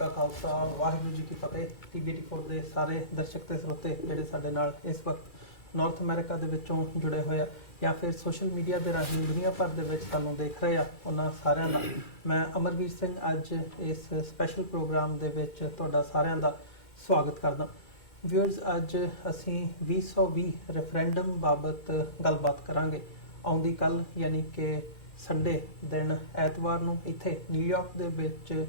का खालसा वाहिगुरू जी की फतेह। TVT4 ਦੇ ਸਾਰੇ ਦਰਸ਼ਕ ਤੇ ਸਰੋਤੇ ਜਿਹੜੇ ਸਾਡੇ ਨਾਲ ਇਸ ਵਕਤ ਨਾਰਥ ਅਮਰੀਕਾ ਦੇ ਵਿੱਚੋਂ ਜੁੜੇ ਹੋਏ ਆ ਜਾਂ ਫਿਰ ਸੋਸ਼ਲ ਮੀਡੀਆ ਦੇ ਰਾਹੀਂ ਦੁਨੀਆ ਭਰ ਦੇ ਵਿੱਚ ਸਾਨੂੰ ਦੇਖ ਰਹੇ ਆ, ਉਹਨਾਂ ਸਾਰਿਆਂ ਦਾ ਮੈਂ ਅਮਰਵੀਰ ਸਿੰਘ ਅੱਜ ਇਸ ਸਪੈਸ਼ਲ ਪ੍ਰੋਗਰਾਮ ਦੇ ਵਿੱਚ ਤੁਹਾਡਾ ਸਾਰਿਆਂ ਦਾ ਸਵਾਗਤ ਕਰਦਾ। ਵਿਊਅਰਸ, ਅੱਜ ਅਸੀਂ 2020 ਰੈਫਰੈਂਡਮ ਬਾਬਤ ਗੱਲਬਾਤ ਕਰਾਂਗੇ। ਆਉਂਦੀ ਕੱਲ ਯਾਨੀ ਕਿ ਸੰਡੇ ਦਿਨ ਐਤਵਾਰ ਨੂੰ ਇੱਥੇ ਨਿਊਯਾਰਕ ਦੇ ਵਿੱਚ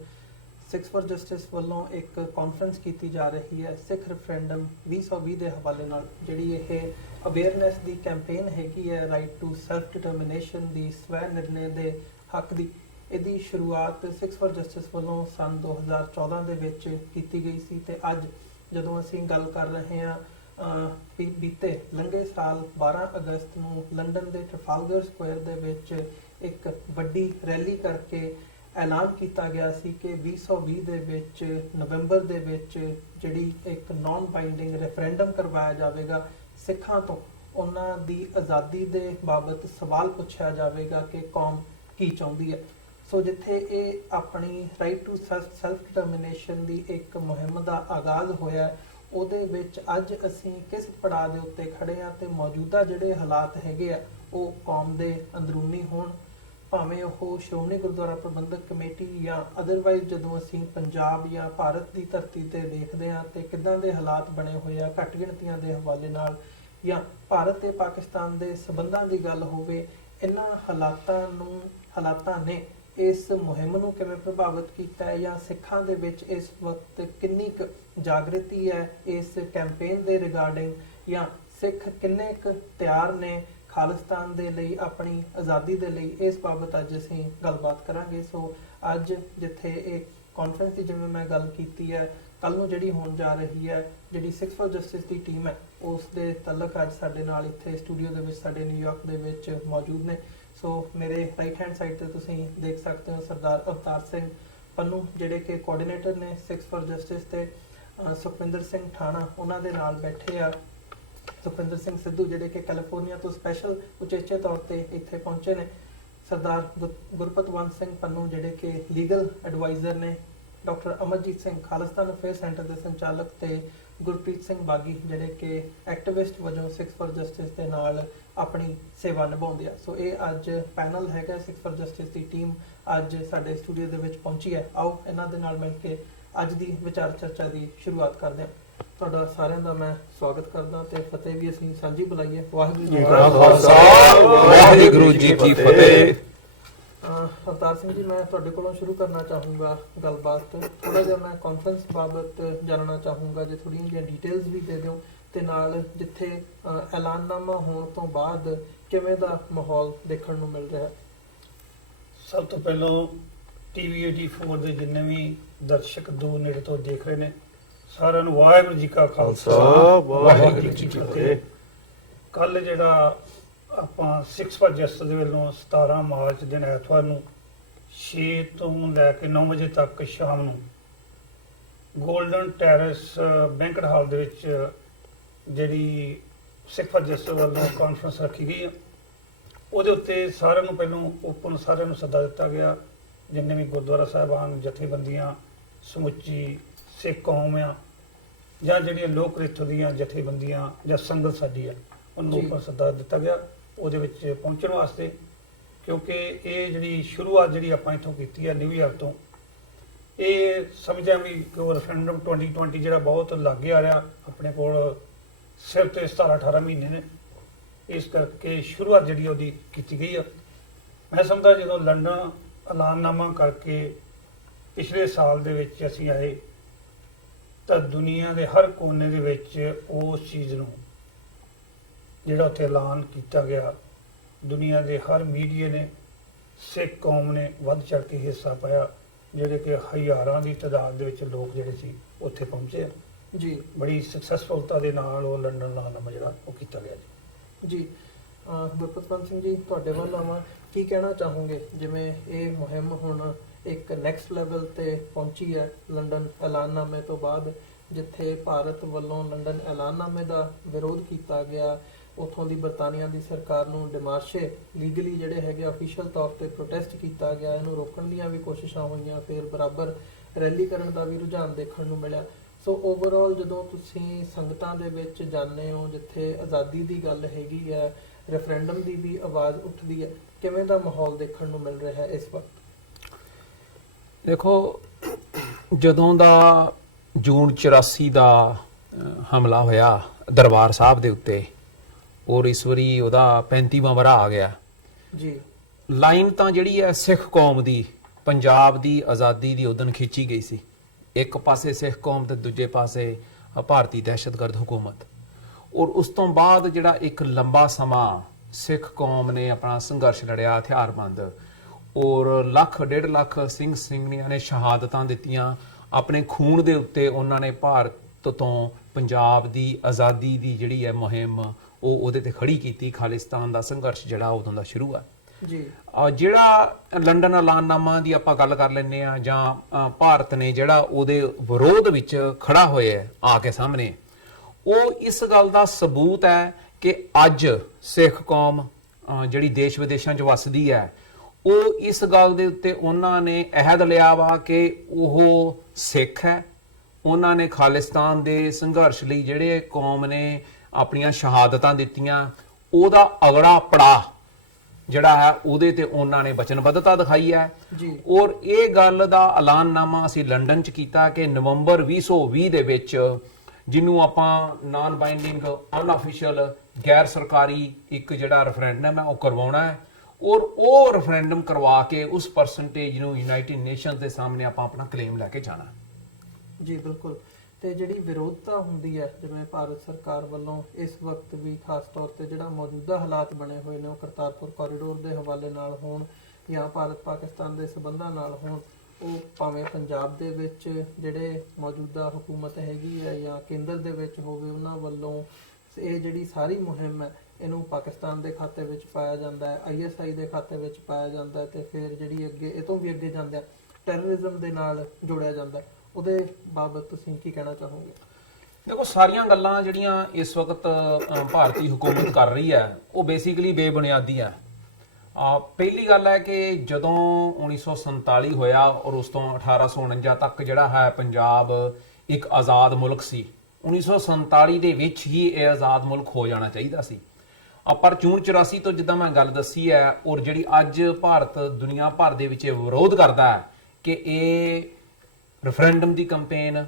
ਸਿੱਖਸ ਫॉर ਜਸਟਿਸ ਵੱਲੋਂ ਇੱਕ ਕਾਨਫਰੰਸ ਕੀਤੀ ਜਾ ਰਹੀ ਹੈ ਸਿੱਖ ਰੈਫਰੈਂਡਮ 2020 ਦੇ ਹਵਾਲੇ ਨਾਲ, ਜਿਹੜੀ ਇਹ ਅਵੇਅਰਨੈਸ ਦੀ ਕੈਂਪੇਨ ਹੈਗੀ ਹੈ ਰਾਈਟ ਟੂ ਸੈਲਫ ਡਿਟਰਮੀਨੇਸ਼ਨ ਦੀ, ਸਵੈ ਨਿਰਣੇ ਦੇ ਹੱਕ ਦੀ। ਇਹਦੀ ਸ਼ੁਰੂਆਤ ਸਿੱਖਸ ਫॉर ਜਸਟਿਸ ਵੱਲੋਂ ਸੰਨ 2014 ਦੇ ਵਿੱਚ ਕੀਤੀ ਗਈ ਸੀ ਤੇ ਅੱਜ ਜਦੋਂ ਅਸੀਂ ਗੱਲ ਕਰ ਰਹੇ ਹਾਂ ਬੀਤੇ ਲੰਘੇ ਸਾਲ 12 ਅਗਸਤ ਨੂੰ ਲੰਡਨ ਦੇ ਟ੍ਰਫਾਲਗਰ ਸਕੁਆਇਰ ਦੇ ਵਿੱਚ ਇੱਕ ਵੱਡੀ ਰੈਲੀ ਕਰਕੇ ਐਲਾਨ ਕੀਤਾ ਗਿਆ ਸੀ ਕਿ 2020 ਦੇ ਵਿੱਚ ਨਵੰਬਰ ਦੇ ਵਿੱਚ ਜਿਹੜੀ ਇੱਕ ਨਾਨ ਬਾਈਂਡਿੰਗ ਰੈਫਰੈਂਡਮ ਕਰਵਾਇਆ ਜਾਵੇਗਾ ਸਿੱਖਾਂ ਤੋਂ, ਉਹਨਾਂ ਦੀ ਆਜ਼ਾਦੀ ਦੇ ਬਾਬਤ ਸਵਾਲ ਪੁੱਛਿਆ ਜਾਵੇਗਾ ਕਿ ਕੌਮ ਕੀ ਚਾਹੁੰਦੀ ਹੈ। ਸੋ ਜਿੱਥੇ ਇਹ ਆਪਣੀ ਰਾਈਟ ਟੂ ਸੈਲਫ ਡਿਟਰਮੀਨੇਸ਼ਨ ਦੀ ਇੱਕ ਮੁਹਿੰਮ ਦਾ ਆਗਾਜ਼ ਹੋਇਆ, ਉਹਦੇ ਵਿੱਚ ਅੱਜ ਅਸੀਂ ਕਿਸ ਪੜਾਅ ਦੇ ਉੱਤੇ ਖੜੇ ਹਾਂ ਤੇ ਮੌਜੂਦਾ ਜਿਹੜੇ ਹਾਲਾਤ ਹੈਗੇ ਆ ਉਹ ਕੌਮ ਦੇ ਅੰਦਰੂਨੀ ਹੋਣ, ਭਾਵੇਂ ਉਹ ਸ਼੍ਰੋਮਣੀ ਗੁਰਦੁਆਰਾ ਪ੍ਰਬੰਧਕ ਕਮੇਟੀ ਜਾਂ ਅਦਰਵਾਈਜ਼ ਜਦੋਂ ਅਸੀਂ ਪੰਜਾਬ ਜਾਂ ਭਾਰਤ ਦੀ ਧਰਤੀ ਤੇ ਦੇਖਦੇ ਹਾਂ ਤੇ ਕਿੱਦਾਂ ਦੇ ਹਾਲਾਤ ਬਣੇ ਹੋਏ ਆ ਘੱਟ ਗਿਣਤੀਆਂ ਦੇ ਹਵਾਲੇ ਨਾਲ, ਜਾਂ ਭਾਰਤ ਤੇ ਪਾਕਿਸਤਾਨ ਦੇ ਸਬੰਧਾਂ ਦੀ ਗੱਲ ਹੋਵੇ, ਇਹਨਾਂ ਹਾਲਾਤਾਂ ਨੇ ਇਸ ਮੁਹਿੰਮ ਨੂੰ ਕਿਵੇਂ ਪ੍ਰਭਾਵਿਤ ਕੀਤਾ ਹੈ ਜਾਂ ਸਿੱਖਾਂ ਦੇ ਵਿੱਚ ਇਸ ਵਕਤ ਕਿੰਨੀ ਕੁ ਜਾਗ੍ਰਿਤੀ ਹੈ ਇਸ ਕੈਂਪੇਨ ਦੇ ਰਿਗਾਰਡਿੰਗ, ਜਾਂ ਸਿੱਖ ਕਿੰਨੇ ਕੁ ਤਿਆਰ ਨੇ ਖਾਲਿਸਤਾਨ ਦੇ ਲਈ, ਆਪਣੀ ਆਜ਼ਾਦੀ ਦੇ ਲਈ, ਇਸ ਬਾਬਤ ਅੱਜ ਅਸੀਂ ਗੱਲਬਾਤ ਕਰਾਂਗੇ। ਸੋ ਅੱਜ ਜਿੱਥੇ ਇਹ ਕਾਨਫਰੰਸ ਦੀ ਜਿਵੇਂ ਮੈਂ ਗੱਲ ਕੀਤੀ ਹੈ, ਕੱਲ ਨੂੰ ਜਿਹੜੀ ਹੋਣ ਜਾ ਰਹੀ ਹੈ, ਜਿਹੜੀ Sikhs for justice the team ਹੈ ਉਸ ਦੇ ਤਲਕ ਅੱਜ ਸਾਡੇ ਨਾਲ ਇੱਥੇ ਸਟੂਡੀਓ ਦੇ ਵਿੱਚ ਸਾਡੇ ਨਿਊਯਾਰਕ ਦੇ ਵਿੱਚ ਮੌਜੂਦ ਨੇ। ਸੋ ਮੇਰੇ ਰਾਈਟ ਹੈਂਡ ਸਾਈਡ ਤੇ ਤੁਸੀਂ ਦੇਖ ਸਕਦੇ ਹੋ ਸਰਦਾਰ ਅਵਤਾਰ ਸਿੰਘ ਪੰਨੂ ਜਿਹੜੇ ਕਿ ਕੋਆਰਡੀਨੇਟਰ ਨੇ ਸਿੱਖਸ ਫॉर ਜਸਟਿਸ, ਤੇ ਸੁਖਵਿੰਦਰ ਸਿੰਘ ਠਾਣਾ ਉਹਨਾਂ ਦੇ ਨਾਲ ਬੈਠੇ ਆ, ਸੁਖਵਿੰਦਰ ਸਿੰਘ ਸਿੱਧੂ ਜਿਹੜੇ ਕਿ ਕੈਲੀਫੋਰਨੀਆ ਤੋਂ ਸਪੈਸ਼ਲ ਉਚੇਚੇ ਤੌਰ ਤੇ ਇੱਥੇ ਪਹੁੰਚੇ ਨੇ, ਸਰਦਾਰ ਗੁਰਪਤਵੰਤ ਸਿੰਘ ਪੰਨੂ ਜਿਹੜੇ ਕਿ ਲੀਗਲ ਐਡਵਾਈਜ਼ਰ ਨੇ, doctor Amarjit Singh Khalistan affair centre ਦੇ ਸੰਚਾਲਕ, ਤੇ ਗੁਰਪ੍ਰੀਤ ਸਿੰਘ ਬਾਗੀ ਜਿਹੜੇ ਕਿ ਐਕਟਿਵਿਸਟ ਵਜੋਂ ਸਿੱਖਸ ਫॉर ਜਸਟਿਸ ਦੇ ਨਾਲ ਆਪਣੀ ਸੇਵਾ ਨਿਭਾਉਂਦੇ ਆ। ਸੋ ਇਹ ਅੱਜ ਪੈਨਲ ਹੈਗਾ Sikhs for justice the team ਅੱਜ ਸਾਡੇ ਸਟੂਡੀਓ ਦੇ ਵਿੱਚ ਪਹੁੰਚੀ ਹੈ। ਆਓ ਇਹਨਾਂ ਦੇ ਨਾਲ ਮਿਲ ਕੇ ਅੱਜ ਦੀ ਵਿਚਾਰ ਚਰਚਾ ਦੀ ਸ਼ੁਰੂਆਤ ਕਰਦੇ ਹਾਂ। ਤੁਹਾਡਾ ਸਾਰਿਆਂ ਦਾ ਮੈਂ ਸਵਾਗਤ ਕਰਦਾ ਤੇ ਫਤਿਹ ਵੀ ਅਸੀਂ ਸਾਂਝੀ ਬੁਲਾਈਏ। ਵਾਹਿਗੁਰੂ ਜੀ ਕਾ ਖਾਲਸਾ, ਵਾਹਿਗੁਰੂ ਜੀ ਕੀ ਫਤਿਹ। ਅਵਤਾਰ ਸਿੰਘ ਜੀ, ਮੈਂ ਤੁਹਾਡੇ ਕੋਲੋਂ ਸ਼ੁਰੂ ਕਰਨਾ ਚਾਹੂੰਗਾ ਗੱਲਬਾਤ। ਥੋੜਾ ਜਿਹਾ ਮੈਂ ਕਾਨਫਰੰਸ ਬਾਬਤ ਜਾਣਨਾ ਚਾਹੂੰਗਾ, ਜੇ ਥੋੜ੍ਹੀਆਂ ਜਿਹੀਆਂ ਡਿਟੇਲਸ ਵੀ ਦੇ ਦਿਓ, ਤੇ ਨਾਲ ਜਿੱਥੇ ਐਲਾਨਨਾਮਾ ਹੋਣ ਤੋਂ ਬਾਅਦ ਕਿਵੇਂ ਦਾ ਮਾਹੌਲ ਦੇਖਣ ਨੂੰ ਮਿਲ ਰਿਹਾ। ਸਭ ਤੋਂ ਪਹਿਲਾਂ TV84 ਦੇ ਜਿੰਨੇ ਵੀ ਦਰਸ਼ਕ ਦੂਰ ਨੇੜੇ ਤੋਂ ਦੇਖ ਰਹੇ ਨੇ, ਸਾਰਿਆਂ ਨੂੰ ਵਾਹਿਗੁਰੂ ਜੀ ਕਾ ਖਾਲਸਾ, ਵਾਹਿਗੁਰੂ ਜੀ ਕੀ ਫਤਿਹ। ਕੱਲ ਜਿਹੜਾ ਆਪਾਂ ਸਿੱਖਸ ਫॉर ਜਸਟਿਸ ਦੇ ਵੱਲੋਂ 17 ਮਾਰਚ ਦਿਨ ਐਤਵਾਰ ਨੂੰ 6 ਤੋਂ ਲੈ ਕੇ 9 ਵਜੇ ਤੱਕ ਸ਼ਾਮ ਨੂੰ ਗੋਲਡਨ ਟੈਰੇਸ ਬੈਂਕਟ ਹਾਲ ਦੇ ਵਿੱਚ ਜਿਹੜੀ ਸਿੱਖਸ ਫॉर ਜਸਟਿਸ ਵੱਲੋਂ ਕਾਨਫਰੰਸ ਰੱਖੀ ਗਈ ਆ, ਉਹਦੇ ਉੱਤੇ ਸਾਰਿਆਂ ਨੂੰ ਪਹਿਲਾਂ ਓਪਨ ਸਾਰਿਆਂ ਨੂੰ ਸੱਦਾ ਦਿੱਤਾ ਗਿਆ, ਜਿੰਨੇ ਵੀ ਗੁਰਦੁਆਰਾ ਸਾਹਿਬਾਨ, ਜਥੇਬੰਦੀਆਂ, ਸਮੁੱਚੀ ਸਿੱਖ ਕੌਮ ਆ, ਜਾਂ ਜਿਹੜੀਆਂ ਲੋਕ ਇੱਥੋਂ ਦੀਆਂ ਜਥੇਬੰਦੀਆਂ ਜਾਂ ਸੰਗਤ ਸਾਡੀ ਆ, ਉਹਨੂੰ ਉੱਪਰ ਸੱਦਾ ਦਿੱਤਾ ਗਿਆ ਉਹਦੇ ਵਿੱਚ ਪਹੁੰਚਣ ਵਾਸਤੇ। ਕਿਉਂਕਿ ਇਹ ਜਿਹੜੀ ਸ਼ੁਰੂਆਤ ਜਿਹੜੀ ਆਪਾਂ ਇੱਥੋਂ ਕੀਤੀ ਹੈ ਨਿਊਯਾਰਕ ਤੋਂ, ਇਹ ਸਮਝਿਆ ਵੀ ਕਿ ਰੈਫਰੈਂਡਮ 2020 ਜਿਹੜਾ ਬਹੁਤ ਲਾਗੇ ਆ ਰਿਹਾ, ਆਪਣੇ ਕੋਲ ਸਿਰ ਤੇ 17-18 ਮਹੀਨੇ ਨੇ, ਇਸ ਕਰਕੇ ਸ਼ੁਰੂਆਤ ਜਿਹੜੀ ਉਹਦੀ ਕੀਤੀ ਗਈ ਆ। ਮੈਂ ਸਮਝਦਾ ਜਦੋਂ ਲੰਡਨ ਐਲਾਨਨਾਮਾ ਕਰਕੇ ਪਿਛਲੇ ਸਾਲ ਦੇ ਵਿੱਚ ਅਸੀਂ ਆਏ ਤਾਂ ਦੁਨੀਆ ਦੇ ਹਰ ਕੋਨੇ ਦੇ ਵਿੱਚ ਉਸ ਚੀਜ਼ ਨੂੰ ਜਿਹੜਾ ਉੱਥੇ ਐਲਾਨ ਕੀਤਾ ਗਿਆ, ਦੁਨੀਆ ਦੇ ਹਰ ਮੀਡੀਆ ਨੇ, ਸਿੱਖ ਕੌਮ ਨੇ ਵੱਧ ਚੜ੍ਹ ਕੇ ਹਿੱਸਾ ਪਾਇਆ, ਜਿਹੜੇ ਕਿ ਹਜ਼ਾਰਾਂ ਦੀ ਤਾਦਾਦ ਦੇ ਵਿੱਚ ਲੋਕ ਜਿਹੜੇ ਸੀ ਉੱਥੇ ਪਹੁੰਚੇ ਜੀ। ਬੜੀ ਸਕਸੈਸਫੁਲਤਾ ਦੇ ਨਾਲ ਉਹ ਲੰਡਨ ਐਲਾਨਨਾਮਾ ਜਿਹੜਾ ਉਹ ਕੀਤਾ ਗਿਆ ਜੀ। ਗੁਰਪਤਵੰਤ ਸਿੰਘ ਜੀ, ਤੁਹਾਡੇ ਵੱਲ ਆਵਾਂ, ਕੀ ਕਹਿਣਾ ਚਾਹੋਗੇ ਜਿਵੇਂ ਇਹ ਮੁਹਿੰਮ ਹੁਣ ਇੱਕ ਨੈਕਸਟ ਲੈਵਲ ਤੇ ਪਹੁੰਚੀ ਹੈ ਲੰਡਨ ਐਲਾਨਨਾਮੇ ਤੋਂ ਬਾਅਦ, ਜਿੱਥੇ ਭਾਰਤ ਵੱਲੋਂ ਲੰਡਨ ਐਲਾਨਨਾਮੇ ਦਾ ਵਿਰੋਧ ਕੀਤਾ ਗਿਆ, ਉੱਥੋਂ ਦੀ ਬਰਤਾਨੀਆ ਦੀ ਸਰਕਾਰ ਨੂੰ ਡਿਮਾਰਸ਼ੇ ਲੀਗਲੀ ਜਿਹੜੇ ਹੈਗੇ ਅਫੀਸ਼ੀਅਲ ਤੌਰ ਤੇ ਪ੍ਰੋਟੈਸਟ ਕੀਤਾ ਗਿਆ, ਇਹਨੂੰ ਰੋਕਣ ਦੀਆਂ ਵੀ ਕੋਸ਼ਿਸ਼ਾਂ ਹੋਈਆਂ, ਫਿਰ ਬਰਾਬਰ ਰੈਲੀ ਕਰਨ ਦਾ ਵੀ ਰੁਝਾਨ ਦੇਖਣ ਨੂੰ ਮਿਲਿਆ। ਸੋ ਓਵਰਆਲ ਜਦੋਂ ਤੁਸੀਂ ਸੰਗਤਾਂ ਦੇ ਵਿੱਚ ਜਾਂਦੇ ਹੋ ਜਿੱਥੇ ਆਜ਼ਾਦੀ ਦੀ ਗੱਲ ਹੈਗੀ ਹੈ, ਰੈਫਰੈਂਡਮ ਦੀ ਵੀ ਆਵਾਜ਼ ਉੱਠਦੀ ਹੈ, ਕਿਵੇਂ ਦਾ ਮਾਹੌਲ ਦੇਖਣ ਨੂੰ ਮਿਲ ਰਿਹਾ ਹੈ ਇਸ ਵਕਤ? ਦੇਖੋ, ਜਦੋਂ ਦਾ ਜੂਨ 84 ਦਾ ਹਮਲਾ ਹੋਇਆ ਦਰਬਾਰ ਸਾਹਿਬ ਦੇ ਉੱਤੇ, ਔਰ ਇਸ ਵਾਰੀ ਉਹਦਾ 35ਵਾਂ ਵਰ੍ਹਾ ਆ ਗਿਆ ਜੀ, ਲਾਈਨ ਤਾਂ ਜਿਹੜੀ ਹੈ ਸਿੱਖ ਕੌਮ ਦੀ ਪੰਜਾਬ ਦੀ ਆਜ਼ਾਦੀ ਦੀ ਉਦਣ ਖਿੱਚੀ ਗਈ ਸੀ। ਇੱਕ ਪਾਸੇ ਸਿੱਖ ਕੌਮ ਤੇ ਦੂਜੇ ਪਾਸੇ ਭਾਰਤੀ ਦਹਿਸ਼ਤਗਰਦ ਹੁਕੂਮਤ। ਔਰ ਉਸ ਤੋਂ ਬਾਅਦ ਜਿਹੜਾ ਇੱਕ ਲੰਬਾ ਸਮਾਂ ਸਿੱਖ ਕੌਮ ਨੇ ਆਪਣਾ ਸੰਘਰਸ਼ ਲੜਿਆ ਹਥਿਆਰਬੰਦ, ਔਰ ਲੱਖ ਡੇਢ ਲੱਖ ਸਿੰਘ ਸਿੰਘਣੀਆਂ ਨੇ ਸ਼ਹਾਦਤਾਂ ਦਿੱਤੀਆਂ। ਆਪਣੇ ਖੂਨ ਦੇ ਉੱਤੇ ਉਹਨਾਂ ਨੇ ਭਾਰਤ ਤੋਂ ਪੰਜਾਬ ਦੀ ਆਜ਼ਾਦੀ ਦੀ ਜਿਹੜੀ ਹੈ ਮੁਹਿੰਮ ਉਹਦੇ ਤੇ ਖੜੀ ਕੀਤੀ। ਖਾਲਿਸਤਾਨ ਦਾ ਸੰਘਰਸ਼ ਜਿਹੜਾ ਉਦੋਂ ਦਾ ਸ਼ੁਰੂ ਆ ਜੀ। ਜਿਹੜਾ ਲੰਡਨ ਐਲਾਨਨਾਮਾ ਦੀ ਆਪਾਂ ਗੱਲ ਕਰ ਲੈਂਦੇ ਆ, ਜਾਂ ਭਾਰਤ ਨੇ ਜਿਹੜਾ ਉਹਦੇ ਵਿਰੋਧ ਵਿੱਚ ਖੜਾ ਹੋਇਆ ਆ ਕੇ ਸਾਹਮਣੇ, ਉਹ ਇਸ ਗੱਲ ਦਾ ਸਬੂਤ ਹੈ ਕਿ ਅੱਜ ਸਿੱਖ ਕੌਮ ਜਿਹੜੀ ਦੇਸ਼ ਵਿਦੇਸ਼ਾਂ 'ਚ ਵੱਸਦੀ ਹੈ, ਉਹ ਇਸ ਗੱਲ ਦੇ ਉੱਤੇ ਉਹਨਾਂ ਨੇ ਅਹਿਦ ਲਿਆ ਵਾ ਕਿ ਉਹ ਸਿੱਖ ਹੈ। ਉਹਨਾਂ ਨੇ ਖਾਲਿਸਤਾਨ ਦੇ ਸੰਘਰਸ਼ ਲਈ ਜਿਹੜੇ ਕੌਮ ਨੇ ਆਪਣੀਆਂ ਸ਼ਹਾਦਤਾਂ ਦਿੱਤੀਆਂ, ਉਹਦਾ ਅਗੜਾ ਪੜਾ ਜਿਹੜਾ ਹੈ ਉਹਦੇ ਤੇ ਉਹਨਾਂ ਨੇ ਵਚਨਬੱਧਤਾ ਦਿਖਾਈ ਹੈ ਜੀ। ਔਰ ਇਹ ਗੱਲ ਦਾ ਐਲਾਨਨਾਮਾ ਅਸੀਂ ਲੰਡਨ 'ਚ ਕੀਤਾ ਕਿ ਨਵੰਬਰ 2020 ਦੇ ਵਿੱਚ, ਜਿਹਨੂੰ ਆਪਾਂ ਨਾਨ ਬਾਈਂਡਿੰਗ ਅਨਅਫੀਸ਼ੀਅਲ ਗੈਰ ਸਰਕਾਰੀ ਇੱਕ ਜਿਹੜਾ ਰੈਫਰੈਂਡਮ ਹੈ ਉਹ ਕਰਵਾਉਣਾ ਹੈ, ਔਰ ਉਹ ਰੈਫਰੈਂਡਮ ਕਰਵਾ ਕੇ ਉਸ ਪਰਸੈਂਟੇਜ ਨੂੰ ਯੂਨਾਈਟਿਡ ਨੇਸ਼ਨਸ ਦੇ ਸਾਹਮਣੇ ਆਪਾਂ ਆਪਣਾ ਕਲੇਮ ਲੈ ਕੇ ਜਾਣਾ। ਜੀ ਬਿਲਕੁਲ। ਤੇ ਜਿਹੜੀ ਵਿਰੋਧਤਾ ਹੁੰਦੀ ਹੈ ਜਿਵੇਂ ਭਾਰਤ ਸਰਕਾਰ ਵੱਲੋਂ ਇਸ ਵਕਤ ਵੀ ਖਾਸ ਤੌਰ ਤੇ ਜਿਹੜਾ ਮੌਜੂਦਾ ਹਾਲਾਤ ਬਣੇ ਹੋਏ ਨੇ ਉਹ ਕਰਤਾਰਪੁਰ ਕੋਰੀਡੋਰ ਦੇ ਹਵਾਲੇ ਨਾਲ ਹੋਣ ਜਾਂ ਭਾਰਤ ਪਾਕਿਸਤਾਨ ਦੇ ਸਬੰਧਾਂ ਨਾਲ ਹੋਣ, ਉਹ ਭਾਵੇਂ ਪੰਜਾਬ ਦੇ ਵਿੱਚ ਜਿਹੜੇ ਮੌਜੂਦਾ ਹੁਕੂਮਤ ਹੈਗੀ ਹੈ ਜਾਂ ਕੇਂਦਰ ਦੇ ਵਿੱਚ ਹੋਵੇ, ਉਹਨਾਂ ਵੱਲੋਂ ਇਹ ਜਿਹੜੀ ਸਾਰੀ ਮੁਹਿੰਮ ਹੈ ਇਹਨੂੰ ਪਾਕਿਸਤਾਨ ਦੇ ਖਾਤੇ ਵਿੱਚ ਪਾਇਆ ਜਾਂਦਾ ਹੈ, ISI ਦੇ ਖਾਤੇ ਵਿੱਚ ਪਾਇਆ ਜਾਂਦਾ ਹੈ, ਤੇ ਫਿਰ ਜਿਹੜੀ ਅੱਗੇ ਇਹ ਤੋਂ ਵੀ ਅੱਗੇ ਜਾਂਦਾ ਟੈਰਰਿਜ਼ਮ ਦੇ ਨਾਲ ਜੋੜਿਆ ਜਾਂਦਾ। ਉਹਦੇ ਬਾਬਤ ਤੁਸੀਂ ਕੀ ਕਹਿਣਾ ਚਾਹੋਗੇ? ਦੇਖੋ, ਸਾਰੀਆਂ ਗੱਲਾਂ ਜਿਹੜੀਆਂ ਇਸ ਵਕਤ ਭਾਰਤੀ ਹੁਕੂਮਤ ਕਰ ਰਹੀ ਹੈ ਉਹ ਬੇਸਿਕਲੀ ਬੇਬੁਨਿਆਦੀ ਹੈ। ਪਹਿਲੀ ਗੱਲ ਹੈ ਕਿ ਜਦੋਂ 1947 ਹੋਇਆ ਔਰ ਉਸ ਤੋਂ 1849 ਤੱਕ ਜਿਹੜਾ ਹੈ ਪੰਜਾਬ ਇੱਕ ਆਜ਼ਾਦ ਮੁਲਕ ਸੀ। 1947 ਦੇ ਵਿੱਚ ਹੀ ਇਹ ਆਜ਼ਾਦ ਮੁਲਕ ਹੋ ਜਾਣਾ ਚਾਹੀਦਾ ਸੀ। ਪਰ ਜੂਨ 84 ਤੋਂ ਜਿੱਦਾਂ ਮੈਂ ਗੱਲ ਦੱਸੀ ਹੈ, ਔਰ ਜਿਹੜੀ ਅੱਜ ਭਾਰਤ ਦੁਨੀਆ ਭਰ ਦੇ ਵਿੱਚ ਵਿਰੋਧ ਕਰਦਾ ਹੈ ਕਿ ਇਹ ਰੈਫਰੈਂਡਮ ਦੀ ਕੈਂਪੇਨ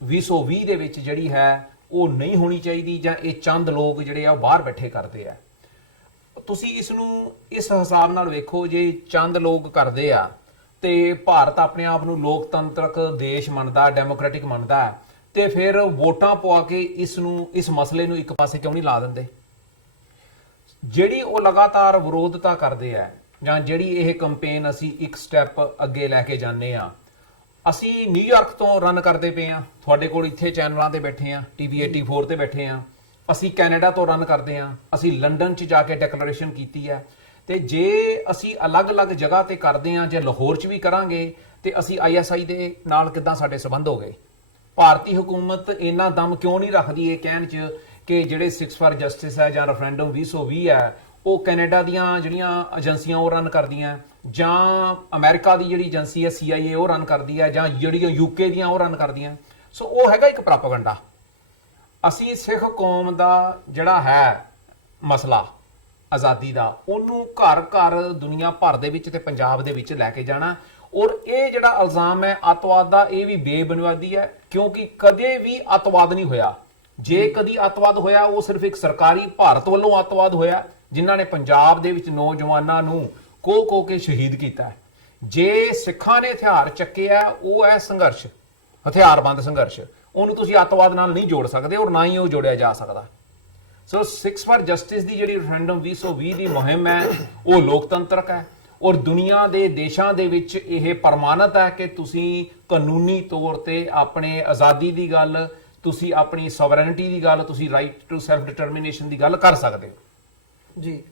2020 ਦੇ ਵਿੱਚ ਜਿਹੜੀ ਹੈ ਉਹ ਨਹੀਂ ਹੋਣੀ ਚਾਹੀਦੀ, ਜਾਂ ਇਹ ਚੰਦ ਲੋਕ ਜਿਹੜੇ ਆ ਉਹ ਬਾਹਰ ਬੈਠੇ ਕਰਦੇ ਆ। ਤੁਸੀਂ ਇਸ ਨੂੰ ਇਸ ਹਿਸਾਬ ਨਾਲ ਵੇਖੋ, ਜੇ ਚੰਦ ਲੋਕ ਕਰਦੇ ਆ ਤੇ ਭਾਰਤ ਆਪਣੇ ਆਪ ਨੂੰ ਲੋਕਤੰਤਰਕ ਦੇਸ਼ ਮੰਨਦਾ, ਡੈਮੋਕ੍ਰੈਟਿਕ ਮੰਨਦਾ, ਤੇ ਫਿਰ ਵੋਟਾਂ ਪਵਾ ਕੇ ਇਸ ਮਸਲੇ ਨੂੰ ਇੱਕ ਪਾਸੇ ਕਿਉਂ ਨਹੀਂ ਲਾ ਦਿੰਦੇ? ਜਿਹੜੀ ਉਹ ਲਗਾਤਾਰ ਵਿਰੋਧਤਾ ਕਰਦੇ ਆ, ਜਾਂ ਜਿਹੜੀ ਇਹ ਕੈਂਪੇਨ ਅਸੀਂ ਇੱਕ ਸਟੈਪ ਅੱਗੇ ਲੈ ਕੇ ਜਾਂਦੇ ਆ, ਅਸੀਂ ਨਿਊਯਾਰਕ ਤੋਂ ਰਨ ਕਰਦੇ ਪਏ ਆ, ਤੁਹਾਡੇ ਕੋਲ ਇੱਥੇ ਚੈਨਲਾਂ ਤੇ ਬੈਠੇ ਆ, TV 84 ਤੇ ਬੈਠੇ ਆ, ਅਸੀਂ ਕੈਨੇਡਾ ਤੋਂ ਰਨ ਕਰਦੇ ਆ, ਅਸੀਂ ਲੰਡਨ 'ਚ ਜਾ ਕੇ ਡੈਕਲੇਰੇਸ਼ਨ ਕੀਤੀ ਹੈ। ਤੇ ਜੇ ਅਸੀਂ ਅਲੱਗ-ਅਲੱਗ ਜਗ੍ਹਾ ਤੇ ਕਰਦੇ ਆ, ਜੇ ਲਾਹੌਰ 'ਚ ਵੀ ਕਰਾਂਗੇ, ਤੇ ਅਸੀਂ ISI ਦੇ ਨਾਲ ਕਿੱਦਾਂ ਸਾਡੇ ਸੰਬੰਧ ਹੋ ਗਏ? ਭਾਰਤੀ ਹੁਕੂਮਤ ਇੰਨਾ ਦਮ ਕਿਉਂ ਨਹੀਂ ਰੱਖਦੀ ਇਹ ਕਹਿਣ 'ਚ ਕਿ ਜਿਹੜੇ 6 ਫਾਰ ਜਸਟਿਸ ਹੈ ਜਾਂ ਰੈਫਰੈਂਡਮ 2020 ਹੈ ਉਹ ਕੈਨੇਡਾ ਦੀਆਂ ਜਿਹੜੀਆਂ ਏਜੰਸੀਆਂ ਉਹ ਰਨ ਕਰਦੀਆਂ, ਜਾਂ ਅਮਰੀਕਾ ਦੀ ਜਿਹੜੀ ਏਜੰਸੀ ਹੈ CIA ਉਹ ਰਨ ਕਰਦੀ ਹੈ, ਜਾਂ ਜਿਹੜੀਆਂ UK ਦੀਆਂ ਉਹ ਰਨ ਕਰਦੀਆਂ? ਸੋ ਉਹ ਹੈਗਾ ਇੱਕ ਪ੍ਰੋਪੇਗੈਂਡਾ। ਅਸੀਂ ਸਿੱਖ ਕੌਮ ਦਾ ਜਿਹੜਾ ਹੈ ਮਸਲਾ ਆਜ਼ਾਦੀ ਦਾ, ਉਹਨੂੰ ਘਰ ਘਰ ਦੁਨੀਆ ਭਰ ਦੇ ਵਿੱਚ ਤੇ ਪੰਜਾਬ ਦੇ ਵਿੱਚ ਲੈ ਕੇ ਜਾਣਾ। ਔਰ ਇਹ ਜਿਹੜਾ ਇਲਜ਼ਾਮ ਹੈ ਅੱਤਵਾਦ ਦਾ, ਇਹ ਵੀ ਬੇਬੁਨਿਆਦੀ ਹੈ, ਕਿਉਂਕਿ ਕਦੇ ਵੀ ਅੱਤਵਾਦ ਨਹੀਂ ਹੋਇਆ। ਜੇ ਕਦੀ ਅੱਤਵਾਦ ਹੋਇਆ ਉਹ ਸਿਰਫ ਇੱਕ ਸਰਕਾਰੀ ਭਾਰਤ ਵੱਲੋਂ ਅੱਤਵਾਦ ਹੋਇਆ, ਜਿਨ੍ਹਾਂ ਨੇ ਪੰਜਾਬ ਦੇ ਵਿੱਚ ਨੌਜਵਾਨਾਂ ਨੂੰ ਕੋ ਕੇ ਸ਼ਹੀਦ ਕੀਤਾ। ਜੇ ਸਿੱਖਾਂ ਨੇ ਹਥਿਆਰ ਚੱਕਿਆ ਉਹ ਹੈ ਸੰਘਰਸ਼, ਹਥਿਆਰਬੰਦ ਸੰਘਰਸ਼, ਉਹਨੂੰ ਤੁਸੀਂ ਅੱਤਵਾਦ ਨਾਲ ਨਹੀਂ ਜੋੜ ਸਕਦੇ, ਔਰ ਨਾ ਹੀ ਉਹ ਜੋੜਿਆ ਜਾ ਸਕਦਾ। ਸੋ 6 ਫਾਰ ਜਸਟਿਸ ਦੀ ਜਿਹੜੀ ਰੈਫਰੈਂਡਮ 2020 ਦੀ ਮੁਹਿੰਮ ਹੈ ਉਹ ਲੋਕਤੰਤਰਕ ਹੈ, ਔਰ ਦੁਨੀਆ ਦੇ ਦੇਸ਼ਾਂ ਦੇ ਵਿੱਚ ਇਹ ਪ੍ਰਮਾਣਿਤ ਹੈ ਕਿ ਤੁਸੀਂ ਕਾਨੂੰਨੀ ਤੌਰ ਤੇ ਆਪਣੇ ਆਜ਼ਾਦੀ ਦੀ ਗੱਲ, ਤੁਸੀਂ ਆਪਣੀ ਸੋਵਰੈਨਿਟੀ ਦੀ ਗੱਲ, ਤੁਸੀਂ ਰਾਈਟ ਟੂ ਸੈਲਫ ਡਿਟਰਮੀਨੇਸ਼ਨ ਦੀ ਗੱਲ ਕਰ ਸਕਦੇ ਹੋ। ਜੀ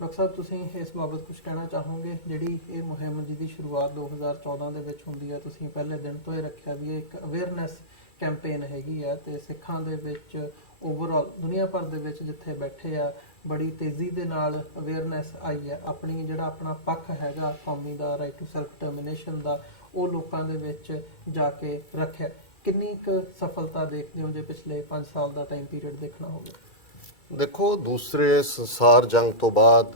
ਡਾਕਟਰ ਸਾਹਿਬ, ਤੁਸੀਂ ਇਸ ਬਾਬਤ ਕੁਝ ਕਹਿਣਾ ਚਾਹੋਗੇ? ਜਿਹੜੀ ਇਹ ਮੁਹਿੰਮ ਜਿਹਦੀ ਸ਼ੁਰੂਆਤ 2014 ਦੇ ਵਿੱਚ ਹੁੰਦੀ ਹੈ, ਤੁਸੀਂ ਪਹਿਲੇ ਦਿਨ ਤੋਂ ਹੀ ਰੱਖਿਆ ਵੀ ਇਹ ਇੱਕ ਅਵੇਅਰਨੈਸ ਕੈਂਪੇਨ ਹੈਗੀ ਹੈ, ਤੇ ਸਿੱਖਾਂ ਦੇ ਵਿੱਚ ਓਵਰਆਲ ਦੁਨੀਆ ਭਰ ਦੇ ਵਿੱਚ ਜਿੱਥੇ ਬੈਠੇ ਆ ਬੜੀ ਤੇਜ਼ੀ ਦੇ ਨਾਲ ਅਵੇਅਰਨੈਸ ਆਈ ਹੈ, ਆਪਣੀ ਜਿਹੜਾ ਆਪਣਾ ਪੱਖ ਹੈਗਾ ਕੌਮੀ ਦਾ, ਰਾਈਟ ਟੂ ਸੈਲਫ ਡਿਟਰਮੀਨੇਸ਼ਨ ਦਾ, ਉਹ ਲੋਕਾਂ ਦੇ ਵਿੱਚ ਜਾ ਕੇ ਰੱਖਿਆ। ਕਿੰਨੀ ਕੁ ਸਫਲਤਾ ਦੇਖਦੇ ਹੋ ਜੇ ਪਿਛਲੇ 5 ਸਾਲ ਦਾ ਟਾਈਮ ਪੀਰੀਅਡ ਦੇਖਣਾ ਹੋਵੇ? ਦੇਖੋ, ਦੂਸਰੇ ਸੰਸਾਰ ਜੰਗ ਤੋਂ ਬਾਅਦ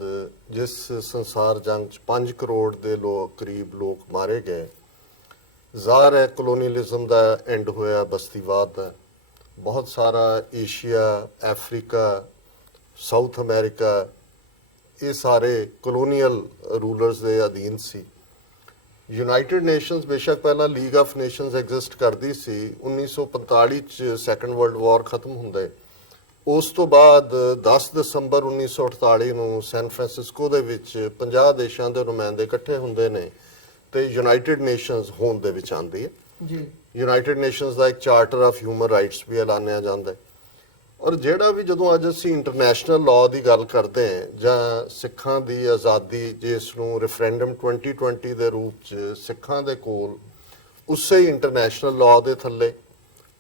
ਜਿਸ ਸੰਸਾਰ ਜੰਗ 'ਚ 5 ਕਰੋੜ ਦੇ ਕਰੀਬ ਲੋਕ ਮਾਰੇ ਗਏ, ਜ਼ਾਹਰ ਹੈ ਕਲੋਨੀਅਲਿਜ਼ਮ ਦਾ ਐਂਡ ਹੋਇਆ, ਬਸਤੀਵਾਦ ਦਾ। ਬਹੁਤ ਸਾਰਾ ਏਸ਼ੀਆ, ਅਫਰੀਕਾ, ਸਾਊਥ ਅਮਰੀਕਾ, ਇਹ ਸਾਰੇ ਕਲੋਨੀਅਲ ਰੂਲਰਸ ਦੇ ਅਧੀਨ ਸੀ। ਯੂਨਾਈਟਿਡ ਨੇਸ਼ਨਸ ਬੇਸ਼ੱਕ ਪਹਿਲਾਂ ਲੀਗ ਆਫ ਨੇਸ਼ਨਸ ਐਗਜ਼ਿਸਟ ਕਰਦੀ ਸੀ, 1945 ਚ ਸੈਕੰਡ ਵਰਲਡ ਵਾਰ ਖਤਮ ਹੁੰਦੇ। ਉਸ ਤੋਂ ਬਾਅਦ 10 ਦਸੰਬਰ 1948 ਨੂੰ ਸੈਨ ਫਰਾਂਸਿਸਕੋ ਦੇ ਵਿੱਚ 50 ਦੇਸ਼ਾਂ ਦੇ ਨੁਮਾਇੰਦੇ ਇਕੱਠੇ ਹੁੰਦੇ ਨੇ ਤੇ ਯੂਨਾਈਟਿਡ ਨੇਸ਼ਨਸ ਹੋਂਦ ਦੇ ਵਿੱਚ ਆਉਂਦੀ ਹੈ ਜੀ। ਯੂਨਾਈਟਿਡ ਨੇਸ਼ਨਸ ਦਾ ਇੱਕ ਚਾਰਟਰ ਆਫ ਹਿਊਮਨ ਰਾਈਟਸ ਵੀ ਐਲਾਨਿਆ ਜਾਂਦਾ ਹੈ। ਔਰ ਜਿਹੜਾ ਵੀ ਜਦੋਂ ਅੱਜ ਅਸੀਂ ਇੰਟਰਨੈਸ਼ਨਲ ਲਾਅ ਦੀ ਗੱਲ ਕਰਦੇ ਹਾਂ ਜਾਂ ਸਿੱਖਾਂ ਦੀ ਆਜ਼ਾਦੀ, ਜਿਸ ਨੂੰ ਰੈਫਰੈਂਡਮ 2020 ਦੇ ਰੂਪ 'ਚ ਸਿੱਖਾਂ ਦੇ ਕੋਲ ਉਸੇ ਇੰਟਰਨੈਸ਼ਨਲ ਲਾਅ ਦੇ ਥੱਲੇ,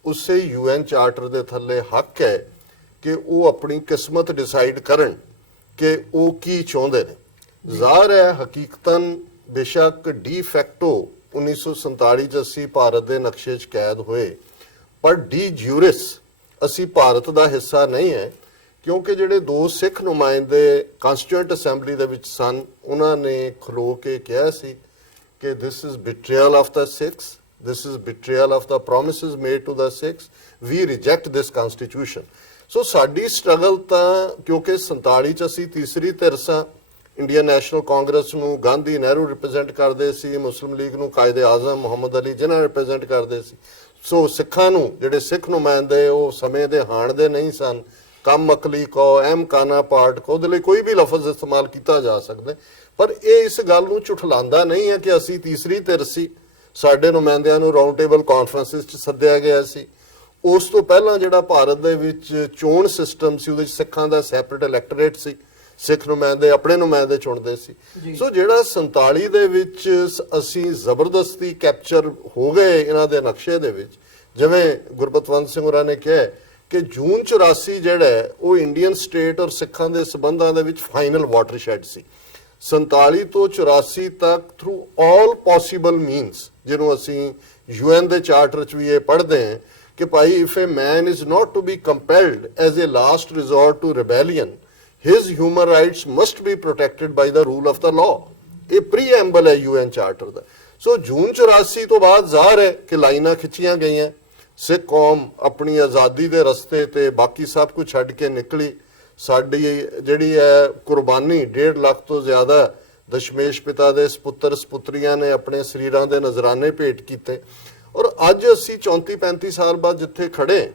ਉਸੇ UN ਚਾਰਟਰ ਦੇ ਥੱਲੇ ਹੱਕ ਹੈ ਕਿ ਉਹ ਆਪਣੀ ਕਿਸਮਤ ਡਿਸਾਈਡ ਕਰਨ ਕਿ ਉਹ ਕੀ ਚਾਹੁੰਦੇ ਨੇ। ਜ਼ਾਹਰ ਹੈ ਹਕੀਕਤਨ ਬੇਸ਼ੱਕ ਡੀ ਫੈਕਟੋ 1947 ਚ ਅਸੀਂ ਭਾਰਤ ਦੇ ਨਕਸ਼ੇ 'ਚ ਕੈਦ ਹੋਏ, ਪਰ ਡੀ ਜਿਊਰਿਸ ਅਸੀਂ ਭਾਰਤ ਦਾ ਹਿੱਸਾ ਨਹੀਂ ਹੈ, ਕਿਉਂਕਿ ਜਿਹੜੇ 2 ਸਿੱਖ ਨੁਮਾਇੰਦੇ ਕਨਸਟੀਟਿਊਐਂਟ ਅਸੈਂਬਲੀ ਦੇ ਵਿੱਚ ਸਨ, ਉਹਨਾਂ ਨੇ ਖਲੋ ਕੇ ਕਿਹਾ ਸੀ ਕਿ this is betrayal of the Sikhs, this is betrayal of the promises made to the Sikhs, we reject this constitution। ਸੋ ਸਾਡੀ ਸਟਰਗਲ ਤਾਂ ਕਿਉਂਕਿ 47 ਚ ਅਸੀਂ ਤੀਸਰੀ ਧਿਰ ਸਾਂ, ਇੰਡੀਅਨ ਨੈਸ਼ਨਲ ਕਾਂਗਰਸ ਨੂੰ ਗਾਂਧੀ ਨਹਿਰੂ ਰਿਪਰੈਜ਼ੈਂਟ ਕਰਦੇ ਸੀ, ਮੁਸਲਿਮ ਲੀਗ ਨੂੰ ਕਾਇਦੇ ਆਜ਼ਮ ਮੁਹੰਮਦ ਅਲੀ ਜਿਨ੍ਹਾਂ ਰਿਪਰੈਜ਼ੈਂਟ ਕਰਦੇ ਸੀ। ਸੋ ਸਿੱਖਾਂ ਨੂੰ ਜਿਹੜੇ ਸਿੱਖ ਨੁਮਾਇੰਦੇ ਉਹ ਸਮੇਂ ਦੇ ਹਾਣ ਦੇ ਨਹੀਂ ਸਨ, ਕਮ ਅਕਲੀ ਕਹੋ, ਅਹਿਮ ਕਾਨਾ ਪਾਰਟ ਕਹੋ, ਉਹਦੇ ਲਈ ਕੋਈ ਵੀ ਲਫ਼ਜ਼ ਇਸਤੇਮਾਲ ਕੀਤਾ ਜਾ ਸਕਦਾ, ਪਰ ਇਹ ਇਸ ਗੱਲ ਨੂੰ ਝੁਠਲਾਉਂਦਾ ਨਹੀਂ ਹੈ ਕਿ ਅਸੀਂ ਤੀਸਰੀ ਧਿਰ ਸੀ। ਸਾਡੇ ਨੁਮਾਇੰਦਿਆਂ ਨੂੰ ਰਾਉਂਡ ਟੇਬਲ ਕਾਨਫਰੰਸਿਸ 'ਚ ਸੱਦਿਆ ਗਿਆ ਸੀ। ਉਸ ਤੋਂ ਪਹਿਲਾਂ ਜਿਹੜਾ ਭਾਰਤ ਦੇ ਵਿੱਚ ਚੋਣ ਸਿਸਟਮ ਸੀ, ਉਹਦੇ 'ਚ ਸਿੱਖਾਂ ਦਾ ਸੈਪਰੇਟ ਇਲੈਕਟੋਰੇਟ ਸੀ, ਸਿੱਖ ਨੁਮਾਇੰਦੇ ਆਪਣੇ ਨੁਮਾਇੰਦੇ ਚੁਣਦੇ ਸੀ। ਸੋ ਜਿਹੜਾ 47 ਦੇ ਵਿੱਚ ਅਸੀਂ ਜ਼ਬਰਦਸਤੀ ਕੈਪਚਰ ਹੋ ਗਏ ਇਹਨਾਂ ਦੇ ਨਕਸ਼ੇ ਦੇ ਵਿੱਚ, ਜਿਵੇਂ ਗੁਰਬਤਵੰਤ ਸਿੰਘ ਹੋਰਾਂ ਨੇ ਕਿਹਾ ਕਿ ਜੂਨ 84 ਜਿਹੜਾ ਉਹ ਇੰਡੀਅਨ ਸਟੇਟ ਔਰ ਸਿੱਖਾਂ ਦੇ ਸਬੰਧਾਂ ਦੇ ਵਿੱਚ ਫਾਈਨਲ ਵਾਟਰਸ਼ੈਡ ਸੀ। 47 ਤੋਂ 84 ਤੱਕ ਥਰੂ ਆਲ ਪੋਸੀਬਲ ਮੀਨਸ, ਜਿਹਨੂੰ ਅਸੀਂ UN ਦੇ ਚਾਰਟਰ 'ਚ ਵੀ ਇਹ ਪੜ੍ਹਦੇ ਹਾਂ ਕਿ ਭਾਈ if a man is not to be compelled as a last resort to rebellion, his human rights must be protected by the rule of the law. ਇਹ ਪ੍ਰੀਐਂਬਲ ਹੈ UN ਚਾਰਟਰ ਦਾ। ਸੋ ਜੂਨ 84 ਤੋਂ ਬਾਅਦ ਜ਼ਾਹਰ ਹੈ ਕਿ ਲਾਈਨਾਂ ਖਿੱਚੀਆਂ ਗਈਆਂ, ਸਿੱਖ ਕੌਮ ਆਪਣੀ ਆਜ਼ਾਦੀ ਦੇ ਰਸਤੇ ਤੇ ਬਾਕੀ ਸਭ ਕੁਝ ਛੱਡ ਕੇ ਨਿਕਲੀ। ਸਾਡੀ ਜਿਹੜੀ ਹੈ ਕੁਰਬਾਨੀ 1.5 ਲੱਖ ਤੋਂ ਜ਼ਿਆਦਾ ਦਸ਼ਮੇਸ਼ ਪਿਤਾ ਦੇ ਸਪੁੱਤਰ ਸਪੁੱਤਰੀਆਂ ਨੇ ਆਪਣੇ ਸਰੀਰਾਂ ਦੇ ਨਜ਼ਰਾਨੇ ਭੇਟ ਕੀਤੇ। ਔਰ ਅੱਜ ਅਸੀਂ 34-35 ਸਾਲ ਬਾਅਦ ਜਿੱਥੇ ਖੜੇ,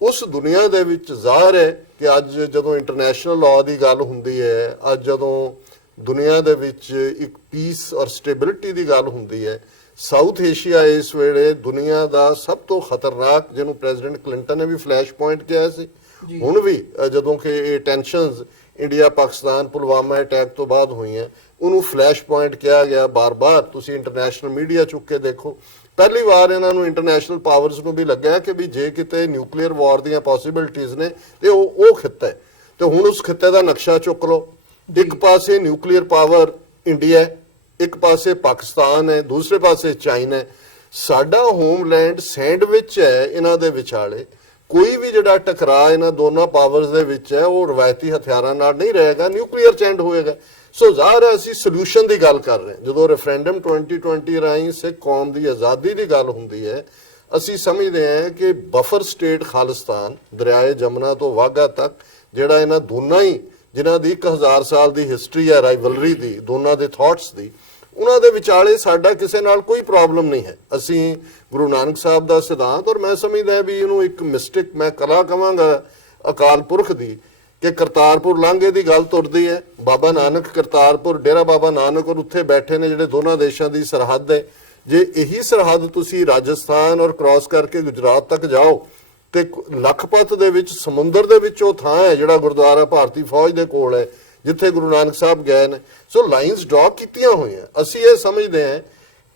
ਉਸ ਦੁਨੀਆ ਦੇ ਵਿੱਚ ਜ਼ਾਹਰ ਹੈ ਕਿ ਅੱਜ ਜਦੋਂ ਇੰਟਰਨੈਸ਼ਨਲ ਲਾਅ ਦੀ ਗੱਲ ਹੁੰਦੀ ਹੈ, ਅੱਜ ਜਦੋਂ ਦੁਨੀਆ ਦੇ ਵਿੱਚ ਇੱਕ ਪੀਸ ਔਰ ਸਟੇਬਿਲਿਟੀ ਦੀ ਗੱਲ ਹੁੰਦੀ ਹੈ, ਸਾਊਥ ਏਸ਼ੀਆ ਇਸ ਵੇਲੇ ਦੁਨੀਆ ਦਾ ਸਭ ਤੋਂ ਖਤਰਨਾਕ, ਜਿਹਨੂੰ ਪ੍ਰੈਜ਼ੀਡੈਂਟ ਕਲਿੰਟਨ ਨੇ ਵੀ ਫਲੈਸ਼ ਪੁਆਇੰਟ ਕਿਹਾ ਸੀ, ਹੁਣ ਵੀ ਜਦੋਂ ਕਿ ਇਹ tensions India Pakistan Pulwama attack ਤੋਂ ਬਾਅਦ ਹੋਈਆਂ, ਉਹਨੂੰ ਫਲੈਸ਼ ਪੁਆਇੰਟ ਕਿਹਾ ਗਿਆ ਬਾਰ-ਬਾਰ। ਤੁਸੀਂ ਇੰਟਰਨੈਸ਼ਨਲ ਮੀਡੀਆ ਚੁੱਕ ਕੇ ਦੇਖੋ, ਪਹਿਲੀ ਵਾਰ ਇਹਨਾਂ ਨੂੰ ਇੰਟਰਨੈਸ਼ਨਲ ਪਾਵਰਸ ਨੂੰ ਵੀ ਲੱਗਿਆ ਕਿ ਵੀ ਜੇ ਕਿਤੇ ਨਿਊਕਲੀਅਰ ਵਾਰ ਦੀਆਂ ਪੋਸੀਬਿਲਿਟੀਜ਼ ਨੇ ਤੇ ਉਹ ਖਿੱਤਾ ਹੈ, ਤੇ ਹੁਣ ਉਸ ਖਿੱਤੇ ਦਾ ਨਕਸ਼ਾ ਚੁੱਕ ਲਓ। ਇੱਕ ਪਾਸੇ ਨਿਊਕਲੀਅਰ ਪਾਵਰ ਇੰਡੀਆ ਹੈ, ਇੱਕ ਪਾਸੇ ਪਾਕਿਸਤਾਨ ਹੈ, ਦੂਸਰੇ ਪਾਸੇ ਚਾਈਨਾ ਹੈ। ਸਾਡਾ ਹੋਮਲੈਂਡ ਸੈਂਡਵਿਚ ਹੈ ਇਹਨਾਂ ਦੇ ਵਿਚਾਲੇ। ਕੋਈ ਵੀ ਜਿਹੜਾ ਟਕਰਾਅ ਇਹਨਾਂ ਦੋਨਾਂ ਪਾਵਰਸ ਦੇ ਵਿੱਚ ਹੈ ਉਹ ਰਵਾਇਤੀ ਹਥਿਆਰਾਂ ਨਾਲ ਨਹੀਂ ਰਹੇਗਾ, ਨਿਊਕਲੀਅਰ ਚੈਂਡ ਹੋਏਗਾ। ਸੋ ਜ਼ਾਹਰ ਹੈ ਅਸੀਂ ਸੋਲੂਸ਼ਨ ਦੀ ਗੱਲ ਕਰ ਰਹੇ ਹਾਂ। ਜਦੋਂ ਰੈਫਰੈਂਡਮ 2020 ਰਾਹੀਂ ਸਿੱਖ ਕੌਮ ਦੀ ਆਜ਼ਾਦੀ ਦੀ ਗੱਲ ਹੁੰਦੀ ਹੈ, ਅਸੀਂ ਸਮਝਦੇ ਹਾਂ ਕਿ ਬਫਰ ਸਟੇਟ ਖਾਲਿਸਤਾਨ, ਦਰਿਆਏ ਜਮਨਾ ਤੋਂ ਵਾਘਾ ਤੱਕ, ਜਿਹੜਾ ਇਹਨਾਂ ਦੋਨਾਂ ਹੀ ਜਿਨ੍ਹਾਂ ਦੀ 1000 ਸਾਲ ਦੀ ਹਿਸਟਰੀ ਹੈ ਰਾਈਵਲਰੀ ਦੀ, ਦੋਨਾਂ ਦੇ ਥਾਟਸ ਦੀ, ਉਹਨਾਂ ਦੇ ਵਿਚਾਲੇ ਸਾਡਾ ਕਿਸੇ ਨਾਲ ਕੋਈ ਪ੍ਰੋਬਲਮ ਨਹੀਂ ਹੈ। ਅਸੀਂ ਗੁਰੂ ਨਾਨਕ ਸਾਹਿਬ ਦਾ ਸਿਧਾਂਤ, ਔਰ ਮੈਂ ਸਮਝਦਾ ਵੀ ਇਹਨੂੰ ਇੱਕ ਮਿਸਟਿਕ ਮੈਂ ਕਲਾ ਕਵਾਂਗਾ ਅਕਾਲ ਪੁਰਖ ਦੀ, ਕਿ ਕਰਤਾਰਪੁਰ ਲਾਂਘੇ ਦੀ ਗੱਲ ਤੁਰਦੀ ਹੈ। ਬਾਬਾ ਨਾਨਕ ਕਰਤਾਰਪੁਰ, ਡੇਰਾ ਬਾਬਾ ਨਾਨਕ ਔਰ ਉੱਥੇ ਬੈਠੇ ਨੇ ਜਿਹੜੇ ਦੋਨਾਂ ਦੇਸ਼ਾਂ ਦੀ ਸਰਹੱਦ ਹੈ। ਜੇ ਇਹੀ ਸਰਹੱਦ ਤੁਸੀਂ ਰਾਜਸਥਾਨ ਔਰ ਕ੍ਰਾਸ ਕਰਕੇ ਗੁਜਰਾਤ ਤੱਕ ਜਾਓ ਤੇ ਲਖਪਤ ਦੇ ਵਿੱਚ ਸਮੁੰਦਰ ਦੇ ਵਿੱਚ ਉਹ ਥਾਂ ਹੈ ਜਿਹੜਾ ਗੁਰਦੁਆਰਾ ਭਾਰਤੀ ਫੌਜ ਦੇ ਕੋਲ ਹੈ, ਜਿੱਥੇ ਗੁਰੂ ਨਾਨਕ ਸਾਹਿਬ ਗਏ ਨੇ। ਸੋ ਲਾਈਨਸ ਡਰਾ ਕੀਤੀਆਂ ਹੋਈਆਂ। ਅਸੀਂ ਇਹ ਸਮਝਦੇ ਹਾਂ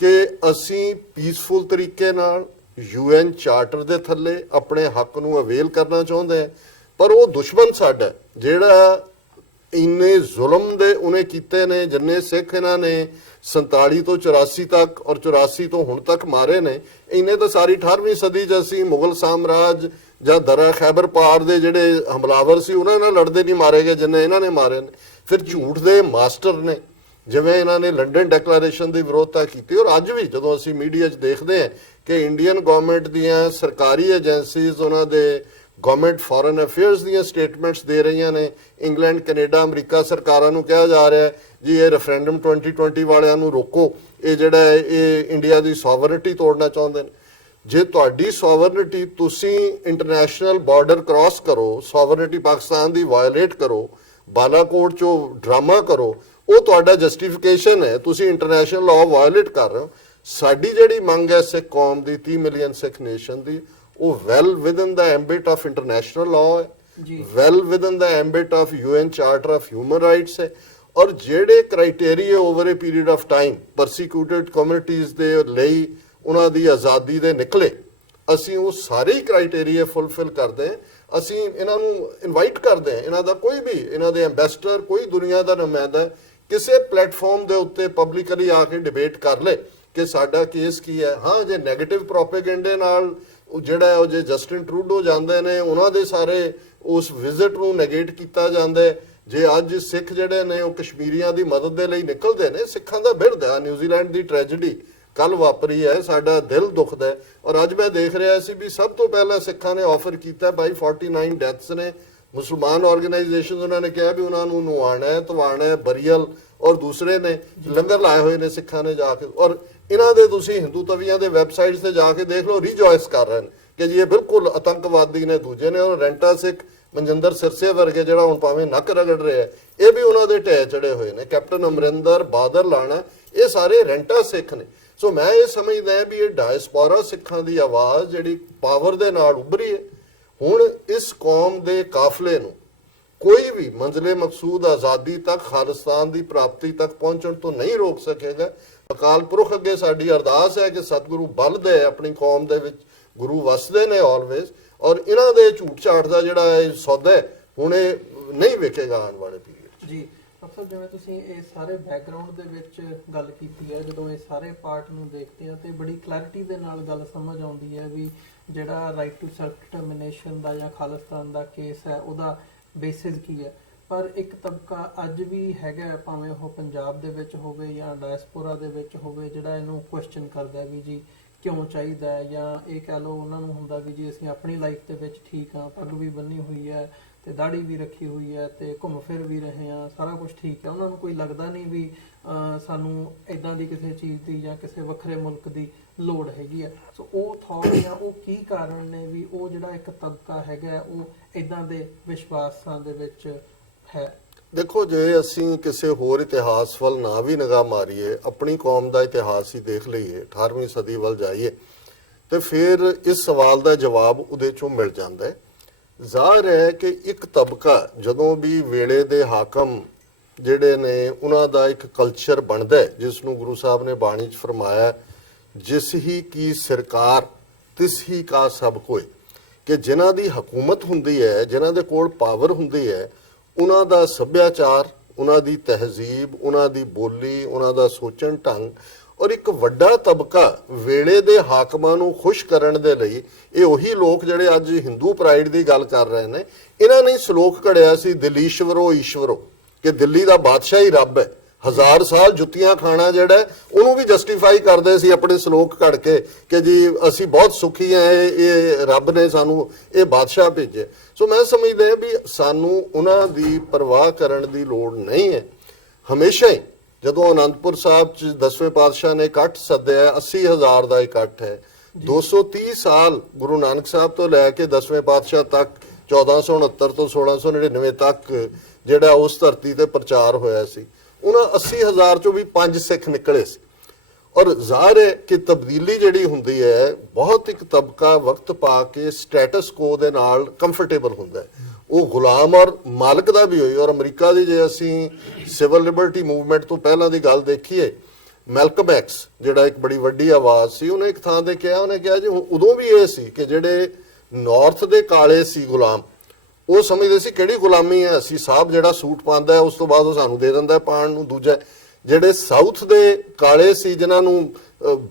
ਕਿ ਅਸੀਂ ਪੀਸਫੁਲ ਤਰੀਕੇ ਨਾਲ UN ਚਾਰਟਰ ਦੇ ਥੱਲੇ ਆਪਣੇ ਹੱਕ ਨੂੰ ਅਵੇਲ ਕਰਨਾ ਚਾਹੁੰਦੇ ਹਾਂ, ਪਰ ਉਹ ਦੁਸ਼ਮਣ ਸਾਡਾ ਜਿਹੜਾ ਇੰਨੇ ਜ਼ੁਲਮ ਦੇ ਉਹਨੇ ਕੀਤੇ ਨੇ, ਜਿੰਨੇ ਸਿੱਖ ਇਹਨਾਂ ਨੇ 47 ਤੋਂ 84 ਤੱਕ ਔਰ 84 ਤੋਂ ਹੁਣ ਤੱਕ ਮਾਰੇ ਨੇ, ਇੰਨੇ ਤਾਂ ਸਾਰੀ 18ਵੀਂ ਸਦੀ 'ਚ ਅਸੀਂ ਮੁਗਲ ਸਾਮਰਾਜ ਜਾਂ ਦਰਾ ਖੈਬਰ ਪਾਰ ਦੇ ਜਿਹੜੇ ਹਮਲਾਵਰ ਸੀ ਉਹਨਾਂ ਨਾਲ ਲੜਦੇ ਨਹੀਂ ਮਾਰੇ ਗਏ ਜਿੰਨੇ ਇਹਨਾਂ ਨੇ ਮਾਰੇ ਨੇ। ਫਿਰ ਝੂਠ ਦੇ ਮਾਸਟਰ ਨੇ, ਜਿਵੇਂ ਇਹਨਾਂ ਨੇ ਲੰਡਨ ਡੈਕਲੇਰੇਸ਼ਨ ਦੀ ਵਿਰੋਧਤਾ ਕੀਤੀ, ਔਰ ਅੱਜ ਵੀ ਜਦੋਂ ਅਸੀਂ ਮੀਡੀਆ 'ਚ ਦੇਖਦੇ ਹਾਂ ਕਿ ਇੰਡੀਅਨ ਗਵਰਨਮੈਂਟ ਦੀਆਂ ਸਰਕਾਰੀ ਏਜੰਸੀਜ਼ ਉਹਨਾਂ ਦੇ ਗਵਰਨਮੈਂਟ ਫੋਰਨ ਅਫੇਅਰਸ ਦੀਆਂ ਸਟੇਟਮੈਂਟਸ ਦੇ ਰਹੀਆਂ ਨੇ, ਇੰਗਲੈਂਡ ਕੈਨੇਡਾ ਅਮਰੀਕਾ ਸਰਕਾਰਾਂ ਨੂੰ ਕਿਹਾ ਜਾ ਰਿਹਾ ਜੀ ਇਹ ਰੈਫਰੈਂਡਮ 2020 ਵਾਲਿਆਂ ਨੂੰ ਰੋਕੋ, ਇਹ ਜਿਹੜਾ ਇਹ ਇੰਡੀਆ ਦੀ ਸੋਵਰਨਿਟੀ ਤੋੜਨਾ ਚਾਹੁੰਦੇ ਨੇ। ਜੇ ਤੁਹਾਡੀ ਸੋਵਰਨਿਟੀ ਤੁਸੀਂ ਇੰਟਰਨੈਸ਼ਨਲ ਬਾਰਡਰ ਕ੍ਰਾਸ ਕਰੋ, ਸੋਵਰਨਿਟੀ ਪਾਕਿਸਤਾਨ ਦੀ ਵਾਇਓਲੇਟ ਕਰੋ, ਬਾਲਾਕੋਟ 'ਚੋਂ ਡਰਾਮਾ ਕਰੋ, ਉਹ ਤੁਹਾਡਾ ਜਸਟੀਫਿਕੇਸ਼ਨ ਹੈ, ਤੁਸੀਂ ਇੰਟਰਨੈਸ਼ਨਲ ਲਾਅ ਵਾਇਓਲੇਟ ਕਰ ਰਹੇ ਹੋ। ਸਾਡੀ ਜਿਹੜੀ ਮੰਗ ਹੈ ਸਿੱਖ ਕੌਮ ਦੀ, 30 ਮਿਲੀਅਨ ਸਿੱਖ ਨੇਸ਼ਨ ਦੀ, ਉਹ well within the ambit of international law ਹੈ, well within the ambit of UN charter of human rights ਹੈ। ਔਰ ਜਿਹੜੇ criteria over a period of time persecuted communities ਦੇ ਲਈ ਉਹਨਾਂ ਦੀ ਆਜ਼ਾਦੀ ਦੇ ਨਿਕਲੇ, ਅਸੀਂ ਉਹ ਸਾਰੇ ਹੀ ਕ੍ਰਾਈਟੇਰੀਆ ਫੁੱਲਫਿਲ ਕਰਦੇ ਹਾਂ। ਅਸੀਂ ਇਹਨਾਂ ਨੂੰ ਇਨਵਾਈਟ ਕਰਦੇ ਹਾਂ, ਇਹਨਾਂ ਦਾ ਕੋਈ ਵੀ, ਇਹਨਾਂ ਦੇ ਐਂਬੈਸਡਰ, ਕੋਈ ਦੁਨੀਆ ਦਾ ਨੁਮਾਇੰਦਾ ਕਿਸੇ ਪਲੇਟਫਾਰਮ ਦੇ ਉੱਤੇ ਪਬਲਿਕਲੀ ਆ ਕੇ ਡਿਬੇਟ ਕਰ ਲੇ ਕਿ ਸਾਡਾ ਕੇਸ ਕੀ ਹੈ। ਹਾਂ, ਜੇ ਨੈਗੇਟਿਵ ਪ੍ਰੋਪੇਗੈਂਡੇ ਨਾਲ ਜਿਹੜਾ ਉਹ ਜੇ ਜਸਟਿਨ ਟਰੂਡੋ ਜਾਂਦੇ ਨੇ, ਉਹਨਾਂ ਦੇ ਸਾਰੇ ਉਸ ਵਿਜ਼ਿਟ ਨੂੰ ਨੈਗੇਟ ਕੀਤਾ ਜਾਂਦਾ ਹੈ। ਜੇ ਅੱਜ ਸਿੱਖ ਜਿਹੜੇ ਨੇ ਉਹ ਕਸ਼ਮੀਰੀਆਂ ਦੀ ਮਦਦ ਦੇ ਲਈ ਨਿਕਲਦੇ ਨੇ, ਸਿੱਖਾਂ ਦਾ ਬਿਰਧ ਹੈ। ਨਿਊਜ਼ੀਲੈਂਡ ਦੀ ਟ੍ਰੈਜੇਡੀ ਕੱਲ ਵਾਪਰੀ ਹੈ, ਸਾਡਾ ਦਿਲ ਦੁਖਦਾ ਹੈ। ਔਰ ਅੱਜ ਮੈਂ ਦੇਖ ਰਿਹਾ ਸੀ ਵੀ ਸਭ ਤੋਂ ਪਹਿਲਾਂ ਸਿੱਖਾਂ ਨੇ ਆਫਰ ਕੀਤਾ ਬਾਈ 49 ਡੈਥਸ ਨੇ, ਮੁਸਲਮਾਨ ਆਰਗੇਨਾਈਜੇਸ਼ਨ ਉਹਨਾਂ ਨੇ ਕਿਹਾ ਵੀ ਉਹਨਾਂ ਨੂੰ ਨਵਾਉਣਾ ਹੈ, ਧਵਾਣਾ ਹੈ, ਬਰੀਅਲ, ਔਰ ਦੂਸਰੇ ਨੇ ਲੰਗਰ ਲਾਏ ਹੋਏ ਨੇ ਸਿੱਖਾਂ ਨੇ ਜਾ ਕੇ। ਔਰ ਇਹਨਾਂ ਦੇ ਤੁਸੀਂ ਹਿੰਦੂ ਤਵੀਆਂ ਦੇ ਵੈਬਸਾਈਟਸ ਤੇ ਜਾ ਕੇ ਦੇਖ ਲਓ, ਰੀਜੋਇਸ ਕਰ ਰਹੇ ਨੇ ਕਿ ਜੀ ਇਹ ਬਿਲਕੁਲ ਆਤੰਕਵਾਦੀ ਨੇ। ਦੂਜੇ ਨੇ ਉਹ ਰੈਂਟਾ ਸਿੱਖ ਮਨਜਿੰਦਰ ਸਿਰਸੇ ਵਰਗੇ ਜਿਹੜਾ ਹੁਣ ਭਾਵੇਂ ਨੱਕ ਰਗੜ ਰਿਹਾ, ਇਹ ਵੀ ਉਹਨਾਂ ਦੇ ਢਹਿ ਚੜੇ ਹੋਏ ਨੇ। ਕੈਪਟਨ ਅਮਰਿੰਦਰ, ਬਾਦਲ ਲਾਣਾ, ਇਹ ਸਾਰੇ ਰੈਂਟਾ ਸਿੱਖ ਨੇ। ਸੋ ਮੈਂ ਇਹ ਸਮਝਦਾ ਵੀ ਇਹ ਡਾਇਸਪੋਰਾ ਸਿੱਖਾਂ ਦੀ ਆਵਾਜ਼ ਜਿਹੜੀ ਪਾਵਰ ਦੇ ਨਾਲ ਉੱਭਰੀ ਹੈ, ਹੁਣ ਇਸ ਕੌਮ ਦੇ ਕਾਫਲੇ ਨੂੰ ਕੋਈ ਵੀ ਮੰਜ਼ਲੇ ਮਕਸੂਦ ਆਜ਼ਾਦੀ ਤੱਕ, ਖਾਲਿਸਤਾਨ ਦੀ ਪ੍ਰਾਪਤੀ ਤੱਕ ਪਹੁੰਚਣ ਤੋਂ ਨਹੀਂ ਰੋਕ ਸਕੇਗਾ। ਅਕਾਲ ਪੁਰਖ ਅੱਗੇ ਸਾਡੀ ਅਰਦਾਸ ਹੈ ਕਿ ਸਤਿਗੁਰੂ ਬਲ ਦੇ ਆਪਣੀ ਕੌਮ ਦੇ ਵਿੱਚ, ਗੁਰੂ ਵਸਦੇ ਨੇ ਆਲਵੇਜ਼, ਔਰ ਇਹਨਾਂ ਦੇ ਝੂਠ ਝਾਟ ਦਾ ਜਿਹੜਾ ਇਹ ਸੌਦਾ ਹੈ ਹੁਣ ਇਹ ਨਹੀਂ ਵੇਖੇਗਾ ਆਉਣ ਵਾਲੇ ਪੀਰੀਅਡ ਜੀ। ਡਾਕਟਰ ਜਿਵੇਂ ਤੁਸੀਂ ਇਹ ਸਾਰੇ ਬੈਕਗ੍ਰਾਉਂਡ ਦੇ ਵਿੱਚ ਗੱਲ ਕੀਤੀ ਹੈ, ਜਦੋਂ ਇਹ ਸਾਰੇ ਪਾਰਟ ਨੂੰ ਦੇਖਦੇ ਆ ਤੇ ਬੜੀ ਕਲੈਰਿਟੀ ਦੇ ਨਾਲ ਗੱਲ ਸਮਝ ਆਉਂਦੀ ਹੈ ਵੀ ਜਿਹੜਾ ਰਾਈਟ ਟੂ ਸੈਲਫ ਡਿਟਰਮੀਨੇਸ਼ਨ ਦਾ ਜਾਂ ਖਾਲਿਸਤਾਨ ਦਾ ਕੇਸ ਹੈ ਉਹਦਾ ਬੇਸਿਸ ਕੀ ਹੈ। ਪਰ ਇੱਕ ਤਬਕਾ ਅੱਜ ਵੀ ਹੈਗਾ, ਭਾਵੇਂ ਉਹ ਪੰਜਾਬ ਦੇ ਵਿੱਚ ਹੋਵੇ ਜਾਂ ਡਾਇਸਪੋਰਾ ਦੇ ਵਿੱਚ ਹੋਵੇ, ਜਿਹੜਾ ਇਹਨੂੰ ਕੁਐਸਚਨ ਕਰਦਾ ਵੀ ਜੀ ਕਿਉਂ ਚਾਹੀਦਾ ਹੈ, ਜਾਂ ਇਹ ਕਹਿ ਲਓ ਉਹਨਾਂ ਨੂੰ ਹੁੰਦਾ ਵੀ ਜੀ ਅਸੀਂ ਆਪਣੀ ਲਾਈਫ ਦੇ ਵਿੱਚ ਠੀਕ ਹਾਂ, ਪੱਗ ਵੀ ਬੰਨੀ ਹੋਈ ਹੈ ਤੇ ਦਾੜੀ ਵੀ ਰੱਖੀ ਹੋਈ ਹੈ ਤੇ ਘੁੰਮ ਫਿਰ ਵੀ ਰਹੇ ਹਾਂ, ਸਾਰਾ ਕੁਝ ਠੀਕ ਹੈ। ਉਹਨਾਂ ਨੂੰ ਕੋਈ ਲੱਗਦਾ ਨਹੀਂ ਵੀ ਸਾਨੂੰ ਇਦਾਂ ਦੀ ਕਿਸੇ ਚੀਜ਼ ਦੀ ਜਾਂ ਕਿਸੇ ਵੱਖਰੇ ਮੁਲਕ ਦੀ ਲੋੜ ਹੈਗੀ ਹੈ। ਸੋ ਉਹ ਥੌਟ ਜਾਂ ਉਹ ਕੀ ਕਾਰਨ ਨੇ ਵੀ ਉਹ ਜਿਹੜਾ ਇੱਕ ਤਬਕਾ ਹੈਗਾ ਉਹ ਇਦਾਂ ਦੇ ਵਿਸ਼ਵਾਸਾਂ ਦੇ ਵਿੱਚ ਹੈ। ਦੇਖੋ, ਜੇ ਅਸੀਂ ਕਿਸੇ ਹੋਰ ਇਤਿਹਾਸ ਵੱਲ ਨਾ ਵੀ ਨਿਗਾਹ ਮਾਰੀਏ, ਆਪਣੀ ਕੌਮ ਦਾ ਇਤਿਹਾਸ ਹੀ ਦੇਖ ਲਈਏ, 18ਵੀਂ ਸਦੀ ਵੱਲ ਜਾਈਏ, ਤੇ ਫਿਰ ਇਸ ਸਵਾਲ ਦਾ ਜਵਾਬ ਉਹਦੇ ਚੋਂ ਮਿਲ ਜਾਂਦਾ ਹੈ। ਜ਼ਾਹਰ ਹੈ ਕਿ ਇੱਕ ਤਬਕਾ ਜਦੋਂ ਵੀ ਵੇਲੇ ਦੇ ਹਾਕਮ ਜਿਹੜੇ ਨੇ ਉਹਨਾਂ ਦਾ ਇੱਕ ਕਲਚਰ ਬਣਦਾ ਹੈ, ਜਿਸ ਨੂੰ ਗੁਰੂ ਸਾਹਿਬ ਨੇ ਬਾਣੀ 'ਚ ਫਰਮਾਇਆ, ਜਿਸ ਹੀ ਕੀ ਸਰਕਾਰ ਤਿਸ ਹੀ ਕਾ ਸਭ ਕੋਈ, ਕਿ ਜਿਨ੍ਹਾਂ ਦੀ ਹਕੂਮਤ ਹੁੰਦੀ ਹੈ, ਜਿਨ੍ਹਾਂ ਦੇ ਕੋਲ ਪਾਵਰ ਹੁੰਦੀ ਹੈ, ਉਹਨਾਂ ਦਾ ਸੱਭਿਆਚਾਰ, ਉਹਨਾਂ ਦੀ ਤਹਿਜ਼ੀਬ, ਉਹਨਾਂ ਦੀ ਬੋਲੀ, ਉਹਨਾਂ ਦਾ ਸੋਚਣ ਢੰਗ, ਔਰ ਇੱਕ ਵੱਡਾ ਤਬਕਾ ਵੇਲੇ ਦੇ ਹਾਕਮਾਂ ਨੂੰ ਖੁਸ਼ ਕਰਨ ਦੇ ਲਈ, ਇਹ ਉਹੀ ਲੋਕ ਜਿਹੜੇ ਅੱਜ ਹਿੰਦੂ ਪ੍ਰਾਈਡ ਦੀ ਗੱਲ ਕਰ ਰਹੇ ਨੇ, ਇਹਨਾਂ ਨੇ ਸ਼ਲੋਕ ਘੜਿਆ ਸੀ ਦਿੱਲੀਸ਼ਵਰੋ ਈਸ਼ਵਰੋ, ਕਿ ਦਿੱਲੀ ਦਾ ਬਾਦਸ਼ਾਹ ਹੀ ਰੱਬ ਹੈ। 1000 ਸਾਲ ਜੁੱਤੀਆਂ ਖਾਣਾ ਜਿਹੜਾ ਉਹਨੂੰ ਵੀ ਜਸਟੀਫਾਈ ਕਰਦੇ ਸੀ ਆਪਣੇ ਸ਼ਲੋਕ ਘੜ ਕੇ ਕਿ ਜੀ ਅਸੀਂ ਬਹੁਤ ਸੁਖੀ ਹਾਂ, ਇਹ ਰੱਬ ਨੇ ਸਾਨੂੰ ਇਹ ਬਾਦਸ਼ਾਹ ਭੇਜਿਆ। ਸੋ ਮੈਂ ਸਮਝਦਾ ਵੀ ਸਾਨੂੰ ਉਹਨਾਂ ਦੀ ਪਰਵਾਹ ਕਰਨ ਦੀ ਲੋੜ ਨਹੀਂ ਹੈ। ਹਮੇਸ਼ਾ ਹੀ ਜਦੋਂ ਅਨੰਦਪੁਰ ਸਾਹਿਬ 'ਚ 10ਵੇਂ ਪਾਤਸ਼ਾਹ ਨੇ ਇਕੱਠ ਸੱਦਿਆ, 80,000 ਦਾ ਇਕੱਠ ਹੈ। 230 ਸਾਲ ਗੁਰੂ ਨਾਨਕ ਸਾਹਿਬ ਤੋਂ ਲੈ ਕੇ 10ਵੇਂ ਪਾਤਸ਼ਾਹ ਤੱਕ, 1469 ਤੋਂ 1699 ਤੱਕ ਜਿਹੜਾ ਉਸ ਧਰਤੀ ਤੇ ਪ੍ਰਚਾਰ ਹੋਇਆ ਸੀ, ਉਹਨਾਂ 80,000 ਚੋਂ ਵੀ 5 ਸਿੱਖ ਨਿਕਲੇ ਸੀ। ਔਰ ਜ਼ਾਹਰ ਹੈ ਕਿ ਤਬਦੀਲੀ ਜਿਹੜੀ ਹੁੰਦੀ ਹੈ, ਬਹੁਤ ਇੱਕ ਤਬਕਾ ਵਕਤ ਪਾ ਕੇ ਸਟੇਟਸ ਕੋ ਦੇ ਨਾਲ ਕੰਫਰਟੇਬਲ ਹੁੰਦਾ ਹੈ, ਉਹ ਗੁਲਾਮ ਔਰ ਮਾਲਕ ਦਾ ਵੀ ਹੋਈ। ਔਰ ਅਮਰੀਕਾ ਦੀ ਜੇ ਅਸੀਂ ਸਿਵਲ ਲਿਬਰਟੀ ਮੂਵਮੈਂਟ ਤੋਂ ਪਹਿਲਾਂ ਦੀ ਗੱਲ ਦੇਖੀਏ, ਮੈਲਕਮ ਐਕਸ ਜਿਹੜਾ ਇੱਕ ਬੜੀ ਵੱਡੀ ਆਵਾਜ਼ ਸੀ, ਉਹਨੇ ਇੱਕ ਥਾਂ ਤੇ ਕਿਹਾ, ਉਹਨੇ ਕਿਹਾ ਜੀ ਉਦੋਂ ਵੀ ਇਹ ਸੀ ਕਿ ਜਿਹੜੇ ਨਾਰਥ ਦੇ ਕਾਲੇ ਸੀ ਗੁਲਾਮ, ਉਹ ਸਮਝਦੇ ਸੀ ਕਿਹੜੀ ਗੁਲਾਮੀ ਹੈ, ਅਸੀਂ ਸਾਹਿਬ ਜਿਹੜਾ ਸੂਟ ਪਾਉਂਦਾ ਹੈ ਉਸ ਤੋਂ ਬਾਅਦ ਉਹ ਸਾਨੂੰ ਦੇ ਦਿੰਦਾ ਪਾਣ ਨੂੰ। ਦੂਜਾ ਜਿਹੜੇ ਸਾਊਥ ਦੇ ਕਾਲੇ ਸੀ ਜਿਨ੍ਹਾਂ ਨੂੰ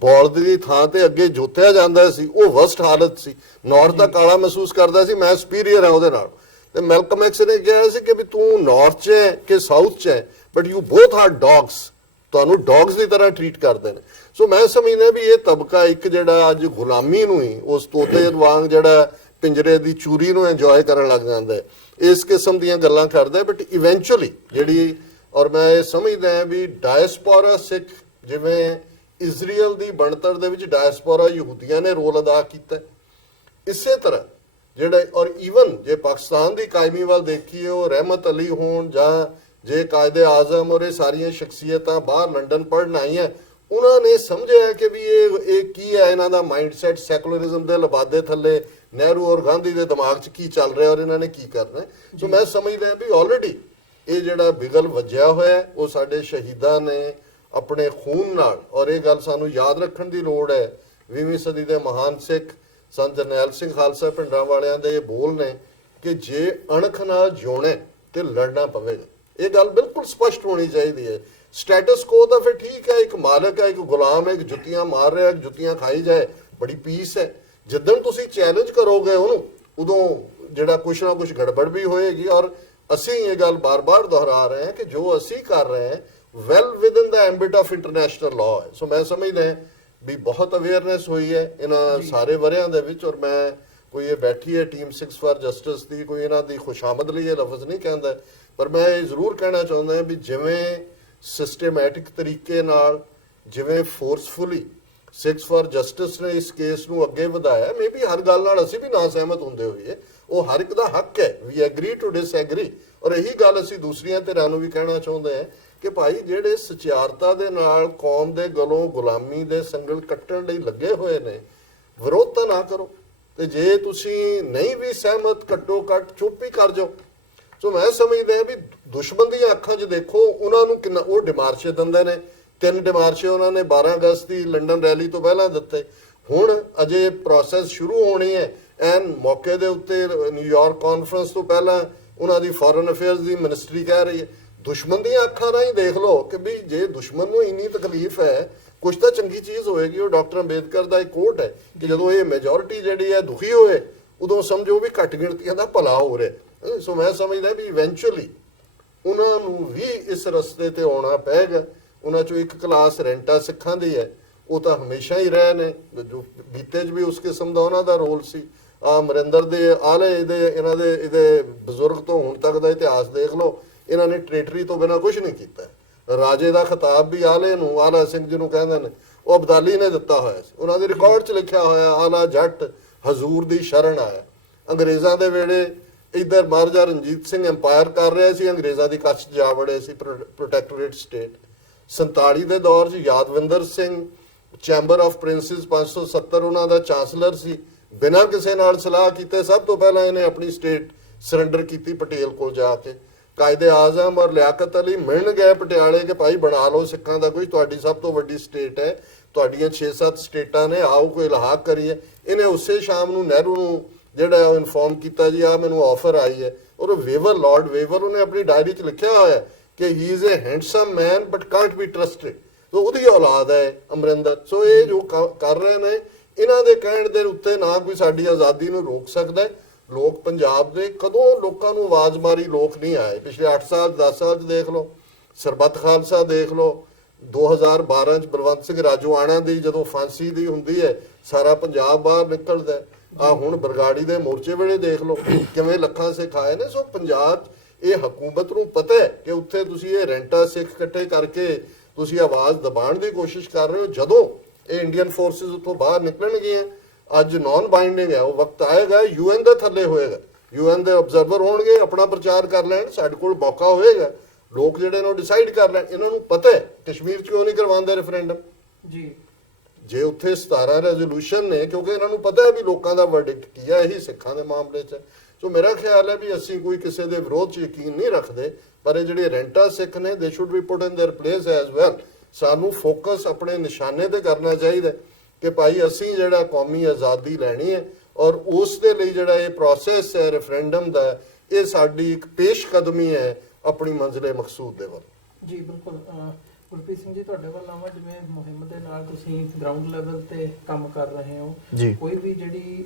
ਬੌਲਦ ਦੀ ਥਾਂ ਤੇ ਅੱਗੇ ਜੋਤਿਆ ਜਾਂਦਾ ਸੀ, ਉਹ ਵਰਸਟ ਹਾਲਤ ਸੀ। ਨਾਰਥ ਦਾ ਕਾਲਾ ਮਹਿਸੂਸ ਕਰਦਾ ਸੀ ਮੈਂ ਸੁਪੀਰੀਅਰ ਹਾਂ ਉਹਦੇ ਨਾਲ। ਤੇ ਮੈਲਕਮ ਐਕਸ ਨੇ ਕਿਹਾ ਸੀ ਕਿ ਵੀ ਤੂੰ ਨਾਰਥ 'ਚ ਹੈ ਕਿ ਸਾਊਥ 'ਚ ਹੈ, but you both are dogs, ਤੁਹਾਨੂੰ ਡੌਗਸ ਦੀ ਤਰ੍ਹਾਂ ਟਰੀਟ ਕਰਦੇ ਨੇ। ਸੋ ਮੈਂ ਸਮਝਦਾ ਵੀ ਇਹ ਤਬਕਾ ਇੱਕ ਜਿਹੜਾ ਅੱਜ ਗੁਲਾਮੀ ਨੂੰ ਹੀ ਉਸ ਤੋਤੇ ਵਾਂਗ ਜਿਹੜਾ ਪਿੰਜਰੇ ਦੀ ਚੂਰੀ ਨੂੰ ਇੰਜੋਏ ਕਰਨ ਲੱਗ ਜਾਂਦਾ ਹੈ, ਇਸ ਕਿਸਮ ਦੀਆਂ ਗੱਲਾਂ ਕਰਦਾ। ਬਟ ਇਵੈਂਚੁਅਲੀ ਜਿਹੜੀ, ਔਰ ਮੈਂ ਇਹ ਸਮਝਦਾ ਵੀ ਡਾਇਸਪੋਰਾ ਸਿੱਖ, ਜਿਵੇਂ ਇਜ਼ਰਾਈਲ ਦੀ ਬਣਤਰ ਦੇ ਵਿੱਚ ਡਾਇਸਪੋਰਾ ਯਹੂਦੀਆਂ ਨੇ ਰੋਲ ਅਦਾ ਕੀਤਾ, ਇਸੇ ਤਰ੍ਹਾਂ ਜਿਹੜਾ, ਔਰ ਈਵਨ ਜੇ ਪਾਕਿਸਤਾਨ ਦੀ ਕਾਇਮੀ ਵੱਲ ਦੇਖੀਏ, ਉਹ ਰਹਿਮਤ ਅਲੀ ਹੋਣ ਜਾਂ ਜੇ ਕਾਇਦੇ ਆਜ਼ਮ ਔਰ ਇਹ ਸਾਰੀਆਂ ਸ਼ਖਸੀਅਤਾਂ ਬਾਹਰ ਲੰਡਨ ਪੜ੍ਹਨ ਆਈਆਂ, ਉਹਨਾਂ ਨੇ ਸਮਝਿਆ ਕਿ ਵੀ ਇਹ ਕੀ ਹੈ, ਇਹਨਾਂ ਦਾ ਮਾਈਂਡਸੈਟ ਸੈਕੂਲਰਿਜ਼ਮ ਦੇ ਲਬਾਦੇ ਥੱਲੇ ਨਹਿਰੂ ਔਰ ਗਾਂਧੀ ਦੇ ਦਿਮਾਗ 'ਚ ਕੀ ਚੱਲ ਰਿਹਾ ਔਰ ਇਹਨਾਂ ਨੇ ਕੀ ਕਰਨਾ। ਸੋ ਮੈਂ ਸਮਝਦਾ ਵੀ ਆਲਰੇਡੀ ਇਹ ਜਿਹੜਾ ਬਿਗਲ ਵੱਜਿਆ ਹੋਇਆ ਉਹ ਸਾਡੇ ਸ਼ਹੀਦਾਂ ਨੇ ਆਪਣੇ ਖੂਨ ਨਾਲ, ਔਰ ਇਹ ਗੱਲ ਸਾਨੂੰ ਯਾਦ ਰੱਖਣ ਦੀ ਲੋੜ ਹੈ, 20ਵੀਂ ਸਦੀ ਦੇ ਮਹਾਨ ਸਿੱਖ ਸੰਤ ਜਰਨੈਲ ਸਿੰਘ ਖਾਲਸਾ ਪਿੰਡਾਂ ਵਾਲਿਆਂ ਦੇ ਇਹ ਬੋਲ ਨੇ ਕਿ ਜੇ ਅਣਖ ਨਾਲ ਜਿਉਣੇ ਤੇ ਲੜਨਾ ਪਵੇਗਾ। ਇਹ ਗੱਲ ਬਿਲਕੁਲ ਸਪਸ਼ਟ ਹੋਣੀ ਚਾਹੀਦੀ ਹੈ। ਸਟੇਟਸ ਕੋ ਤਾਂ ਫਿਰ ਠੀਕ ਹੈ, ਇੱਕ ਮਾਲਕ ਹੈ, ਇੱਕ ਗੁਲਾਮ ਹੈ, ਇੱਕ ਜੁੱਤੀਆਂ ਮਾਰ ਰਿਹਾ, ਜੁੱਤੀਆਂ ਖਾਈ ਜਾਏ, ਬੜੀ ਪੀਸ ਹੈ। ਜਿੱਦਣ ਤੁਸੀਂ ਚੈਲੰਜ ਕਰੋਗੇ ਉਹਨੂੰ, ਉਦੋਂ ਜਿਹੜਾ ਕੁਛ ਨਾ ਕੁਛ ਗੜਬੜ ਵੀ ਹੋਏਗੀ। ਔਰ ਅਸੀਂ ਇਹ ਗੱਲ ਬਾਰ-ਬਾਰ ਦੁਹਰਾ ਰਹੇ ਹਾਂ ਕਿ ਜੋ ਅਸੀਂ ਕਰ ਰਹੇ ਹਾਂ well within the ambit of international law ਹੈ। ਸੋ ਮੈਂ ਸਮਝਦਾ ਵੀ ਬਹੁਤ ਅਵੇਅਰਨੈਸ ਹੋਈ ਹੈ ਇਹਨਾਂ ਸਾਰੇ ਵਰਿਆਂ ਦੇ ਵਿੱਚ। ਔਰ ਮੈਂ ਕੋਈ ਇਹ ਬੈਠੀ ਹੈ ਟੀਮ 6 ਫਾਰ ਜਸਟਿਸ ਦੀ, ਕੋਈ ਇਹਨਾਂ ਦੀ ਖੁਸ਼ਾਮਦ ਲਈ ਇਹ ਲਫ਼ਜ਼ ਨਹੀਂ ਕਹਿੰਦਾ, ਪਰ ਮੈਂ ਇਹ ਜ਼ਰੂਰ ਕਹਿਣਾ ਚਾਹੁੰਦਾ ਵੀ ਜਿਵੇਂ ਸਿਸਟੇਮੈਟਿਕ ਤਰੀਕੇ ਨਾਲ, ਜਿਵੇਂ ਫੋਰਸਫੁਲੀ 6 ਫਾਰ ਜਸਟਿਸ ਨੇ ਇਸ ਕੇਸ ਨੂੰ ਅੱਗੇ ਵਧਾਇਆ, ਮੇਬੀ ਹਰ ਗੱਲ ਨਾਲ ਅਸੀਂ ਵੀ ਨਾ ਸਹਿਮਤ ਹੁੰਦੇ ਹੋਈਏ, ਉਹ ਹਰ ਇੱਕ ਦਾ ਹੱਕ ਹੈ, ਵੀ ਐਗਰੀ ਟੂ ਡਿਸਐਗਰੀ। ਔਰ ਇਹੀ ਗੱਲ ਅਸੀਂ ਦੂਸਰੀਆਂ ਧਿਰਾਂ ਨੂੰ ਵੀ ਕਹਿਣਾ ਚਾਹੁੰਦੇ ਹਾਂ ਕਿ ਭਾਈ ਜਿਹੜੇ ਸਚਿਆਰਤਾ ਦੇ ਨਾਲ ਕੌਮ ਦੇ ਗਲੋਂ ਗੁਲਾਮੀ ਦੇ ਸੰਗਲ ਕੱਟਣ ਲਈ ਲੱਗੇ ਹੋਏ ਨੇ, ਵਿਰੋਧ ਤਾਂ ਨਾ ਕਰੋ, ਤੇ ਜੇ ਤੁਸੀਂ ਨਹੀਂ ਵੀ ਸਹਿਮਤ, ਘੱਟੋ ਘੱਟ ਚੁੱਪ ਹੀ ਕਰ ਜਾਓ। ਸੋ ਮੈਂ ਸਮਝਦਾ ਵੀ ਦੁਸ਼ਮਣ ਦੀਆਂ ਅੱਖਾਂ 'ਚ ਦੇਖੋ ਉਹਨਾਂ ਨੂੰ ਕਿੰਨਾ, ਉਹ ਡਿਮਾਰਸ਼ੇ ਦਿੰਦੇ ਨੇ, 3 ਡਿਮਾਰਸ਼ੇ ਉਹਨਾਂ ਨੇ 12 ਅਗਸਤ ਦੀ ਲੰਡਨ ਰੈਲੀ ਤੋਂ ਪਹਿਲਾਂ ਦਿੱਤੇ। ਹੁਣ ਅਜੇ ਪ੍ਰੋਸੈਸ ਸ਼ੁਰੂ ਹੋਣੀ ਹੈ, ਐਨ ਮੌਕੇ ਦੇ ਉੱਤੇ ਨਿਊਯਾਰਕ ਕਾਨਫਰੰਸ ਤੋਂ ਪਹਿਲਾਂ ਉਹਨਾਂ ਦੀ ਫੋਰਨ ਅਫੇਅਰਸ ਦੀ ਮਿਨਿਸਟਰੀ ਕਹਿ ਰਹੀ ਹੈ। ਦੁਸ਼ਮਣ ਦੀਆਂ ਅੱਖਾਂ ਰਾਹੀਂ ਦੇਖ ਲਓ ਕਿ ਵੀ ਜੇ ਦੁਸ਼ਮਣ ਨੂੰ ਇੰਨੀ ਤਕਲੀਫ ਹੈ, ਕੁਝ ਤਾਂ ਚੰਗੀ ਚੀਜ਼ ਹੋਏਗੀ। ਉਹ ਡਾਕਟਰ ਅੰਬੇਦਕਰ ਦਾ ਇੱਕ ਕੋਟ ਹੈ ਕਿ ਜਦੋਂ ਇਹ ਮੈਜੋਰਿਟੀ ਜਿਹੜੀ ਹੈ ਦੁਖੀ ਹੋਏ, ਉਦੋਂ ਸਮਝੋ ਵੀ ਘੱਟ ਗਿਣਤੀਆਂ ਦਾ ਭਲਾ ਹੋ ਰਿਹਾ। ਸੋ ਮੈਂ ਸਮਝਦਾ ਵੀ ਇਵੈਂਚੁਅਲੀ ਉਹਨਾਂ ਨੂੰ ਵੀ ਇਸ ਰਸਤੇ ਤੇ ਆਉਣਾ ਪਏਗਾ। ਉਹਨਾਂ ਚੋਂ ਇੱਕ ਕਲਾਸ ਰੈਂਟਾ ਸਿੱਖਾਂ ਦੀ ਹੈ, ਉਹ ਤਾਂ ਹਮੇਸ਼ਾ ਹੀ ਰਹੇ ਨੇ, ਜੋ ਬੀਤੇ 'ਚ ਵੀ ਉਸ ਕਿਸਮ ਦਾ ਉਹਨਾਂ ਦਾ ਰੋਲ ਸੀ। ਅਮਰਿੰਦਰ ਦੇ ਆਲੇ ਇਹਦੇ ਬਜ਼ੁਰਗ ਤੋਂ ਹੁਣ ਤੱਕ ਦਾ ਇਤਿਹਾਸ ਦੇਖ ਲਓ, ਇਹਨਾਂ ਨੇ ਟ੍ਰੇਟਰੀ ਤੋਂ ਬਿਨਾਂ ਕੁਝ ਨਹੀਂ ਕੀਤਾ। ਰਾਜੇ ਦਾ ਖਿਤਾਬ ਵੀ ਆਲੇ ਨੂੰ, ਆਲਾ ਸਿੰਘ ਜਿਹਨੂੰ ਕਹਿੰਦੇ ਨੇ, ਉਹ ਅਬਦਾਲੀ ਨੇ ਦਿੱਤਾ ਹੋਇਆ ਸੀ। ਉਹਨਾਂ ਦੇ ਰਿਕਾਰਡ 'ਚ ਲਿਖਿਆ ਹੋਇਆ, ਆਲਾ ਜੱਟ ਹਜ਼ੂਰ ਦੀ ਸ਼ਰਨ ਆਇਆ। ਅੰਗਰੇਜ਼ਾਂ ਦੇ ਵੇਲੇ ਇੱਧਰ ਮਹਾਰਾਜਾ ਰਣਜੀਤ ਸਿੰਘ ਐਮਪਾਇਰ ਕਰ ਰਿਹਾ ਸੀ, ਅੰਗਰੇਜ਼ਾਂ ਦੀ ਕੱਛ ਜਾ ਵੜੇ ਸੀ, ਪ੍ਰੋਟੈਕਟੋਰੇਟ ਸਟੇਟ। 47 ਦੇ ਦੌਰ 'ਚ ਯਾਦਵਿੰਦਰ ਸਿੰਘ ਚੈਂਬਰ ਆਫ ਪ੍ਰਿੰਸਿਸ 570 ਉਹਨਾਂ ਦਾ ਚਾਂਸਲਰ ਸੀ। ਬਿਨਾਂ ਕਿਸੇ ਨਾਲ ਸਲਾਹ ਕੀਤੇ ਸਭ ਤੋਂ ਪਹਿਲਾਂ ਇਹਨੇ ਆਪਣੀ ਸਟੇਟ ਸਰੈਂਡਰ ਕੀਤੀ ਪਟੇਲ ਕੋਲ ਜਾ ਕੇ। ਕਾਇਦੇ ਆਜ਼ਮ ਔਰ ਲਿਆਕਤ ਅਲੀ ਮਿਲਣ ਗਏ ਪਟਿਆਲੇ ਕਿ ਭਾਈ ਬਣਾ ਲਓ ਸਿੱਖਾਂ ਦਾ ਕੁਝ, ਤੁਹਾਡੀ ਸਭ ਤੋਂ ਵੱਡੀ ਸਟੇਟ ਹੈ, ਤੁਹਾਡੀਆਂ 6-7 ਸਟੇਟਾਂ ਨੇ, ਆਓ ਕੋਈ ਇਲਾਹਾਕ ਕਰੀਏ। ਇਹਨੇ ਉਸੇ ਸ਼ਾਮ ਨੂੰ ਨਹਿਰੂ ਨੂੰ ਜਿਹੜਾ ਉਹ ਇਨਫੋਰਮ ਕੀਤਾ ਜੀ ਆ ਮੈਨੂੰ ਆਫਰ ਆਈ ਹੈ। ਔਰ ਵੇਵਰ, ਲਾਰਡ ਵੇਵਰ, ਉਹਨੇ ਆਪਣੀ ਡਾਇਰੀ 'ਚ ਲਿਖਿਆ ਹੋਇਆ ਕਿ he is a handsome man but can't be trusted. So ਉਹਦੀ ਔਲਾਦ ਹੈ ਅਮਰਿੰਦਰ। ਸੋ ਇਹ ਜੋ ਕਰ ਰਹੇ ਨੇ, ਇਹਨਾਂ ਦੇ ਕਹਿਣ ਦੇ ਉੱਤੇ ਨਾ ਕੋਈ ਸਾਡੀ ਆਜ਼ਾਦੀ ਨੂੰ ਰੋਕ ਸਕਦਾ ਹੈ। ਲੋਕ ਪੰਜਾਬ ਦੇ ਕਦੋਂ ਲੋਕਾਂ ਨੂੰ ਆਵਾਜ਼ ਮਾਰੀ ਲੋਕ ਨਹੀਂ ਆਏ। ਪਿਛਲੇ 8 ਸਾਲ 10 ਸਾਲ 'ਚ ਦੇਖ ਲਓ, ਸਰਬੱਤ ਖਾਲਸਾ ਦੇਖ ਲਓ, 2012 'ਚ ਬਲਵੰਤ ਸਿੰਘ ਰਾਜੋਆਣਾ ਦੀ ਜਦੋਂ ਫਾਂਸੀ ਦੀ ਹੁੰਦੀ ਹੈ, ਸਾਰਾ ਪੰਜਾਬ ਬਾਹਰ ਨਿਕਲਦਾ। ਆ ਹੁਣ ਬਰਗਾੜੀ ਦੇ ਮੋਰਚੇ ਵੇਲੇ ਦੇਖ ਲਓ ਕਿਵੇਂ ਲੱਖਾਂ ਸਿੱਖ ਆਏ ਨੇ। ਸੋ ਪੰਜਾਬ 'ਚ ਇਹ ਹਕੂਮਤ ਨੂੰ ਪਤਾ ਹੈ ਕਿ ਉੱਥੇ ਤੁਸੀਂ ਇਹ ਰੈਂਟਾ ਸਿੱਖ ਇਕੱਠੇ ਕਰਕੇ ਤੁਸੀਂ ਆਵਾਜ਼ ਦਬਾਉਣ ਦੀ ਕੋਸ਼ਿਸ਼ ਕਰ ਰਹੇ ਹੋ। ਜਦੋਂ ਇਹ ਇੰਡੀਅਨ ਫੋਰਸਿਸ ਉੱਥੋਂ ਬਾਹਰ ਨਿਕਲਣਗੀਆਂ, ਅੱਜ ਨਾਨ ਬਾਈਂਡਿੰਗ ਹੈ, ਉਹ ਵਕਤ ਆਏਗਾ UN ਦੇ ਥੱਲੇ ਹੋਏਗਾ, UN ਦੇ ਆਬਜ਼ਰਵਰ ਹੋਣਗੇ, ਆਪਣਾ ਪ੍ਰਚਾਰ ਕਰ ਲੈਣ, ਸਾਡੇ ਕੋਲ ਮੌਕਾ ਹੋਏਗਾ, ਲੋਕ ਜਿਹੜੇ ਨੇ ਡਿਸਾਈਡ ਕਰ ਲੈਣ। ਇਹਨਾਂ ਨੂੰ ਪਤਾ ਹੈ ਕਸ਼ਮੀਰ 'ਚ ਕਿਉਂ ਨਹੀਂ ਕਰਵਾਉਂਦੇ ਰੈਫਰੈਂਡਮ ਜੀ, ਜੇ ਉੱਥੇ 17 ਰੈਜ਼ੋਲੂਸ਼ਨ ਨੇ, ਕਿਉਂਕਿ ਇਹਨਾਂ ਨੂੰ ਪਤਾ ਹੈ ਵੀ ਲੋਕਾਂ ਦਾ ਵਰਡਿਕਟ ਕੀ ਹੈ। ਇਹੀ ਸਿੱਖਾਂ ਦੇ ਮਾਮਲੇ 'ਚ। ਸੋ ਮੇਰਾ ਖਿਆਲ ਹੈ ਵੀ ਅਸੀਂ ਕੋਈ ਕਿਸੇ ਦੇ ਵਿਰੋਧ 'ਚ ਯਕੀਨ ਨਹੀਂ ਰੱਖਦੇ, ਪਰ ਇਹ ਜਿਹੜੇ ਰੈਂਟਾ ਸਿੱਖ ਨੇ, ਦੇ should be put in there place as well. ਸਾਨੂੰ ਫੋਕਸ ਆਪਣੇ ਨਿਸ਼ਾਨੇ ਤੇ ਕਰਨਾ ਚਾਹੀਦਾ ਕਿ ਭਾਈ ਅਸੀਂ ਜਿਹੜਾ ਕੌਮੀ ਆਜ਼ਾਦੀ ਲੈਣੀ ਹੈ ਔਰ ਉਸ ਦੇ ਲਈ ਜਿਹੜਾ ਇਹ ਪ੍ਰੋਸੈਸ ਹੈ ਰੈਫਰੈਂਡਮ ਦਾ, ਇਹ ਸਾਡੀ ਇੱਕ ਪੇਸ਼ਕਦਮੀ ਹੈ ਆਪਣੀ ਮੰਜ਼ਿਲੇ ਮਕਸੂਦ ਦੇ ਵੱਲ। ਜੀ ਬਿਲਕੁਲ। ਗੁਰਪ੍ਰੀਤ ਸਿੰਘ ਜੀ, ਤੁਹਾਡੇ ਵੱਲ ਆਵਾਂ, ਜਿਵੇਂ ਮੁਹਿੰਮ ਦੇ ਨਾਲ ਤੁਸੀਂ ਗਰਾਊਂਡ ਲੈਵਲ ਤੇ ਕੰਮ ਕਰ ਰਹੇ ਹੋ ਜੀ। ਕੋਈ ਵੀ ਜਿਹੜੀ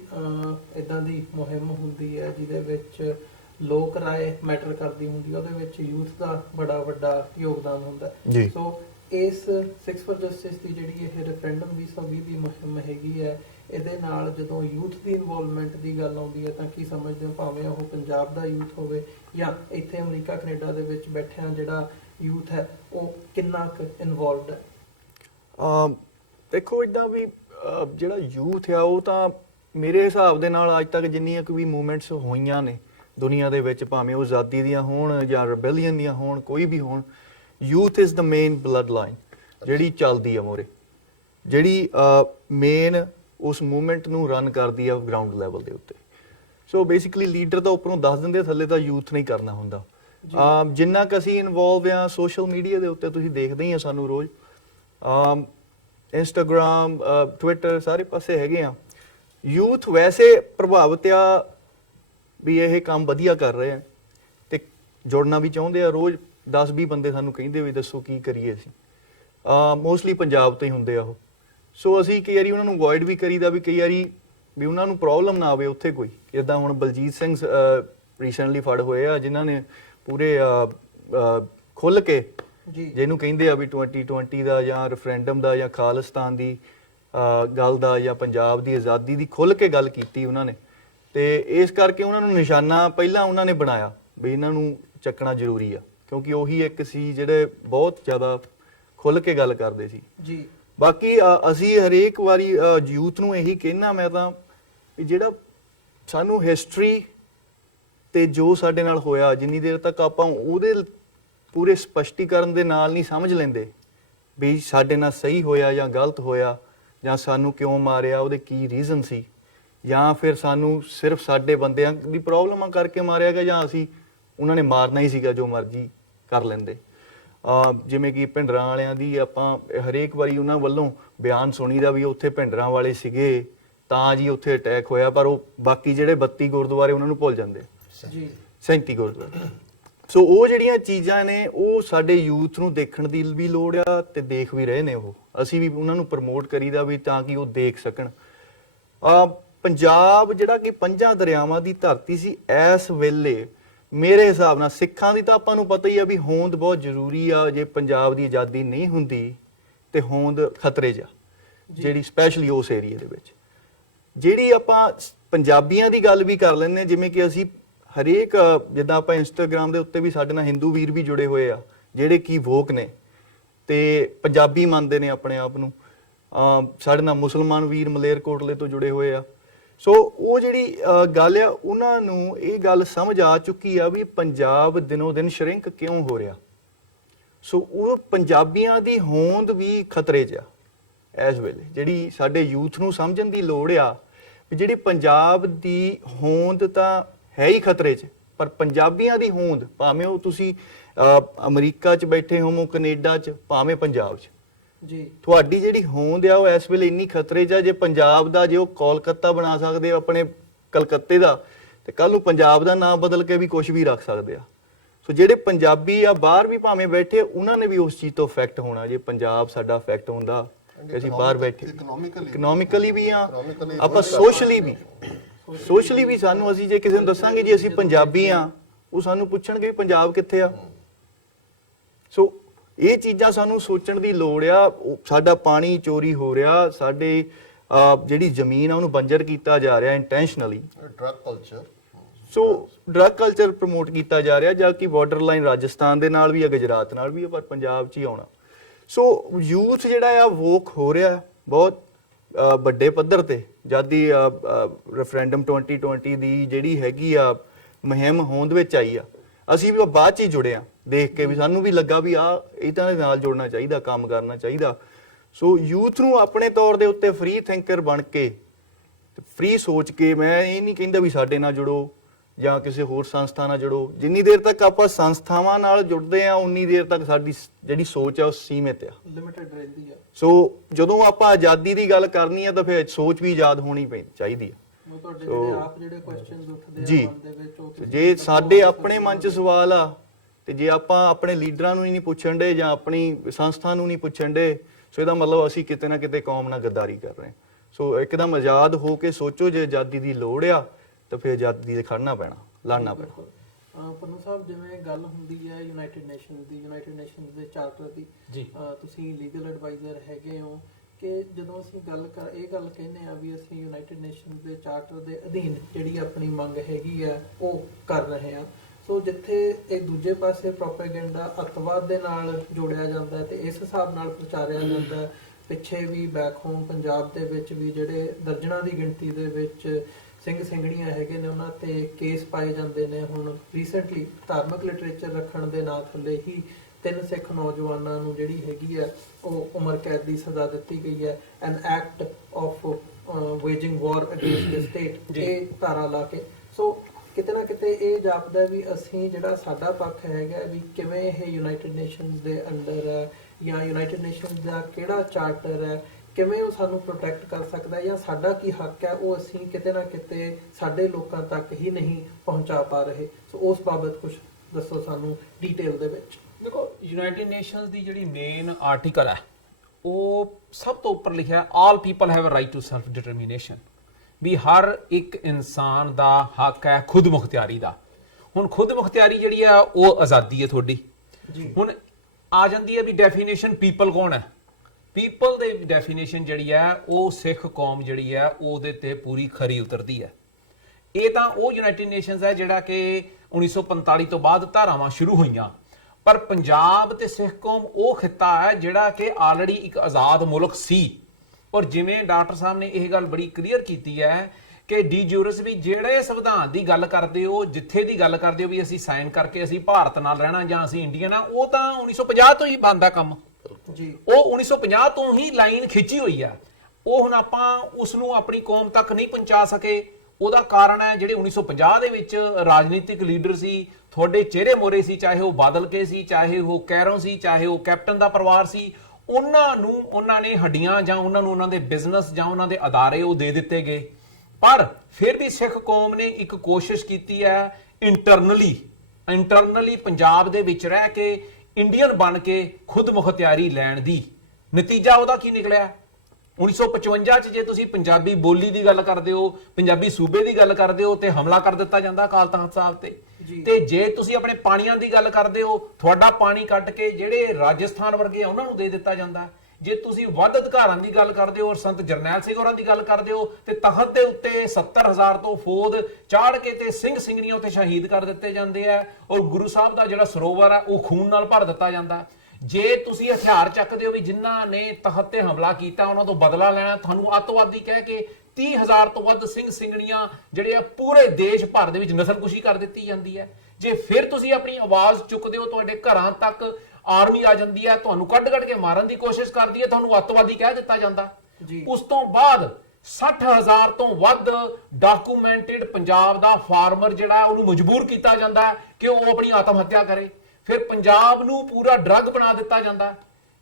ਇਦਾਂ ਦੀ ਮੁਹਿੰਮ ਹੁੰਦੀ ਹੈ ਜਿਹਦੇ ਵਿੱਚ ਲੋਕ ਰਾਏ ਮੈਟਰ ਕਰਦੀ ਹੁੰਦੀ ਹੈ, ਉਹਦੇ ਵਿੱਚ ਯੂਥ ਦਾ ਬੜਾ ਵੱਡਾ ਯੋਗਦਾਨ ਹੁੰਦਾ ਜੀ। ਸੋ ਇਸ 6 ਫॉर ਜਸਟਿਸ ਦੀ ਜਿਹੜੀ ਇਹ ਰੈਫਰੈਂਡਮ 2020 ਦੀ ਮੁਹਿੰਮ ਹੈਗੀ ਹੈ, ਇਹਦੇ ਨਾਲ ਜਦੋਂ ਯੂਥ ਦੀ ਇਨਵੋਲਵਮੈਂਟ ਦੀ ਗੱਲ ਆਉਂਦੀ ਹੈ ਤਾਂ ਕੀ ਸਮਝਦੇ ਹੋ, ਭਾਵੇਂ ਉਹ ਪੰਜਾਬ ਦਾ ਯੂਥ ਹੋਵੇ ਜਾਂ ਇੱਥੇ ਅਮਰੀਕਾ ਕੈਨੇਡਾ ਦੇ ਵਿੱਚ ਬੈਠਿਆਂ ਜਿਹੜਾ ਯੂਥ ਹੈ ਉਹ ਕਿੰਨਾ ਕੁ ਇਨਵੋਲਵਡ ਹੈ? ਦੇਖੋ ਇਦਾਂ ਵੀ ਜਿਹੜਾ ਯੂਥ ਆ ਉਹ ਤਾਂ ਮੇਰੇ ਹਿਸਾਬ ਦੇ ਨਾਲ ਅੱਜ ਤੱਕ ਜਿੰਨੀਆਂ ਕੋਈ ਵੀ ਮੂਵਮੈਂਟਸ ਹੋਈਆਂ ਨੇ ਦੁਨੀਆ ਦੇ ਵਿੱਚ, ਭਾਵੇਂ ਉਹ ਆਜ਼ਾਦੀ ਦੀਆਂ ਹੋਣ ਜਾਂ ਰਿਬੈਲੀਅਨ ਦੀਆਂ ਹੋਣ, ਕੋਈ ਵੀ ਹੋਣ, youth is the main blood line ਜਿਹੜੀ ਚੱਲਦੀ ਆ ਮੋਰੇ, ਜਿਹੜੀ ਮੇਨ ਉਸ ਮੂਵਮੈਂਟ ਨੂੰ ਰਨ ਕਰਦੀ ਆ ਗਰਾਊਂਡ ਲੈਵਲ ਦੇ ਉੱਤੇ। ਸੋ ਬੇਸਿਕਲੀ ਲੀਡਰ ਤਾਂ ਉੱਪਰੋਂ ਦੱਸ ਦਿੰਦੇ ਆ, ਥੱਲੇ ਤਾਂ ਯੂਥ ਨਹੀਂ ਕਰਨਾ ਹੁੰਦਾ। ਜਿੰਨਾ ਕੁ ਅਸੀਂ ਇਨਵੋਲਵ ਆ ਸੋਸ਼ਲ ਮੀਡੀਆ ਦੇ ਉੱਤੇ, ਤੁਸੀਂ ਦੇਖਦੇ ਹੀ ਆ ਸਾਨੂੰ ਰੋਜ਼, ਇੰਸਟਾਗ੍ਰਾਮ, ਟਵਿੱਟਰ, ਸਾਰੇ ਪਾਸੇ ਹੈਗੇ ਆ। ਯੂਥ ਵੈਸੇ ਪ੍ਰਭਾਵਿਤ ਆ ਵੀ ਇਹ ਕੰਮ ਵਧੀਆ ਕਰ ਰਹੇ ਆ ਤੇ ਜੁੜਨਾ ਵੀ ਚਾਹੁੰਦੇ ਆ। ਰੋਜ਼ 10-20 ਬੰਦੇ ਸਾਨੂੰ ਕਹਿੰਦੇ ਵੀ ਦੱਸੋ ਕੀ ਕਰੀਏ ਅਸੀਂ। ਮੋਸਟਲੀ ਪੰਜਾਬ ਤੋਂ ਹੀ ਹੁੰਦੇ ਆ ਉਹ। ਸੋ ਅਸੀਂ ਕਈ ਵਾਰੀ ਉਹਨਾਂ ਨੂੰ ਅਵੋਇਡ ਵੀ ਕਰੀਦਾ ਵੀ ਕਈ ਵਾਰੀ ਵੀ ਉਹਨਾਂ ਨੂੰ ਪ੍ਰੋਬਲਮ ਨਾ ਆਵੇ ਉੱਥੇ ਕੋਈ। ਜਿੱਦਾਂ ਹੁਣ ਬਲਜੀਤ ਸਿੰਘ ਰੀਸੈਂਟਲੀ ਫੜ ਹੋਏ ਆ, ਜਿਨ੍ਹਾਂ ਨੇ ਪੂਰੇ ਖੁੱਲ ਕੇ ਜਿਹਨੂੰ ਕਹਿੰਦੇ ਆ ਵੀ 2020 ਦਾ ਜਾਂ ਰੈਫਰੈਂਡਮ ਦਾ ਜਾਂ ਖਾਲਿਸਤਾਨ ਦੀ ਗੱਲ ਦਾ ਜਾਂ ਪੰਜਾਬ ਦੀ ਆਜ਼ਾਦੀ ਦੀ ਖੁੱਲ ਕੇ ਗੱਲ ਕੀਤੀ ਉਹਨਾਂ ਨੇ। ਤੇ ਇਸ ਕਰਕੇ ਉਹਨਾਂ ਨੂੰ ਨਿਸ਼ਾਨਾ ਪਹਿਲਾਂ ਉਹਨਾਂ ਨੇ ਬਣਾਇਆ ਵੀ ਇਹਨਾਂ ਨੂੰ ਚੱਕਣਾ ਜ਼ਰੂਰੀ ਆ, ਕਿਉਂਕਿ ਉਹੀ ਇੱਕ ਸੀ ਜਿਹੜੇ ਬਹੁਤ ਜ਼ਿਆਦਾ ਖੁੱਲ ਕੇ ਗੱਲ ਕਰਦੇ ਸੀ ਜੀ। ਬਾਕੀ ਅਸੀਂ ਹਰੇਕ ਵਾਰੀ ਯੂਥ ਨੂੰ ਇਹੀ ਕਹਿਣਾ ਮੈਂ ਤਾਂ ਵੀ ਜਿਹੜਾ ਸਾਨੂੰ ਹਿਸਟਰੀ ਤੇ ਜੋ ਸਾਡੇ ਨਾਲ ਹੋਇਆ, ਜਿੰਨੀ ਦੇਰ ਤੱਕ ਆਪਾਂ ਉਹਦੇ ਪੂਰੇ ਸਪਸ਼ਟੀਕਰਨ ਦੇ ਨਾਲ ਨਹੀਂ ਸਮਝ ਲੈਂਦੇ ਵੀ ਸਾਡੇ ਨਾਲ ਸਹੀ ਹੋਇਆ ਜਾਂ ਗਲਤ ਹੋਇਆ, ਜਾਂ ਸਾਨੂੰ ਕਿਉਂ ਮਾਰਿਆ, ਉਹਦੇ ਕੀ ਰੀਜ਼ਨ ਸੀ, ਜਾਂ ਫਿਰ ਸਾਨੂੰ ਸਿਰਫ ਸਾਡੇ ਬੰਦਿਆਂ ਦੀ ਪ੍ਰੋਬਲਮਾਂ ਕਰਕੇ ਮਾਰਿਆ ਗਿਆ, ਜਾਂ ਅਸੀਂ ਉਹਨਾਂ ਨੇ ਮਾਰਨਾ ਹੀ ਸੀਗਾ ਜੋ ਮਰਜ਼ੀ ਕਰ ਲੈਂਦੇ। ਜਿਵੇਂ ਕਿ ਭਿੰਡਰਾਂ ਵਾਲਿਆਂ ਦੀ ਆਪਾਂ ਹਰੇਕ ਵਾਰੀ ਉਹਨਾਂ ਵੱਲੋਂ ਬਿਆਨ ਸੁਣੀਦਾ ਵੀ ਉੱਥੇ ਭਿੰਡਰਾਂ ਵਾਲੇ ਸੀਗੇ ਤਾਂ ਜੀ ਉੱਥੇ ਅਟੈਕ ਹੋਇਆ, ਪਰ ਉਹ ਬਾਕੀ ਜਿਹੜੇ 32 ਗੁਰਦੁਆਰੇ ਉਹਨਾਂ ਨੂੰ ਭੁੱਲ ਜਾਂਦੇ ਜੀ, 37 ਗੁਰਦੁਆਰੇ। ਸੋ ਉਹ ਜਿਹੜੀਆਂ ਚੀਜ਼ਾਂ ਨੇ ਉਹ ਸਾਡੇ ਯੂਥ ਨੂੰ ਦੇਖਣ ਦੀ ਵੀ ਲੋੜ ਆ ਤੇ ਦੇਖ ਵੀ ਰਹੇ ਨੇ ਉਹ। ਅਸੀਂ ਵੀ ਉਹਨਾਂ ਨੂੰ ਪ੍ਰਮੋਟ ਕਰੀਦਾ ਵੀ ਤਾਂ ਕਿ ਉਹ ਦੇਖ ਸਕਣ। ਪੰਜਾਬ ਜਿਹੜਾ ਕਿ 5 ਦਰਿਆਵਾਂ ਦੀ ਧਰਤੀ ਸੀ, ਇਸ ਵੇਲੇ ਮੇਰੇ ਹਿਸਾਬ ਨਾਲ ਸਿੱਖਾਂ ਦੀ ਤਾਂ ਆਪਾਂ ਨੂੰ ਪਤਾ ਹੀ ਆ ਵੀ ਹੋਂਦ ਬਹੁਤ ਜ਼ਰੂਰੀ ਆ। ਜੇ ਪੰਜਾਬ ਦੀ ਆਜ਼ਾਦੀ ਨਹੀਂ ਹੁੰਦੀ ਤੇ ਹੋਂਦ ਖਤਰੇ 'ਚ ਆ, ਜਿਹੜੀ ਸਪੈਸ਼ਲੀ ਉਸ ਏਰੀਆ ਦੇ ਵਿੱਚ। ਜਿਹੜੀ ਆਪਾਂ ਪੰਜਾਬੀਆਂ ਦੀ ਗੱਲ ਵੀ ਕਰ ਲੈਂਦੇ, ਜਿਵੇਂ ਕਿ ਅਸੀਂ ਹਰੇਕ ਜਿੱਦਾਂ ਆਪਾਂ ਇੰਸਟਾਗ੍ਰਾਮ ਦੇ ਉੱਤੇ ਵੀ ਸਾਡੇ ਨਾਲ ਹਿੰਦੂ ਵੀਰ ਵੀ ਜੁੜੇ ਹੋਏ ਆ ਜਿਹੜੇ ਕੀ ਵੋਕ ਨੇ ਤੇ ਪੰਜਾਬੀ ਮੰਨਦੇ ਨੇ ਆਪਣੇ ਆਪ ਨੂੰ। ਸਾਡੇ ਨਾਲ ਮੁਸਲਮਾਨ ਵੀਰ ਮਲੇਰਕੋਟਲੇ ਤੋਂ ਜੁੜੇ ਹੋਏ ਆ। ਸੋ ਉਹ ਜਿਹੜੀ ਗੱਲ ਆ, ਉਹਨਾਂ ਨੂੰ ਇਹ ਗੱਲ ਸਮਝ ਆ ਚੁੱਕੀ ਆ ਵੀ ਪੰਜਾਬ ਦਿਨੋਂ ਦਿਨ ਸ਼ਰਿੰਕ ਕਿਉਂ ਹੋ ਰਿਹਾ। ਸੋ ਉਹ ਪੰਜਾਬੀਆਂ ਦੀ ਹੋਂਦ ਵੀ ਖਤਰੇ 'ਚ ਆ ਇਸ ਵੇਲੇ। ਜਿਹੜੀ ਸਾਡੇ ਯੂਥ ਨੂੰ ਸਮਝਣ ਦੀ ਲੋੜ ਆ ਵੀ ਜਿਹੜੀ ਪੰਜਾਬ ਦੀ ਹੋਂਦ ਤਾਂ ਹੈ ਹੀ ਖਤਰੇ 'ਚ, ਪਰ ਪੰਜਾਬੀਆਂ ਦੀ ਹੋਂਦ, ਭਾਵੇਂ ਉਹ ਤੁਸੀਂ ਅਮਰੀਕਾ 'ਚ ਬੈਠੇ ਹੋਵੋ, ਕੈਨੇਡਾ 'ਚ, ਭਾਵੇਂ ਪੰਜਾਬ 'ਚ, ਜੀ, ਤੁਹਾਡੀ ਜਿਹੜੀ ਹੋਂਦ ਆ ਉਹ ਇਸ ਵੇਲੇ ਇੰਨੀ ਖਤਰੇ 'ਚ ਆ। ਜੇ ਪੰਜਾਬ ਦਾ ਜੇ ਉਹ ਕੋਲਕਾਤਾ ਬਣਾ ਸਕਦੇ ਆ ਆਪਣੇ ਕਲਕੱਤੇ ਦਾ, ਤੇ ਕੱਲ ਨੂੰ ਪੰਜਾਬ ਦਾ ਨਾਮ ਬਦਲ ਕੇ ਵੀ ਕੁਝ ਵੀ ਰੱਖ ਸਕਦੇ ਆ। ਸੋ ਜਿਹੜੇ ਪੰਜਾਬੀ ਆ ਬਾਹਰ ਵੀ ਭਾਵੇਂ ਬੈਠੇ, ਉਹਨਾਂ ਨੇ ਵੀ ਉਸ ਚੀਜ਼ ਤੋਂ ਅਫੈਕਟ ਹੋਣਾ ਜੇ ਪੰਜਾਬ ਸਾਡਾ ਅਫੈਕਟ ਹੁੰਦਾ ਕਿ ਅਸੀਂ ਬਾਹਰ ਬੈਠੇ। ਇਕਨੋਮਿਕਲੀ ਵੀ ਆ, ਆਪਾਂ ਸੋਸ਼ਲੀ ਵੀ ਸਾਨੂੰ, ਅਸੀਂ ਜੇ ਕਿਸੇ ਨੂੰ ਦੱਸਾਂਗੇ ਜੀ ਅਸੀਂ ਪੰਜਾਬੀ ਆ, ਉਹ ਸਾਨੂੰ ਪੁੱਛਣਗੇ ਪੰਜਾਬ ਕਿੱਥੇ ਆ। ਸੋ ਇਹ ਚੀਜ਼ਾਂ ਸਾਨੂੰ ਸੋਚਣ ਦੀ ਲੋੜ ਆ। ਸਾਡਾ ਪਾਣੀ ਚੋਰੀ ਹੋ ਰਿਹਾ, ਸਾਡੇ ਜਿਹੜੀ ਜ਼ਮੀਨ ਆ ਉਹਨੂੰ ਬੰਜਰ ਕੀਤਾ ਜਾ ਰਿਹਾ ਇੰਟੈਂਸ਼ਨਲੀ। ਡਰੱਗ ਕਲਚਰ, ਸੋ ਡਰੱਗ ਕਲਚਰ ਪ੍ਰਮੋਟ ਕੀਤਾ ਜਾ ਰਿਹਾ, ਜਦ ਕਿ ਬਾਰਡਰ ਲਾਈਨ ਰਾਜਸਥਾਨ ਦੇ ਨਾਲ ਵੀ ਆ, ਗੁਜਰਾਤ ਨਾਲ ਵੀ ਆ, ਪਰ ਪੰਜਾਬ 'ਚ ਹੀ ਆਉਣਾ। ਸੋ ਯੂਥ ਜਿਹੜਾ ਆ ਵੋਕ ਹੋ ਰਿਹਾ ਬਹੁਤ ਵੱਡੇ ਪੱਧਰ ਤੇ। ਜਦ ਦੀ ਰੈਫਰੈਂਡਮ 2020 ਦੀ ਜਿਹੜੀ ਹੈਗੀ ਆ ਮੁਹਿੰਮ ਹੋਂਦ ਵਿੱਚ ਆਈ ਆ, ਅਸੀਂ ਵੀ ਬਾਅਦ 'ਚ ਹੀ ਜੁੜੇ ਆ ਦੇਖ ਕੇ, ਵੀ ਸਾਨੂੰ ਵੀ ਲੱਗਾ ਵੀ ਇਹਨਾਂ ਦੇ ਨਾਲ ਜੁੜਨਾ ਚਾਹੀਦਾ, ਕੰਮ ਕਰਨਾ ਚਾਹੀਦਾ। ਸੋ ਯੂਥ ਨੂੰ ਆਪਣੇ ਤੌਰ ਦੇ ਉੱਤੇ ਫ੍ਰੀ ਥਿੰਕਰ ਬਣ ਕੇ, ਫ੍ਰੀ ਸੋਚ ਕੇ, ਮੈਂ ਇਹ ਨਹੀਂ ਕਹਿੰਦਾ ਵੀ ਸਾਡੇ ਨਾਲ ਜੁੜੋ ਜਾਂ ਕਿਸੇ ਹੋਰ ਸੰਸਥਾ ਨਾਲ ਜੁੜੋ। ਜਿੰਨੀ ਦੇਰ ਤੱਕ ਆਪਾਂ ਸੰਸਥਾਵਾਂ ਨਾਲ ਜੁੜਦੇ ਆ, ਉਨੀ ਦੇਰ ਤੱਕ ਸਾਡੀ ਜਿਹੜੀ ਸੋਚ ਆ ਉਹ ਸੀਮਿਤ ਆ, ਲਿਮਿਟਡ ਰਹਿੰਦੀ ਆ। ਸੋ ਜਦੋਂ ਆਪਾਂ ਆਜ਼ਾਦੀ ਦੀ ਗੱਲ ਕਰਨੀ ਆ ਤਾਂ ਫਿਰ ਸੋਚ ਵੀ ਆਜ਼ਾਦ ਹੋਣੀ ਚਾਹੀਦੀ ਆ। ਉਹ ਤੁਹਾਡੇ ਜਿਹੜੇ ਆਪ ਜਿਹੜੇ ਕੁਐਸਚਨਸ ਉੱਠਦੇ ਜੀ। ਆ ਮਨ ਦੇ ਵਿੱਚ ਉਹ ਤੁਸੀਂ ਜੇ ਸਾਡੇ ਆਪਣੇ ਮਨ 'ਚ ਸਵਾਲ ਆ ਤੇ ਜੇ ਆਪਾਂ ਆਪਣੇ ਲੀਡਰਾਂ ਨੂੰ ਹੀ ਨਹੀਂ ਪੁੱਛਣ ਦੇ ਜਾਂ ਆਪਣੀ ਸੰਸਥਾ ਨੂੰ ਨਹੀਂ ਪੁੱਛਣ ਦੇ, ਸੋ ਇਹਦਾ ਮਤਲਬ ਅਸੀਂ ਕਿਤੇ ਨਾ ਕਿਤੇ ਕੌਮ ਨਾਲ ਗੱਦਾਰੀ ਕਰ ਰਹੇ ਹਾਂ। ਸੋ ਇੱਕਦਮ ਆਜ਼ਾਦ ਹੋ ਕੇ ਸੋਚੋ, ਜੇ ਆਜ਼ਾਦੀ ਦੀ ਲੋੜ ਆ ਤਾਂ ਫਿਰ ਆਜ਼ਾਦੀ ਦੇ ਖੜਨਾ ਪੈਣਾ, ਲੜਨਾ ਪੈਣਾ। ਪੰਨੂ ਸਾਹਿਬ, ਜਿਵੇਂ ਗੱਲ ਹੁੰਦੀ ਹੈ ਯੂਨਾਈਟਿਡ ਨੇਸ਼ਨਸ ਦੇ ਚਾਰਟਰ ਦੀ, ਜੀ। ਤੁਸੀਂ ਲੀਗਲ ਐਡਵਾਈਜ਼ਰ ਹੈਗੇ ਹੋ, ਕਿ ਜਦੋਂ ਅਸੀਂ ਇਹ ਗੱਲ ਕਹਿੰਦੇ ਆ ਵੀ ਅਸੀਂ ਯੂਨਾਈਟਿਡ ਨੇਸ਼ਨਸ ਦੇ ਚਾਰਟਰ ਦੇ ਅਧੀਨ ਜਿਹੜੀ ਆਪਣੀ ਮੰਗ ਹੈਗੀ ਆ ਉਹ ਕਰ ਰਹੇ ਆ, ਸੋ ਜਿੱਥੇ ਇਹ ਦੂਜੇ ਪਾਸੇ ਪ੍ਰੋਪੇਗੈਂਡਾ ਅੱਤਵਾਦ ਦੇ ਨਾਲ ਜੋੜਿਆ ਜਾਂਦਾ ਹੈ ਤੇ ਇਸ ਹਿਸਾਬ ਨਾਲ ਪ੍ਰਚਾਰਿਆ ਜਾਂਦਾ ਹੈ, ਪਿੱਛੇ ਵੀ ਬੈਕ ਹੋਮ ਪੰਜਾਬ ਦੇ ਵਿੱਚ ਵੀ ਜਿਹੜੇ ਦਰਜਨਾਂ ਦੀ ਗਿਣਤੀ ਦੇ ਵਿੱਚ ਸਿੰਘ ਸਿੰਘਣੀਆਂ ਹੈਗੇ ਨੇ ਉਹਨਾਂ ਤੇ ਕੇਸ ਪਾਏ ਜਾਂਦੇ ਨੇ। ਹੁਣ ਰੀਸੈਂਟਲੀ ਧਾਰਮਿਕ ਲਿਟਰੇਚਰ ਰੱਖਣ ਦੇ ਨਾਂ ਥੱਲੇ ਹੀ 3 ਸਿੱਖ ਨੌਜਵਾਨਾਂ ਨੂੰ ਜਿਹੜੀ ਹੈਗੀ ਹੈ ਉਹ ਉਮਰ ਕੈਦ ਦੀ ਸਜ਼ਾ ਦਿੱਤੀ ਗਈ ਹੈ, an act of waging war against the state, ਇਹ ਧਾਰਾ ਲਾ ਕੇ। ਸੋ ਕਿਤੇ ਨਾ ਕਿਤੇ ਇਹ ਜਾਪਦਾ ਵੀ ਅਸੀਂ ਜਿਹੜਾ ਸਾਡਾ ਪੱਖ ਹੈਗਾ ਵੀ ਕਿਵੇਂ ਇਹ ਯੂਨਾਈਟਿਡ ਨੇਸ਼ਨਸ ਦੇ ਅੰਡਰ ਹੈ ਜਾਂ ਯੂਨਾਈਟਿਡ ਨੇਸ਼ਨਸ ਦਾ ਕਿਹੜਾ ਚਾਰਟਰ ਹੈ, ਕਿਵੇਂ ਉਹ ਸਾਨੂੰ ਪ੍ਰੋਟੈਕਟ ਕਰ ਸਕਦਾ ਜਾਂ ਸਾਡਾ ਕੀ ਹੱਕ ਹੈ, ਉਹ ਅਸੀਂ ਕਿਤੇ ਨਾ ਕਿਤੇ ਸਾਡੇ ਲੋਕਾਂ ਤੱਕ ਹੀ ਨਹੀਂ ਪਹੁੰਚਾ ਪਾ ਰਹੇ। ਸੋ ਉਸ ਬਾਬਤ ਕੁਝ ਦੱਸੋ ਸਾਨੂੰ ਡਿਟੇਲ ਦੇ ਵਿੱਚ। ਦੇਖੋ, ਯੂਨਾਈਟਿਡ ਨੇਸ਼ਨਸ ਦੀ ਜਿਹੜੀ ਮੇਨ ਆਰਟੀਕਲ ਹੈ ਉਹ ਸਭ ਤੋਂ ਉੱਪਰ ਲਿਖਿਆ all people have a right to self determination, ਵੀ ਹਰ ਇੱਕ ਇਨਸਾਨ ਦਾ ਹੱਕ ਹੈ ਖੁਦ ਮੁਖਤਿਆਰੀ ਦਾ। ਹੁਣ ਖੁਦ ਮੁਖਤਿਆਰੀ ਜਿਹੜੀ ਆ ਉਹ ਆਜ਼ਾਦੀ ਹੈ ਤੁਹਾਡੀ। ਹੁਣ ਆ ਜਾਂਦੀ ਹੈ ਵੀ ਡੈਫੀਨੇਸ਼ਨ ਪੀਪਲ ਕੌਣ ਹੈ। ਪੀਪਲ ਦੇ ਡੈਫੀਨੇਸ਼ਨ ਜਿਹੜੀ ਹੈ ਉਹ ਸਿੱਖ ਕੌਮ ਜਿਹੜੀ ਹੈ ਉਹਦੇ ਤੇ ਪੂਰੀ ਖਰੀ ਉਤਰਦੀ ਹੈ। ਇਹ ਤਾਂ ਉਹ ਯੂਨਾਈਟਿਡ ਨੇਸ਼ਨਸ ਹੈ ਜਿਹੜਾ ਕਿ 1945 ਤੋਂ ਬਾਅਦ ਧਾਰਾਵਾਂ ਸ਼ੁਰੂ ਹੋਈਆਂ, ਪਰ ਪੰਜਾਬ ਤੇ ਸਿੱਖ ਕੌਮ ਉਹ ਖਿੱਤਾ ਹੈ ਜਿਹੜਾ ਕਿ ਆਲਰੇਡੀ ਇੱਕ ਆਜ਼ਾਦ ਮੁਲਕ ਸੀ। ਔਰ ਜਿਵੇਂ ਡਾਕਟਰ ਸਾਹਿਬ ਨੇ ਇਹ ਗੱਲ ਬੜੀ ਕਲੀਅਰ ਕੀਤੀ ਹੈ ਕਿ ਡੀ ਜੂਰਿਸ ਵੀ ਜਿਹੜੇ ਸੰਵਿਧਾਨ ਦੀ ਗੱਲ ਕਰਦੇ ਹੋ, ਜਿੱਥੇ ਦੀ ਗੱਲ ਕਰਦੇ ਹੋ ਵੀ ਅਸੀਂ ਸਾਈਨ ਕਰਕੇ ਅਸੀਂ ਭਾਰਤ ਨਾਲ ਰਹਿਣਾ ਜਾਂ ਅਸੀਂ ਇੰਡੀਅਨ ਆ, ਉਹ ਤਾਂ 1950 ਤੋਂ ਹੀ ਬੰਦਾ ਕੰਮ ਜੀ। ਉਹ 1950 ਤੋਂ ਹੀ ਲਾਈਨ ਖਿੱਚੀ ਹੋਈ ਆ। ਉਹ ਹੁਣ ਆਪਾਂ ਉਸ ਨੂੰ ਆਪਣੀ ਕੌਮ ਤੱਕ ਨਹੀਂ ਪਹੁੰਚਾ ਸਕੇ। ਉਹਦਾ ਕਾਰਨ ਹੈ ਜਿਹੜੇ 1950 ਦੇ ਵਿੱਚ ਰਾਜਨੀਤਿਕ ਲੀਡਰ ਸੀ, ਤੁਹਾਡੇ ਚਿਹਰੇ ਮੋਰੇ ਸੀ, ਚਾਹੇ ਉਹ ਬਾਦਲ ਕੇ ਸੀ, ਚਾਹੇ ਉਹ ਕੈਰੋਂ ਸੀ, ਚਾਹੇ ਉਹ ਕੈਪਟਨ ਦਾ ਪਰਿਵਾਰ ਸੀ, ਉਹਨਾਂ ਨੇ ਹੱਡੀਆਂ ਜਾਂ ਉਹਨਾਂ ਨੂੰ ਉਹਨਾਂ ਦੇ ਬਿਜ਼ਨਸ ਜਾਂ ਉਹਨਾਂ ਦੇ ਅਦਾਰੇ ਉਹ ਦੇ ਦਿੱਤੇ ਗਏ। ਪਰ ਫਿਰ ਵੀ ਸਿੱਖ ਕੌਮ ਨੇ ਇੱਕ ਕੋਸ਼ਿਸ਼ ਕੀਤੀ ਹੈ ਇੰਟਰਨਲੀ ਪੰਜਾਬ ਦੇ ਵਿੱਚ ਰਹਿ ਕੇ ਇੰਡੀਅਨ ਬਣ ਕੇ ਖੁਦ ਮੁਖਤਿਆਰੀ ਲੈਣ ਦੀ। ਨਤੀਜਾ ਉਹਦਾ ਕੀ ਨਿਕਲਿਆ? 1955 ਚ ਜੇ ਤੁਸੀਂ ਪੰਜਾਬੀ ਬੋਲੀ ਦੀ ਗੱਲ ਕਰਦੇ ਹੋ, ਪੰਜਾਬੀ ਸੂਬੇ ਦੀ ਗੱਲ ਕਰਦੇ ਹੋ ਤੇ ਹਮਲਾ ਕਰ ਦਿੱਤਾ ਜਾਂਦਾ ਅਕਾਲ ਤਖ਼ਤ ਸਾਹਿਬ ਤੇ। ਤੇ ਜੇ ਤੁਸੀਂ ਆਪਣੇ ਪਾਣੀਆਂ ਦੀ ਗੱਲ ਕਰਦੇ ਹੋ, ਤੁਹਾਡਾ ਪਾਣੀ ਕੱਢ ਕੇ ਜਿਹੜੇ ਰਾਜਸਥਾਨ ਵਰਗੇ ਉਹਨਾਂ ਨੂੰ ਦੇ ਦਿੱਤਾ ਜਾਂਦਾ। ਜੇ ਤੁਸੀਂ ਵੱਧ ਅਧਿਕਾਰਾਂ ਦੀ ਗੱਲ ਕਰਦੇ ਹੋ ਔਰ ਸੰਤ ਜਰਨੈਲ ਸਿੰਘ ਹੋਰਾਂ ਦੀ ਗੱਲ ਕਰਦੇ ਹੋ ਤੇ ਤਖਤ ਦੇ ਉੱਤੇ 70,000 ਤੋਂ ਫੌਜ ਚਾੜ ਕੇ ਤੇ ਸਿੰਘ ਸਿੰਘਣੀਆਂ ਉੱਤੇ ਸ਼ਹੀਦ ਕਰ ਦਿੱਤੇ ਜਾਂਦੇ ਆ ਔਰ ਗੁਰੂ ਸਾਹਿਬ ਦਾ ਜਿਹੜਾ ਸਰੋਵਰ ਹੈ ਉਹ ਖੂਨ ਨਾਲ ਭਰ ਦਿੱਤਾ ਜਾਂਦਾ। ਜੇ ਤੁਸੀਂ ਹਥਿਆਰ ਚੱਕਦੇ ਹੋ ਵੀ ਜਿਨ੍ਹਾਂ ਨੇ ਤਖਤ ਤੇ ਹਮਲਾ ਕੀਤਾ ਉਹਨਾਂ ਤੋਂ ਬਦਲਾ ਲੈਣਾ, ਤੁਹਾਨੂੰ ਅੱਤਵਾਦੀ ਕਹਿ ਕੇ 30,000 ਤੋਂ ਵੱਧ ਸਿੰਘ ਸਿੰਘਣੀਆਂ ਜਿਹੜੇ ਆ ਪੂਰੇ ਦੇਸ਼ ਭਰ ਦੇ ਵਿੱਚ ਨਸਲਕੁਸ਼ੀ ਕਰ ਦਿੱਤੀ ਜਾਂਦੀ ਹੈ। ਜੇ ਫਿਰ ਤੁਸੀਂ ਆਪਣੀ ਆਵਾਜ਼ ਚੁੱਕਦੇ ਹੋ, ਤੁਹਾਡੇ ਘਰਾਂ ਤੱਕ ਆਰਮੀ ਆ ਜਾਂਦੀ ਹੈ, ਤੁਹਾਨੂੰ ਕੱਢ ਕੇ ਮਾਰਨ ਦੀ ਕੋਸ਼ਿਸ਼ ਕਰਦੀ ਹੈ, ਤੁਹਾਨੂੰ ਅੱਤਵਾਦੀ ਕਹਿ ਦਿੱਤਾ ਜਾਂਦਾ। ਉਸ ਤੋਂ ਬਾਅਦ 60,000 ਤੋਂ ਵੱਧ ਡਾਕੂਮੈਂਟਡ ਪੰਜਾਬ ਦਾ ਫਾਰਮਰ ਜਿਹੜਾ ਉਹਨੂੰ ਮਜਬੂਰ ਕੀਤਾ ਜਾਂਦਾ ਕਿ ਉਹ ਆਪਣੀ ਆਤਮ ਹੱਤਿਆ ਕਰੇ। ਫਿਰ ਪੰਜਾਬ ਨੂੰ ਪੂਰਾ ਡਰੱਗ ਬਣਾ ਦਿੱਤਾ ਜਾਂਦਾ।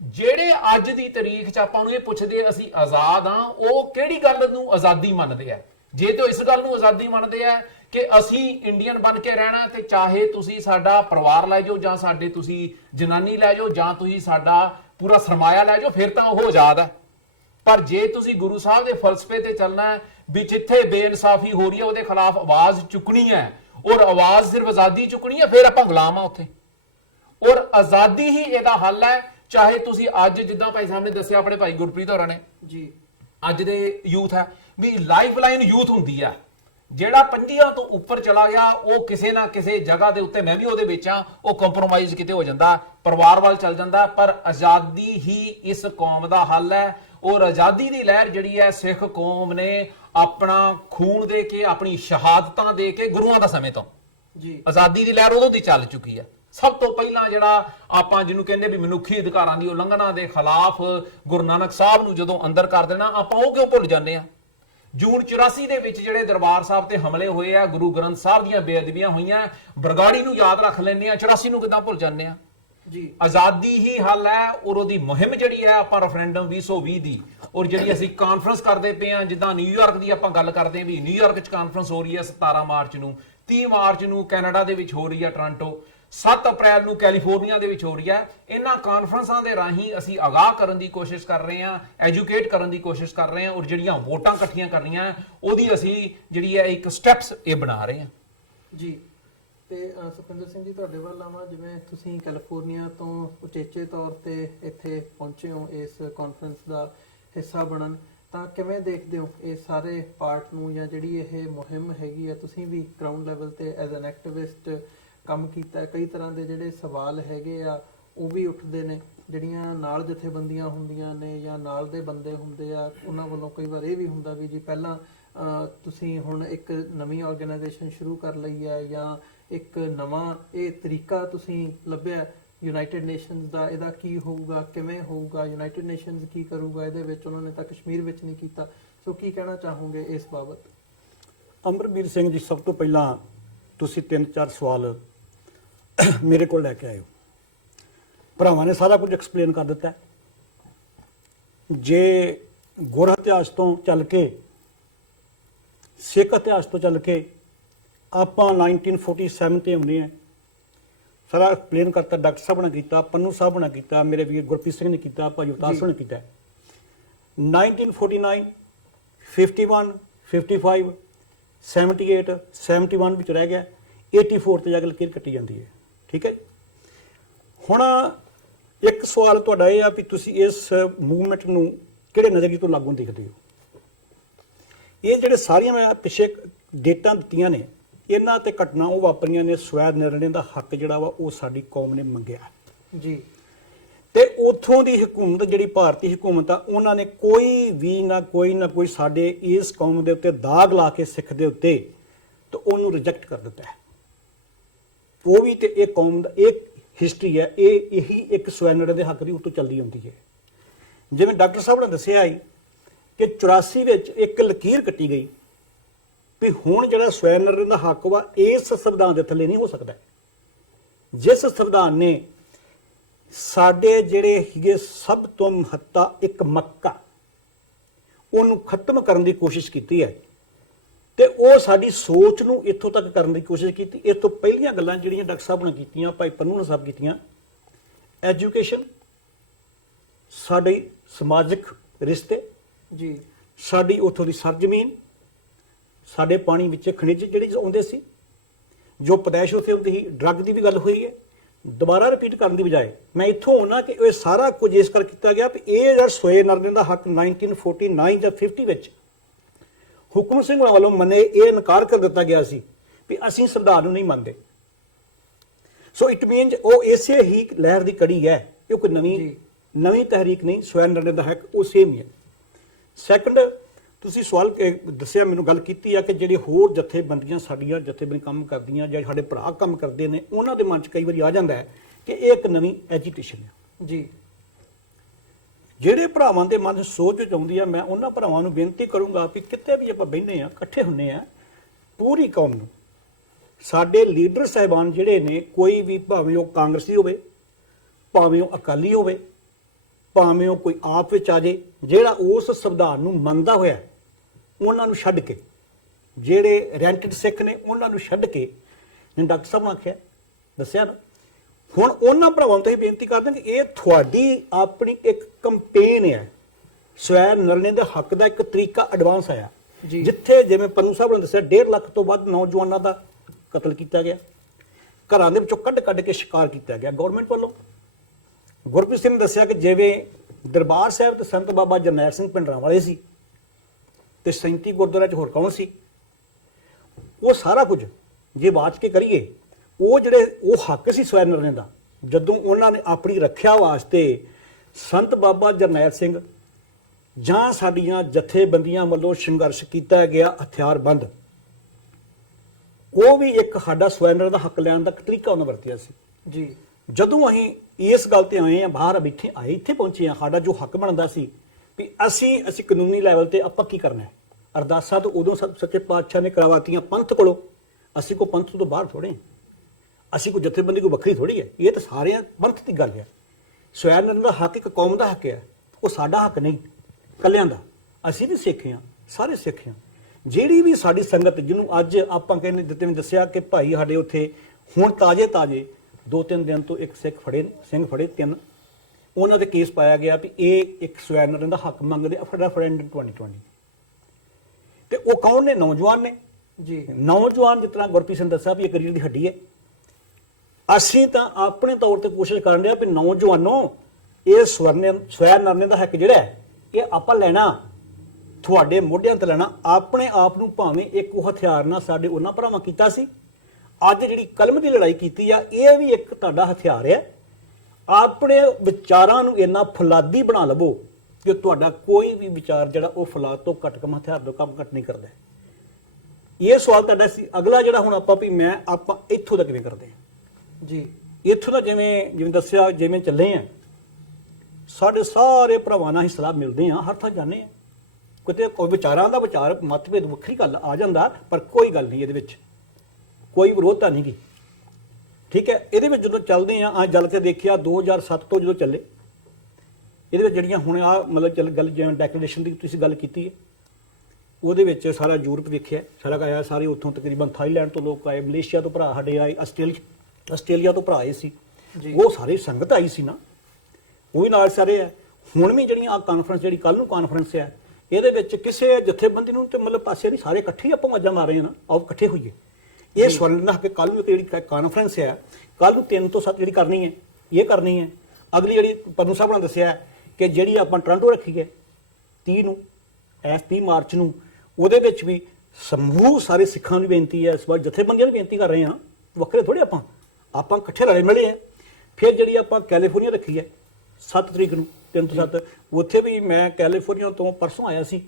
ਜਿਹੜੇ ਅੱਜ ਦੀ ਤਾਰੀਖ 'ਚ ਆਪਾਂ ਨੂੰ ਇਹ ਪੁੱਛਦੇ ਅਸੀਂ ਆਜ਼ਾਦ ਹਾਂ, ਉਹ ਕਿਹੜੀ ਗੱਲ ਨੂੰ ਆਜ਼ਾਦੀ ਮੰਨਦੇ ਆ? ਜੇ ਤੇ ਇਸ ਗੱਲ ਨੂੰ ਆਜ਼ਾਦੀ ਮੰਨਦੇ ਆ ਕਿ ਅਸੀਂ ਇੰਡੀਅਨ ਬਣ ਕੇ ਰਹਿਣਾ ਤੇ ਚਾਹੇ ਤੁਸੀਂ ਸਾਡਾ ਪਰਿਵਾਰ ਲੈ ਜਾਓ ਜਾਂ ਸਾਡੇ ਤੁਸੀਂ ਜਨਾਨੀ ਲੈ ਜਾਓ ਜਾਂ ਤੁਸੀਂ ਸਾਡਾ ਪੂਰਾ ਸਰਮਾਇਆ ਲੈ ਜਾਓ, ਫਿਰ ਤਾਂ ਉਹ ਆਜ਼ਾਦ ਹੈ। ਪਰ ਜੇ ਤੁਸੀਂ ਗੁਰੂ ਸਾਹਿਬ ਦੇ ਫਲਸਫੇ ਤੇ ਚੱਲਣਾ ਹੈ ਵੀ ਜਿੱਥੇ ਬੇਇਨਸਾਫੀ ਹੋ ਰਹੀ ਹੈ ਉਹਦੇ ਖਿਲਾਫ ਆਵਾਜ਼ ਚੁੱਕਣੀ ਹੈ ਔਰ ਆਵਾਜ਼ ਸਿਰਫ ਆਜ਼ਾਦੀ ਚੁੱਕਣੀ ਹੈ, ਫਿਰ ਆਪਾਂ ਗੁਲਾਮ ਆ ਉੱਥੇ। ਔਰ ਆਜ਼ਾਦੀ ਹੀ ਇਹਦਾ ਹੱਲ ਹੈ। ਚਾਹੇ ਤੁਸੀਂ ਅੱਜ ਜਿੱਦਾਂ ਭਾਈ ਸਾਹਿਬ ਨੇ ਦੱਸਿਆ ਆਪਣੇ ਭਾਈ ਗੁਰਪ੍ਰੀਤ ਹੋਰਾਂ ਨੇ ਜੀ, ਅੱਜ ਦੇ ਯੂਥ ਹੈ ਵੀ ਲਾਈਫ ਲਾਈਨ ਯੂਥ ਹੁੰਦੀ ਆ। ਜਿਹੜਾ 50 ਤੋਂ ਉੱਪਰ ਚਲਾ ਗਿਆ ਉਹ ਕਿਸੇ ਨਾ ਕਿਸੇ ਜਗ੍ਹਾ ਦੇ ਉੱਤੇ, ਮੈਂ ਵੀ ਉਹਦੇ ਵਿੱਚ ਆ, ਉਹ ਕੰਪਰੋਮਾਈਜ਼ ਕਿਤੇ ਹੋ ਜਾਂਦਾ, ਪਰਿਵਾਰ ਵੱਲ ਚੱਲ ਜਾਂਦਾ। ਪਰ ਆਜ਼ਾਦੀ ਹੀ ਇਸ ਕੌਮ ਦਾ ਹੱਲ ਹੈ। ਔਰ ਆਜ਼ਾਦੀ ਦੀ ਲਹਿਰ ਜਿਹੜੀ ਹੈ ਸਿੱਖ ਕੌਮ ਨੇ ਆਪਣਾ ਖੂਨ ਦੇ ਕੇ, ਆਪਣੀ ਸ਼ਹਾਦਤਾਂ ਦੇ ਕੇ ਗੁਰੂਆਂ ਦਾ ਸਮੇਂ ਤੋਂ ਜੀ ਆਜ਼ਾਦੀ ਦੀ ਲਹਿਰ ਉਦੋਂ ਦੀ ਚੱਲ ਚੁੱਕੀ ਹੈ। ਸਭ ਤੋਂ ਪਹਿਲਾਂ ਜਿਹੜਾ ਆਪਾਂ ਜਿਹਨੂੰ ਕਹਿੰਦੇ ਵੀ ਮਨੁੱਖੀ ਅਧਿਕਾਰਾਂ ਦੀ ਉਲੰਘਣਾ ਦੇ ਖਿਲਾਫ ਗੁਰੂ ਨਾਨਕ ਸਾਹਿਬ ਨੂੰ ਜਦੋਂ ਅੰਦਰ ਕਰ ਦੇਣਾ, ਆਪਾਂ ਉਹ ਕਿਉਂ ਭੁੱਲ ਜਾਂਦੇ ਆ? ਜੂਨ 84 ਦੇ ਵਿੱਚ ਜਿਹੜੇ ਦਰਬਾਰ ਸਾਹਿਬ ਤੇ ਹਮਲੇ ਹੋਏ ਆ, ਗੁਰੂ ਗ੍ਰੰਥ ਸਾਹਿਬ ਦੀਆਂ ਬੇਅਦਬੀਆਂ ਹੋਈਆਂ, ਬਰਗਾੜੀ ਨੂੰ ਯਾਦ ਰੱਖ ਲੈਂਦੇ ਆ, 84 ਨੂੰ ਕਿੱਦਾਂ ਭੁੱਲ ਜਾਂਦੇ ਆ? ਜੀ, ਆਜ਼ਾਦੀ ਹੀ ਹੱਲ ਹੈ। ਔਰ ਉਹਦੀ ਮੁਹਿੰਮ ਜਿਹੜੀ ਹੈ ਆਪਾਂ ਰੈਫਰੈਂਡਮ 2020 ਦੀ, ਔਰ ਜਿਹੜੀ ਅਸੀਂ ਕਾਨਫਰੰਸ ਕਰਦੇ ਪਏ ਆ, ਜਿੱਦਾਂ ਨਿਊਯਾਰਕ ਦੀ ਆਪਾਂ ਗੱਲ ਕਰਦੇ ਹਾਂ ਵੀ ਨਿਊਯਾਰਕ 'ਚ ਕਾਨਫਰੰਸ ਹੋ ਰਹੀ ਹੈ 17 ਮਾਰਚ ਨੂੰ, 30 ਮਾਰਚ ਨੂੰ ਕੈਨੇਡਾ ਦੇ ਵਿੱਚ ਹੋ ਰਹੀ ਹੈ ਟੋਰਾਂਟੋ, 7 ਅਪ੍ਰੈਲ ਨੂੰ ਕੈਲੀਫੋਰਨੀਆ ਦੇ ਵਿੱਚ ਹੋ ਰਹੀ ਹੈ। ਇਹਨਾਂ ਕਾਨਫਰੰਸਾਂ ਦੇ ਰਾਹੀਂ ਅਸੀਂ ਆਗਾਹ ਕਰਨ ਦੀ ਕੋਸ਼ਿਸ਼ ਕਰ ਰਹੇ ਹਾਂ, ਐਜੂਕੇਟ ਕਰਨ ਦੀ ਕੋਸ਼ਿਸ਼ ਕਰ ਰਹੇ ਹਾਂ, ਔਰ ਜਿਹੜੀਆਂ ਵੋਟਾਂ ਇਕੱਠੀਆਂ ਕਰਨੀਆਂ ਉਹਦੀ ਅਸੀਂ ਜਿਹੜੀ ਹੈ ਇੱਕ ਸਟੈਪਸ ਇਹ ਬਣਾ ਰਹੇ ਹਾਂ। ਜੀ, ਤੇ ਸੁਖਿੰਦਰ ਸਿੰਘ ਜੀ ਤੁਹਾਡੇ ਵੱਲ ਆਵਾਂ, ਜਿਵੇਂ ਤੁਸੀਂ ਕੈਲੀਫੋਰਨੀਆ ਤੋਂ ਉਚੇਚੇ ਤੌਰ ਤੇ ਇੱਥੇ ਪਹੁੰਚੇ ਹੋ ਇਸ ਕਾਨਫਰੰਸ ਦਾ ਹਿੱਸਾ ਬਣਨ, ਤਾਂ ਕਿਵੇਂ ਦੇਖਦੇ ਹੋ ਇਹ ਸਾਰੇ ਪਾਰਟ ਨੂੰ, ਜਾਂ ਜਿਹੜੀ ਇਹ ਮੁਹਿੰਮ ਹੈਗੀ ਆ, ਤੁਸੀਂ ਵੀ ਗਰਾਊਂਡ ਲੈਵਲ ਤੇ ਐਜ਼ ਐਨ ਐਕਟਿਵਿਸਟ ਕੰਮ ਕੀਤਾ, ਕਈ ਤਰ੍ਹਾਂ ਦੇ ਜਿਹੜੇ ਸਵਾਲ ਹੈਗੇ ਆ ਉਹ ਵੀ ਉੱਠਦੇ ਨੇ, ਜਿਹੜੀਆਂ ਨਾਲ ਜਥੇਬੰਦੀਆਂ ਹੁੰਦੀਆਂ ਨੇ ਜਾਂ ਨਾਲ ਦੇ ਬੰਦੇ ਹੁੰਦੇ ਆ ਉਹਨਾਂ ਵੱਲੋਂ ਕਈ ਵਾਰ ਇਹ ਵੀ ਹੁੰਦਾ ਵੀ ਜੀ ਪਹਿਲਾਂ ਤੁਸੀਂ ਹੁਣ ਇੱਕ ਨਵੀਂ ਆਰਗੇਨਾਈਜੇਸ਼ਨ ਸ਼ੁਰੂ ਕਰ ਲਈ ਹੈ ਜਾਂ ਇੱਕ ਨਵਾਂ ਇਹ ਤਰੀਕਾ ਤੁਸੀਂ ਲੱਭਿਆ ਯੂਨਾਈਟਿਡ ਨੇਸ਼ਨਸ ਦਾ, ਇਹਦਾ ਕੀ ਹੋਊਗਾ, ਕਿਵੇਂ ਹੋਊਗਾ, ਯੂਨਾਈਟਿਡ ਨੇਸ਼ਨਸ ਕੀ ਕਰੂਗਾ ਇਹਦੇ ਵਿੱਚ, ਉਹਨਾਂ ਨੇ ਤਾਂ ਕਸ਼ਮੀਰ ਵਿੱਚ ਨਹੀਂ ਕੀਤਾ। ਸੋ ਕੀ ਕਹਿਣਾ ਚਾਹੋਗੇ ਇਸ ਬਾਬਤ? ਅਮਰਵੀਰ ਸਿੰਘ ਜੀ, ਸਭ ਤੋਂ ਪਹਿਲਾਂ ਤੁਸੀਂ 3-4 ਸਵਾਲ ਮੇਰੇ ਕੋਲ ਲੈ ਕੇ ਆਏ ਹੋ। ਭਰਾਵਾਂ ਨੇ ਸਾਰਾ ਕੁਝ ਐਕਸਪਲੇਨ ਕਰ ਦਿੱਤਾ। ਜੇ ਗੁਰ ਇਤਿਹਾਸ ਤੋਂ ਚੱਲ ਕੇ, ਸਿੱਖ ਇਤਿਹਾਸ ਤੋਂ ਚੱਲ ਕੇ ਆਪਾਂ 1947 ਤੇ ਆਉਂਦੇ ਹਾਂ, ਸਾਰਾ ਐਕਸਪਲੇਨ ਕਰਤਾ। ਡਾਕਟਰ ਸਾਹਿਬ ਨੇ ਕੀਤਾ, ਪੰਨੂ ਸਾਹਿਬ ਨੇ ਕੀਤਾ, ਮੇਰੇ ਵੀਰ ਗੁਰਪ੍ਰੀਤ ਸਿੰਘ ਨੇ ਕੀਤਾ, ਭਾਈ ਅਵਤਾਰ ਸਿੰਘ ਨੇ ਕੀਤਾ। 1949, 51, 55, 78, 71 ਵਿੱਚ ਰਹਿ ਗਿਆ, 84 ਤੇ ਜਾ ਕੇ ਲਕੀਰ ਕੱਟੀ ਜਾਂਦੀ ਹੈ। ਠੀਕ ਹੈ। ਹੁਣ ਇੱਕ ਸਵਾਲ ਤੁਹਾਡਾ ਇਹ ਆ ਵੀ ਤੁਸੀਂ ਇਸ ਮੂਵਮੈਂਟ ਨੂੰ ਕਿਹੜੇ ਨਜ਼ਰੀਏ ਤੋਂ ਲਾਗੂ ਦੇਖਦੇ ਹੋ? ਇਹ ਜਿਹੜੇ ਸਾਰੀਆਂ ਮੈਂ ਪਿੱਛੇ ਡੇਟਾਂ ਦਿੱਤੀਆਂ ਨੇ, ਇਹਨਾਂ ਤੇ ਘਟਨਾ ਉਹ ਵਾਪਰੀਆਂ ਨੇ, ਸਵੈ ਨਿਰਣੇ ਦਾ ਹੱਕ ਜਿਹੜਾ ਵਾ ਉਹ ਸਾਡੀ ਕੌਮ ਨੇ ਮੰਗਿਆ ਜੀ, ਤੇ ਉਥੋਂ ਦੀ ਹਕੂਮਤ ਜਿਹੜੀ ਭਾਰਤੀ ਹਕੂਮਤ ਆ, ਉਹਨਾਂ ਨੇ ਕੋਈ ਨਾ ਕੋਈ ਸਾਡੇ ਇਸ ਕੌਮ ਦੇ ਉੱਤੇ ਦਾਗ ਲਾ ਕੇ ਸਿੱਖ ਦੇ ਉੱਤੇ ਤੇ ਉਹਨੂੰ ਰਿਜੈਕਟ ਕਰ ਦਿੱਤਾ ਹੈ। ਉਹ ਵੀ ਤੇ ਇਹ ਕੌਮ ਦਾ ਇੱਕ ਹਿਸਟਰੀ ਹੈ, ਇਹੀ ਇੱਕ ਸਵੈ ਨਿਰਣੇ ਦੇ ਹੱਕ ਦੀ ਉਤੋਂ ਚੱਲਦੀ ਹੁੰਦੀ ਹੈ। ਜਿਵੇਂ ਡਾਕਟਰ ਸਾਹਿਬ ਨੇ ਦੱਸਿਆ ਹੈ ਕਿ 84 ਵਿੱਚ ਇੱਕ ਲਕੀਰ ਕੱਟੀ ਗਈ ਵੀ ਹੁਣ ਜਿਹੜਾ ਸਵੈ ਨਿਰਣੇ ਦਾ ਹੱਕ ਵਾ ਇਸ ਸੰਵਿਧਾਨ ਦੇ ਥੱਲੇ ਨਹੀਂ ਹੋ ਸਕਦਾ। ਜਿਸ ਸੰਵਿਧਾਨ ਨੇ ਸਾਡੇ ਜਿਹੜੇ ਹੈਗੇ ਸਭ ਤੋਂ ਮਹੱਤਾ ਇੱਕ ਮੱਕਾ, ਉਹਨੂੰ ਖਤਮ ਕਰਨ ਦੀ ਕੋਸ਼ਿਸ਼ ਕੀਤੀ ਹੈ, ਤੇ ਉਹ ਸਾਡੀ ਸੋਚ ਨੂੰ ਇੱਥੋਂ ਤੱਕ ਕਰਨ ਦੀ ਕੋਸ਼ਿਸ਼ ਕੀਤੀ। ਇਸ ਤੋਂ ਪਹਿਲੀਆਂ ਗੱਲਾਂ ਜਿਹੜੀਆਂ ਡਾਕਟਰ ਸਾਹਿਬ ਨੇ ਕੀਤੀਆਂ, ਭਾਈ ਪੰਨੂ ਸਾਹਿਬ ਕੀਤੀਆਂ, ਐਜੂਕੇਸ਼ਨ, ਸਾਡੇ ਸਮਾਜਿਕ ਰਿਸ਼ਤੇ ਜੀ, ਸਾਡੀ ਉੱਥੋਂ ਦੀ ਸਰਜ਼ਮੀਨ, ਸਾਡੇ ਪਾਣੀ ਵਿੱਚ ਖਣਿਜ ਜਿਹੜੇ ਆਉਂਦੇ ਸੀ, ਜੋ ਪਦਾਇਸ਼ ਉੱਥੇ ਹੁੰਦੀ ਸੀ, ਡਰੱਗ ਦੀ ਵੀ ਗੱਲ ਹੋਈ ਹੈ। ਦੁਬਾਰਾ ਰਿਪੀਟ ਕਰਨ ਦੀ ਬਜਾਏ ਮੈਂ ਇੱਥੋਂ ਆਉਣਾ ਕਿ ਇਹ ਸਾਰਾ ਕੁਝ ਇਸ ਕਰ ਕੀਤਾ ਗਿਆ ਵੀ ਇਹ ਜਿਹੜਾ ਸਵੈ ਨਿਰਣੇ ਦਾ ਹੱਕ 1949 ਜਾਂ 50 ਵਿੱਚ ਹੁਕਮ ਸਿੰਘ ਵੱਲੋਂ ਮੰਨੇ, ਇਹ ਇਨਕਾਰ ਕਰ ਦਿੱਤਾ ਗਿਆ ਸੀ ਵੀ ਅਸੀਂ ਸੰਵਿਧਾਨ ਨੂੰ ਨਹੀਂ ਮੰਨਦੇ। ਸੋ ਇਟ ਮੀਨਸ ਉਹ ਇਸੇ ਹੀ ਲਹਿਰ ਦੀ ਕੜੀ ਹੈ, ਇਹ ਕੋਈ ਨਵੀਂ ਤਹਿਰੀਕ ਨਹੀਂ, ਸਵੈ ਨਿਰਣੇ ਦਾ ਹੱਕ ਉਹ ਸੇਮ ਹੀ ਹੈ। ਸੈਕੰਡ, ਤੁਸੀਂ ਸਵਾਲ ਦੱਸਿਆ, ਮੈਨੂੰ ਗੱਲ ਕੀਤੀ ਆ ਕਿ ਜਿਹੜੇ ਹੋਰ ਜਥੇਬੰਦੀਆਂ, ਸਾਡੀਆਂ ਜਥੇਬੰਦੀਆਂ ਕੰਮ ਕਰਦੀਆਂ ਜਾਂ ਸਾਡੇ ਭਰਾ ਕੰਮ ਕਰਦੇ ਨੇ, ਉਹਨਾਂ ਦੇ ਮਨ 'ਚ ਕਈ ਵਾਰੀ ਆ ਜਾਂਦਾ ਹੈ ਕਿ ਇਹ ਇੱਕ ਨਵੀਂ ਐਜੀਟੇਸ਼ਨ ਹੈ। ਜੀ, ਜਿਹੜੇ ਭਰਾਵਾਂ ਦੇ ਮਨ 'ਚ ਸੋਚ ਵਿੱਚ ਆਉਂਦੀ ਆ, ਮੈਂ ਉਹਨਾਂ ਭਰਾਵਾਂ ਨੂੰ ਬੇਨਤੀ ਕਰੂੰਗਾ ਵੀ ਕਿਤੇ ਵੀ ਆਪਾਂ ਬਹਿੰਦੇ ਆ, ਇਕੱਠੇ ਹੁੰਦੇ ਆ, ਪੂਰੀ ਕੌਮ ਨੂੰ, ਸਾਡੇ ਲੀਡਰ ਸਾਹਿਬਾਨ ਜਿਹੜੇ ਨੇ, ਕੋਈ ਵੀ ਭਾਵੇਂ ਉਹ ਕਾਂਗਰਸੀ ਹੋਵੇ, ਭਾਵੇਂ ਉਹ ਅਕਾਲੀ ਹੋਵੇ, ਭਾਵੇਂ ਉਹ ਕੋਈ ਆਪ ਵਿੱਚ ਆ ਜੇ, ਜਿਹੜਾ ਉਸ ਸੰਵਿਧਾਨ ਨੂੰ ਮੰਨਦਾ ਹੋਇਆ, ਉਹਨਾਂ ਨੂੰ ਛੱਡ ਕੇ, ਜਿਹੜੇ ਰੈਂਟਡ ਸਿੱਖ ਨੇ ਉਹਨਾਂ ਨੂੰ ਛੱਡ ਕੇ, ਜਿਵੇਂ ਡਾਕਟਰ ਸਾਹਿਬ ਨੇ ਆਖਿਆ, ਦੱਸਿਆ ਨਾ, ਹੁਣ ਉਹਨਾਂ ਭਰਾਵਾਂ ਤੋਂ ਹੀ ਬੇਨਤੀ ਕਰਦੇ ਹਾਂ ਕਿ ਇਹ ਤੁਹਾਡੀ ਆਪਣੀ ਇੱਕ ਕੰਪੇਨ ਹੈ, ਸਵੈ ਨਿਰਣੇ ਦੇ ਹੱਕ ਦਾ ਇੱਕ ਤਰੀਕਾ ਐਡਵਾਂਸ ਆਇਆ, ਜਿੱਥੇ ਜਿਵੇਂ ਪੰਨੂ ਸਾਹਿਬ ਨੇ ਦੱਸਿਆ 1.5 ਲੱਖ ਤੋਂ ਵੱਧ ਨੌਜਵਾਨਾਂ ਦਾ ਕਤਲ ਕੀਤਾ ਗਿਆ, ਘਰਾਂ ਦੇ ਵਿੱਚੋਂ ਕੱਢ ਕੇ ਸ਼ਿਕਾਰ ਕੀਤਾ ਗਿਆ ਗਵਰਨਮੈਂਟ ਵੱਲੋਂ। ਗੁਰਪ੍ਰੀਤ ਸਿੰਘ ਨੇ ਦੱਸਿਆ ਕਿ ਜਿਵੇਂ ਦਰਬਾਰ ਸਾਹਿਬ ਤੇ ਸੰਤ ਬਾਬਾ ਜਰਨੈਲ ਸਿੰਘ ਭਿੰਡਰਾਂਵਾਲੇ ਸੀ ਤੇ 37 ਗੁਰਦੁਆਰੇ 'ਚ ਹੋਰ ਕੌਣ ਸੀ, ਉਹ ਸਾਰਾ ਕੁਝ ਜੇ ਬਾਤ ਕੇ ਕਰੀਏ, ਉਹ ਜਿਹੜੇ ਉਹ ਹੱਕ ਸੀ ਸਵੈ ਨਿਰਣੇ ਦਾ, ਜਦੋਂ ਉਹਨਾਂ ਨੇ ਆਪਣੀ ਰੱਖਿਆ ਵਾਸਤੇ ਸੰਤ ਬਾਬਾ ਜਰਨੈਲ ਸਿੰਘ ਜਾਂ ਸਾਡੀਆਂ ਜਥੇਬੰਦੀਆਂ ਵੱਲੋਂ ਸੰਘਰਸ਼ ਕੀਤਾ ਗਿਆ ਹਥਿਆਰਬੰਦ, ਉਹ ਵੀ ਇੱਕ ਸਾਡਾ ਸਵੈ ਨਿਰਣੇ ਦਾ ਹੱਕ ਲੈਣ ਦਾ ਤਰੀਕਾ ਉਹਨਾਂ ਵਰਤਿਆ ਸੀ। ਜੀ, ਜਦੋਂ ਅਸੀਂ ਇਸ ਗੱਲ ਤੇ ਆਏ ਆ, ਬਾਹਰ ਬੈਠੇ ਆਏ, ਇੱਥੇ ਪਹੁੰਚੇ ਆ, ਸਾਡਾ ਜੋ ਹੱਕ ਬਣਦਾ ਸੀ ਵੀ ਅਸੀਂ ਕਾਨੂੰਨੀ ਲੈਵਲ ਤੇ ਆਪਾਂ ਕੀ ਕਰਨਾ ਹੈ, ਅਰਦਾਸਾਂ ਤਾਂ ਉਦੋਂ ਸੱਚੇ ਪਾਤਸ਼ਾਹ ਨੇ ਕਰਵਾਤੀਆਂ ਪੰਥ ਕੋਲੋਂ, ਅਸੀਂ ਕੋਈ ਪੰਥ ਤੋਂ ਬਾਹਰ ਥੋੜੇ, ਅਸੀਂ ਕੋਈ ਜਥੇਬੰਦੀ ਕੋਈ ਵੱਖਰੀ ਥੋੜੀ ਹੈ, ਇਹ ਤਾਂ ਸਾਰਿਆਂ ਪੰਥ ਦੀ ਗੱਲ ਹੈ। ਸਵੈ ਨਿਰਣੇ ਦਾ ਹੱਕ ਇੱਕ ਕੌਮ ਦਾ ਹੱਕ ਹੈ, ਉਹ ਸਾਡਾ ਹੱਕ ਨਹੀਂ। ਕੱਲਿਆਂ ਦਾ, ਅਸੀਂ ਵੀ ਸਿੱਖ ਹਾਂ, ਸਾਰੇ ਸਿੱਖ ਹਾਂ। ਜਿਹੜੀ ਵੀ ਸਾਡੀ ਸੰਗਤ ਜਿਹਨੂੰ ਅੱਜ ਆਪਾਂ ਕਹਿੰਦੇ ਜਿੱਤੇ ਮੈਂ ਦੱਸਿਆ ਕਿ ਭਾਈ ਸਾਡੇ ਉੱਥੇ ਹੁਣ ਤਾਜ਼ੇ 2-3 ਦਿਨ ਤੋਂ ਇੱਕ ਸਿੰਘ ਫੜੇ 3, ਉਹਨਾਂ ਦੇ ਕੇਸ ਪਾਇਆ ਗਿਆ ਵੀ ਇਹ ਇੱਕ ਸਵੈਨਰ ਦਾ ਹੱਕ ਮੰਗਦੇ ਰੈਫਰੈਂਡਮ 2020। ਤੇ ਉਹ ਕੌਣ ਨੇ? ਨੌਜਵਾਨ ਨੇ ਜੀ। ਨੌਜਵਾਨ ਜਿਸ ਤਰ੍ਹਾਂ ਗੁਰਪ੍ਰੀਤ ਸਿੰਘ ਦੱਸਿਆ ਵੀ ਇਹ ਕਰੀਅਰ ਦੀ ਹੱਡੀ ਹੈ। ਅਸੀਂ ਤਾਂ ਆਪਣੇ ਤੌਰ ਤੇ ਕੋਸ਼ਿਸ਼ ਕਰਨ ਰਹੇ ਵੀ ਨੌਜਵਾਨੋ ਇਹ ਸਵੈ ਨਿਰਣੇ ਦਾ ਹੱਕ ਜਿਹੜਾ ਹੈ ਇਹ ਆਪਾਂ ਲੈਣਾ, ਤੁਹਾਡੇ ਮੋਢਿਆਂ ਤੇ ਲੈਣਾ। ਆਪਣੇ ਆਪ ਨੂੰ ਭਾਵੇਂ ਇੱਕ ਉਹ ਹਥਿਆਰ ਨਾਲ ਸਾਡੇ ਉਹਨਾਂ ਭਰਾਵਾਂ ਕੀਤਾ ਸੀ, ਅੱਜ ਜਿਹੜੀ ਕਲਮ ਦੀ ਲੜਾਈ ਕੀਤੀ ਆ ਇਹ ਵੀ ਇੱਕ ਤੁਹਾਡਾ ਹਥਿਆਰ ਹੈ। ਆਪਣੇ ਵਿਚਾਰਾਂ ਨੂੰ ਇੰਨਾ ਫੁਲਾਦੀ ਬਣਾ ਲਵੋ ਕਿ ਤੁਹਾਡਾ ਕੋਈ ਵੀ ਵਿਚਾਰ ਜਿਹੜਾ ਉਹ ਫੁਲਾਦ ਤੋਂ ਘੱਟ ਕੰਮ ਹਥਿਆਰ ਤੋਂ ਕੰਮ ਘੱਟ ਨਹੀਂ ਕਰਦਾ। ਇਹ ਸਵਾਲ ਤੁਹਾਡਾ ਸੀ। ਅਗਲਾ ਜਿਹੜਾ ਹੁਣ ਆਪਾਂ ਵੀ ਆਪਾਂ ਇੱਥੋਂ ਦਾ ਕਿਵੇਂ ਕਰਦੇ ਹਾਂ ਜੀ। ਇੱਥੋਂ ਦਾ ਜਿਵੇਂ ਦੱਸਿਆ ਜਿਵੇਂ ਚੱਲੇ ਆ, ਸਾਡੇ ਸਾਰੇ ਭਰਾਵਾਂ ਨਾਲ ਹੀ ਸਲਾਹ ਮਿਲਦੇ ਆ, ਹਰ ਥਾਂ ਜਾਂਦੇ ਆ। ਕਿਤੇ ਕੋਈ ਵਿਚਾਰਾਂ ਦਾ ਵਿਚਾਰ ਮਤਭੇਦ ਵੱਖਰੀ ਗੱਲ ਆ ਜਾਂਦਾ, ਪਰ ਕੋਈ ਗੱਲ ਨਹੀਂ ਇਹਦੇ ਵਿੱਚ, ਕੋਈ ਵਿਰੋਧਤਾ ਨਹੀਂ ਗੀ। ਠੀਕ ਹੈ, ਇਹਦੇ ਵਿੱਚ ਜਦੋਂ ਚੱਲਦੇ ਆ ਜਲ ਕੇ ਦੇਖਿਆ 2007 ਤੋਂ ਜਦੋਂ ਚੱਲੇ, ਇਹਦੇ ਵਿੱਚ ਜਿਹੜੀਆਂ ਹੁਣ ਮਤਲਬ ਗੱਲ ਜਿਵੇਂ ਡੈਕਲੇਰੇਸ਼ਨ ਦੀ ਤੁਸੀਂ ਗੱਲ ਕੀਤੀ ਹੈ, ਉਹਦੇ ਵਿੱਚ ਸਾਰਾ ਯੂਰਪ ਦੇਖਿਆ, ਸਾਰਾ ਆਇਆ, ਸਾਰੇ ਉੱਥੋਂ ਤਕਰੀਬਨ ਥਾਈਲੈਂਡ ਤੋਂ ਲੋਕ ਆਏ, ਮਲੇਸ਼ੀਆ ਤੋਂ ਭਰਾ ਸਾਡੇ ਆਏ, ਆਸਟ੍ਰੇਲੀਆ ਤੋਂ ਭਰਾ ਆਏ ਸੀ, ਉਹ ਸਾਰੇ ਸੰਗਤ ਆਈ ਸੀ ਨਾ, ਉਹ ਵੀ ਨਾਲ ਸਾਰੇ ਹੈ। ਹੁਣ ਵੀ ਜਿਹੜੀਆਂ ਕਾਨਫਰੰਸ ਜਿਹੜੀ ਕੱਲ ਨੂੰ ਕਾਨਫਰੰਸ ਹੈ, ਇਹਦੇ ਵਿੱਚ ਕਿਸੇ ਜਥੇਬੰਦੀ ਨੂੰ ਤੇ ਮਤਲਬ ਪਾਸੇ ਨਹੀਂ, ਸਾਰੇ ਇਕੱਠੇ ਹੀ ਆਪਾਂ ਮੱਜਾਂ ਮਾਰ ਰਹੇ ਹਾਂ ਨਾ, ਆਓ ਇਕੱਠੇ ਹੋਈਏ। ਇਹ ਸਵਰਨ ਦਾ ਕਿ ਕੱਲ ਨੂੰ ਜਿਹੜੀ ਕਾਨਫਰੰਸ ਹੈ, ਕੱਲ ਨੂੰ 3 ਤੋਂ 7 ਜਿਹੜੀ ਕਰਨੀ ਹੈ, ਇਹ ਕਰਨੀ ਹੈ। ਅਗਲੀ ਜਿਹੜੀ ਪੰਨੂ ਸਾਹਿਬ ਨੇ ਦੱਸਿਆ ਕਿ ਜਿਹੜੀ ਆਪਾਂ ਟੋਰਾਂਟੋ ਰੱਖੀ ਹੈ 30 ਮਾਰਚ ਨੂੰ, ਉਹਦੇ ਵਿੱਚ ਵੀ ਸਮੂਹ ਸਾਰੇ ਸਿੱਖਾਂ ਨੂੰ ਬੇਨਤੀ ਹੈ, ਇਸ ਵਾਰ ਜਥੇਬੰਦੀਆਂ ਨੂੰ ਬੇਨਤੀ ਕਰ ਰਹੇ ਹਾਂ, ਵੱਖਰੇ ਥੋੜੇ ਆਪਾਂ ਇਕੱਠੇ ਰਲੇ ਮਿਲੇ ਆ। ਫਿਰ ਜਿਹੜੀ ਆਪਾਂ ਕੈਲੀਫੋਰਨੀਆ ਰੱਖੀ ਹੈ 7 ਤਰੀਕ ਨੂੰ 3 ਤੋਂ 7, ਉੱਥੇ ਵੀ ਮੈਂ ਕੈਲੀਫੋਰਨੀਆ ਤੋਂ ਪਰਸੋਂ ਆਇਆ ਸੀ,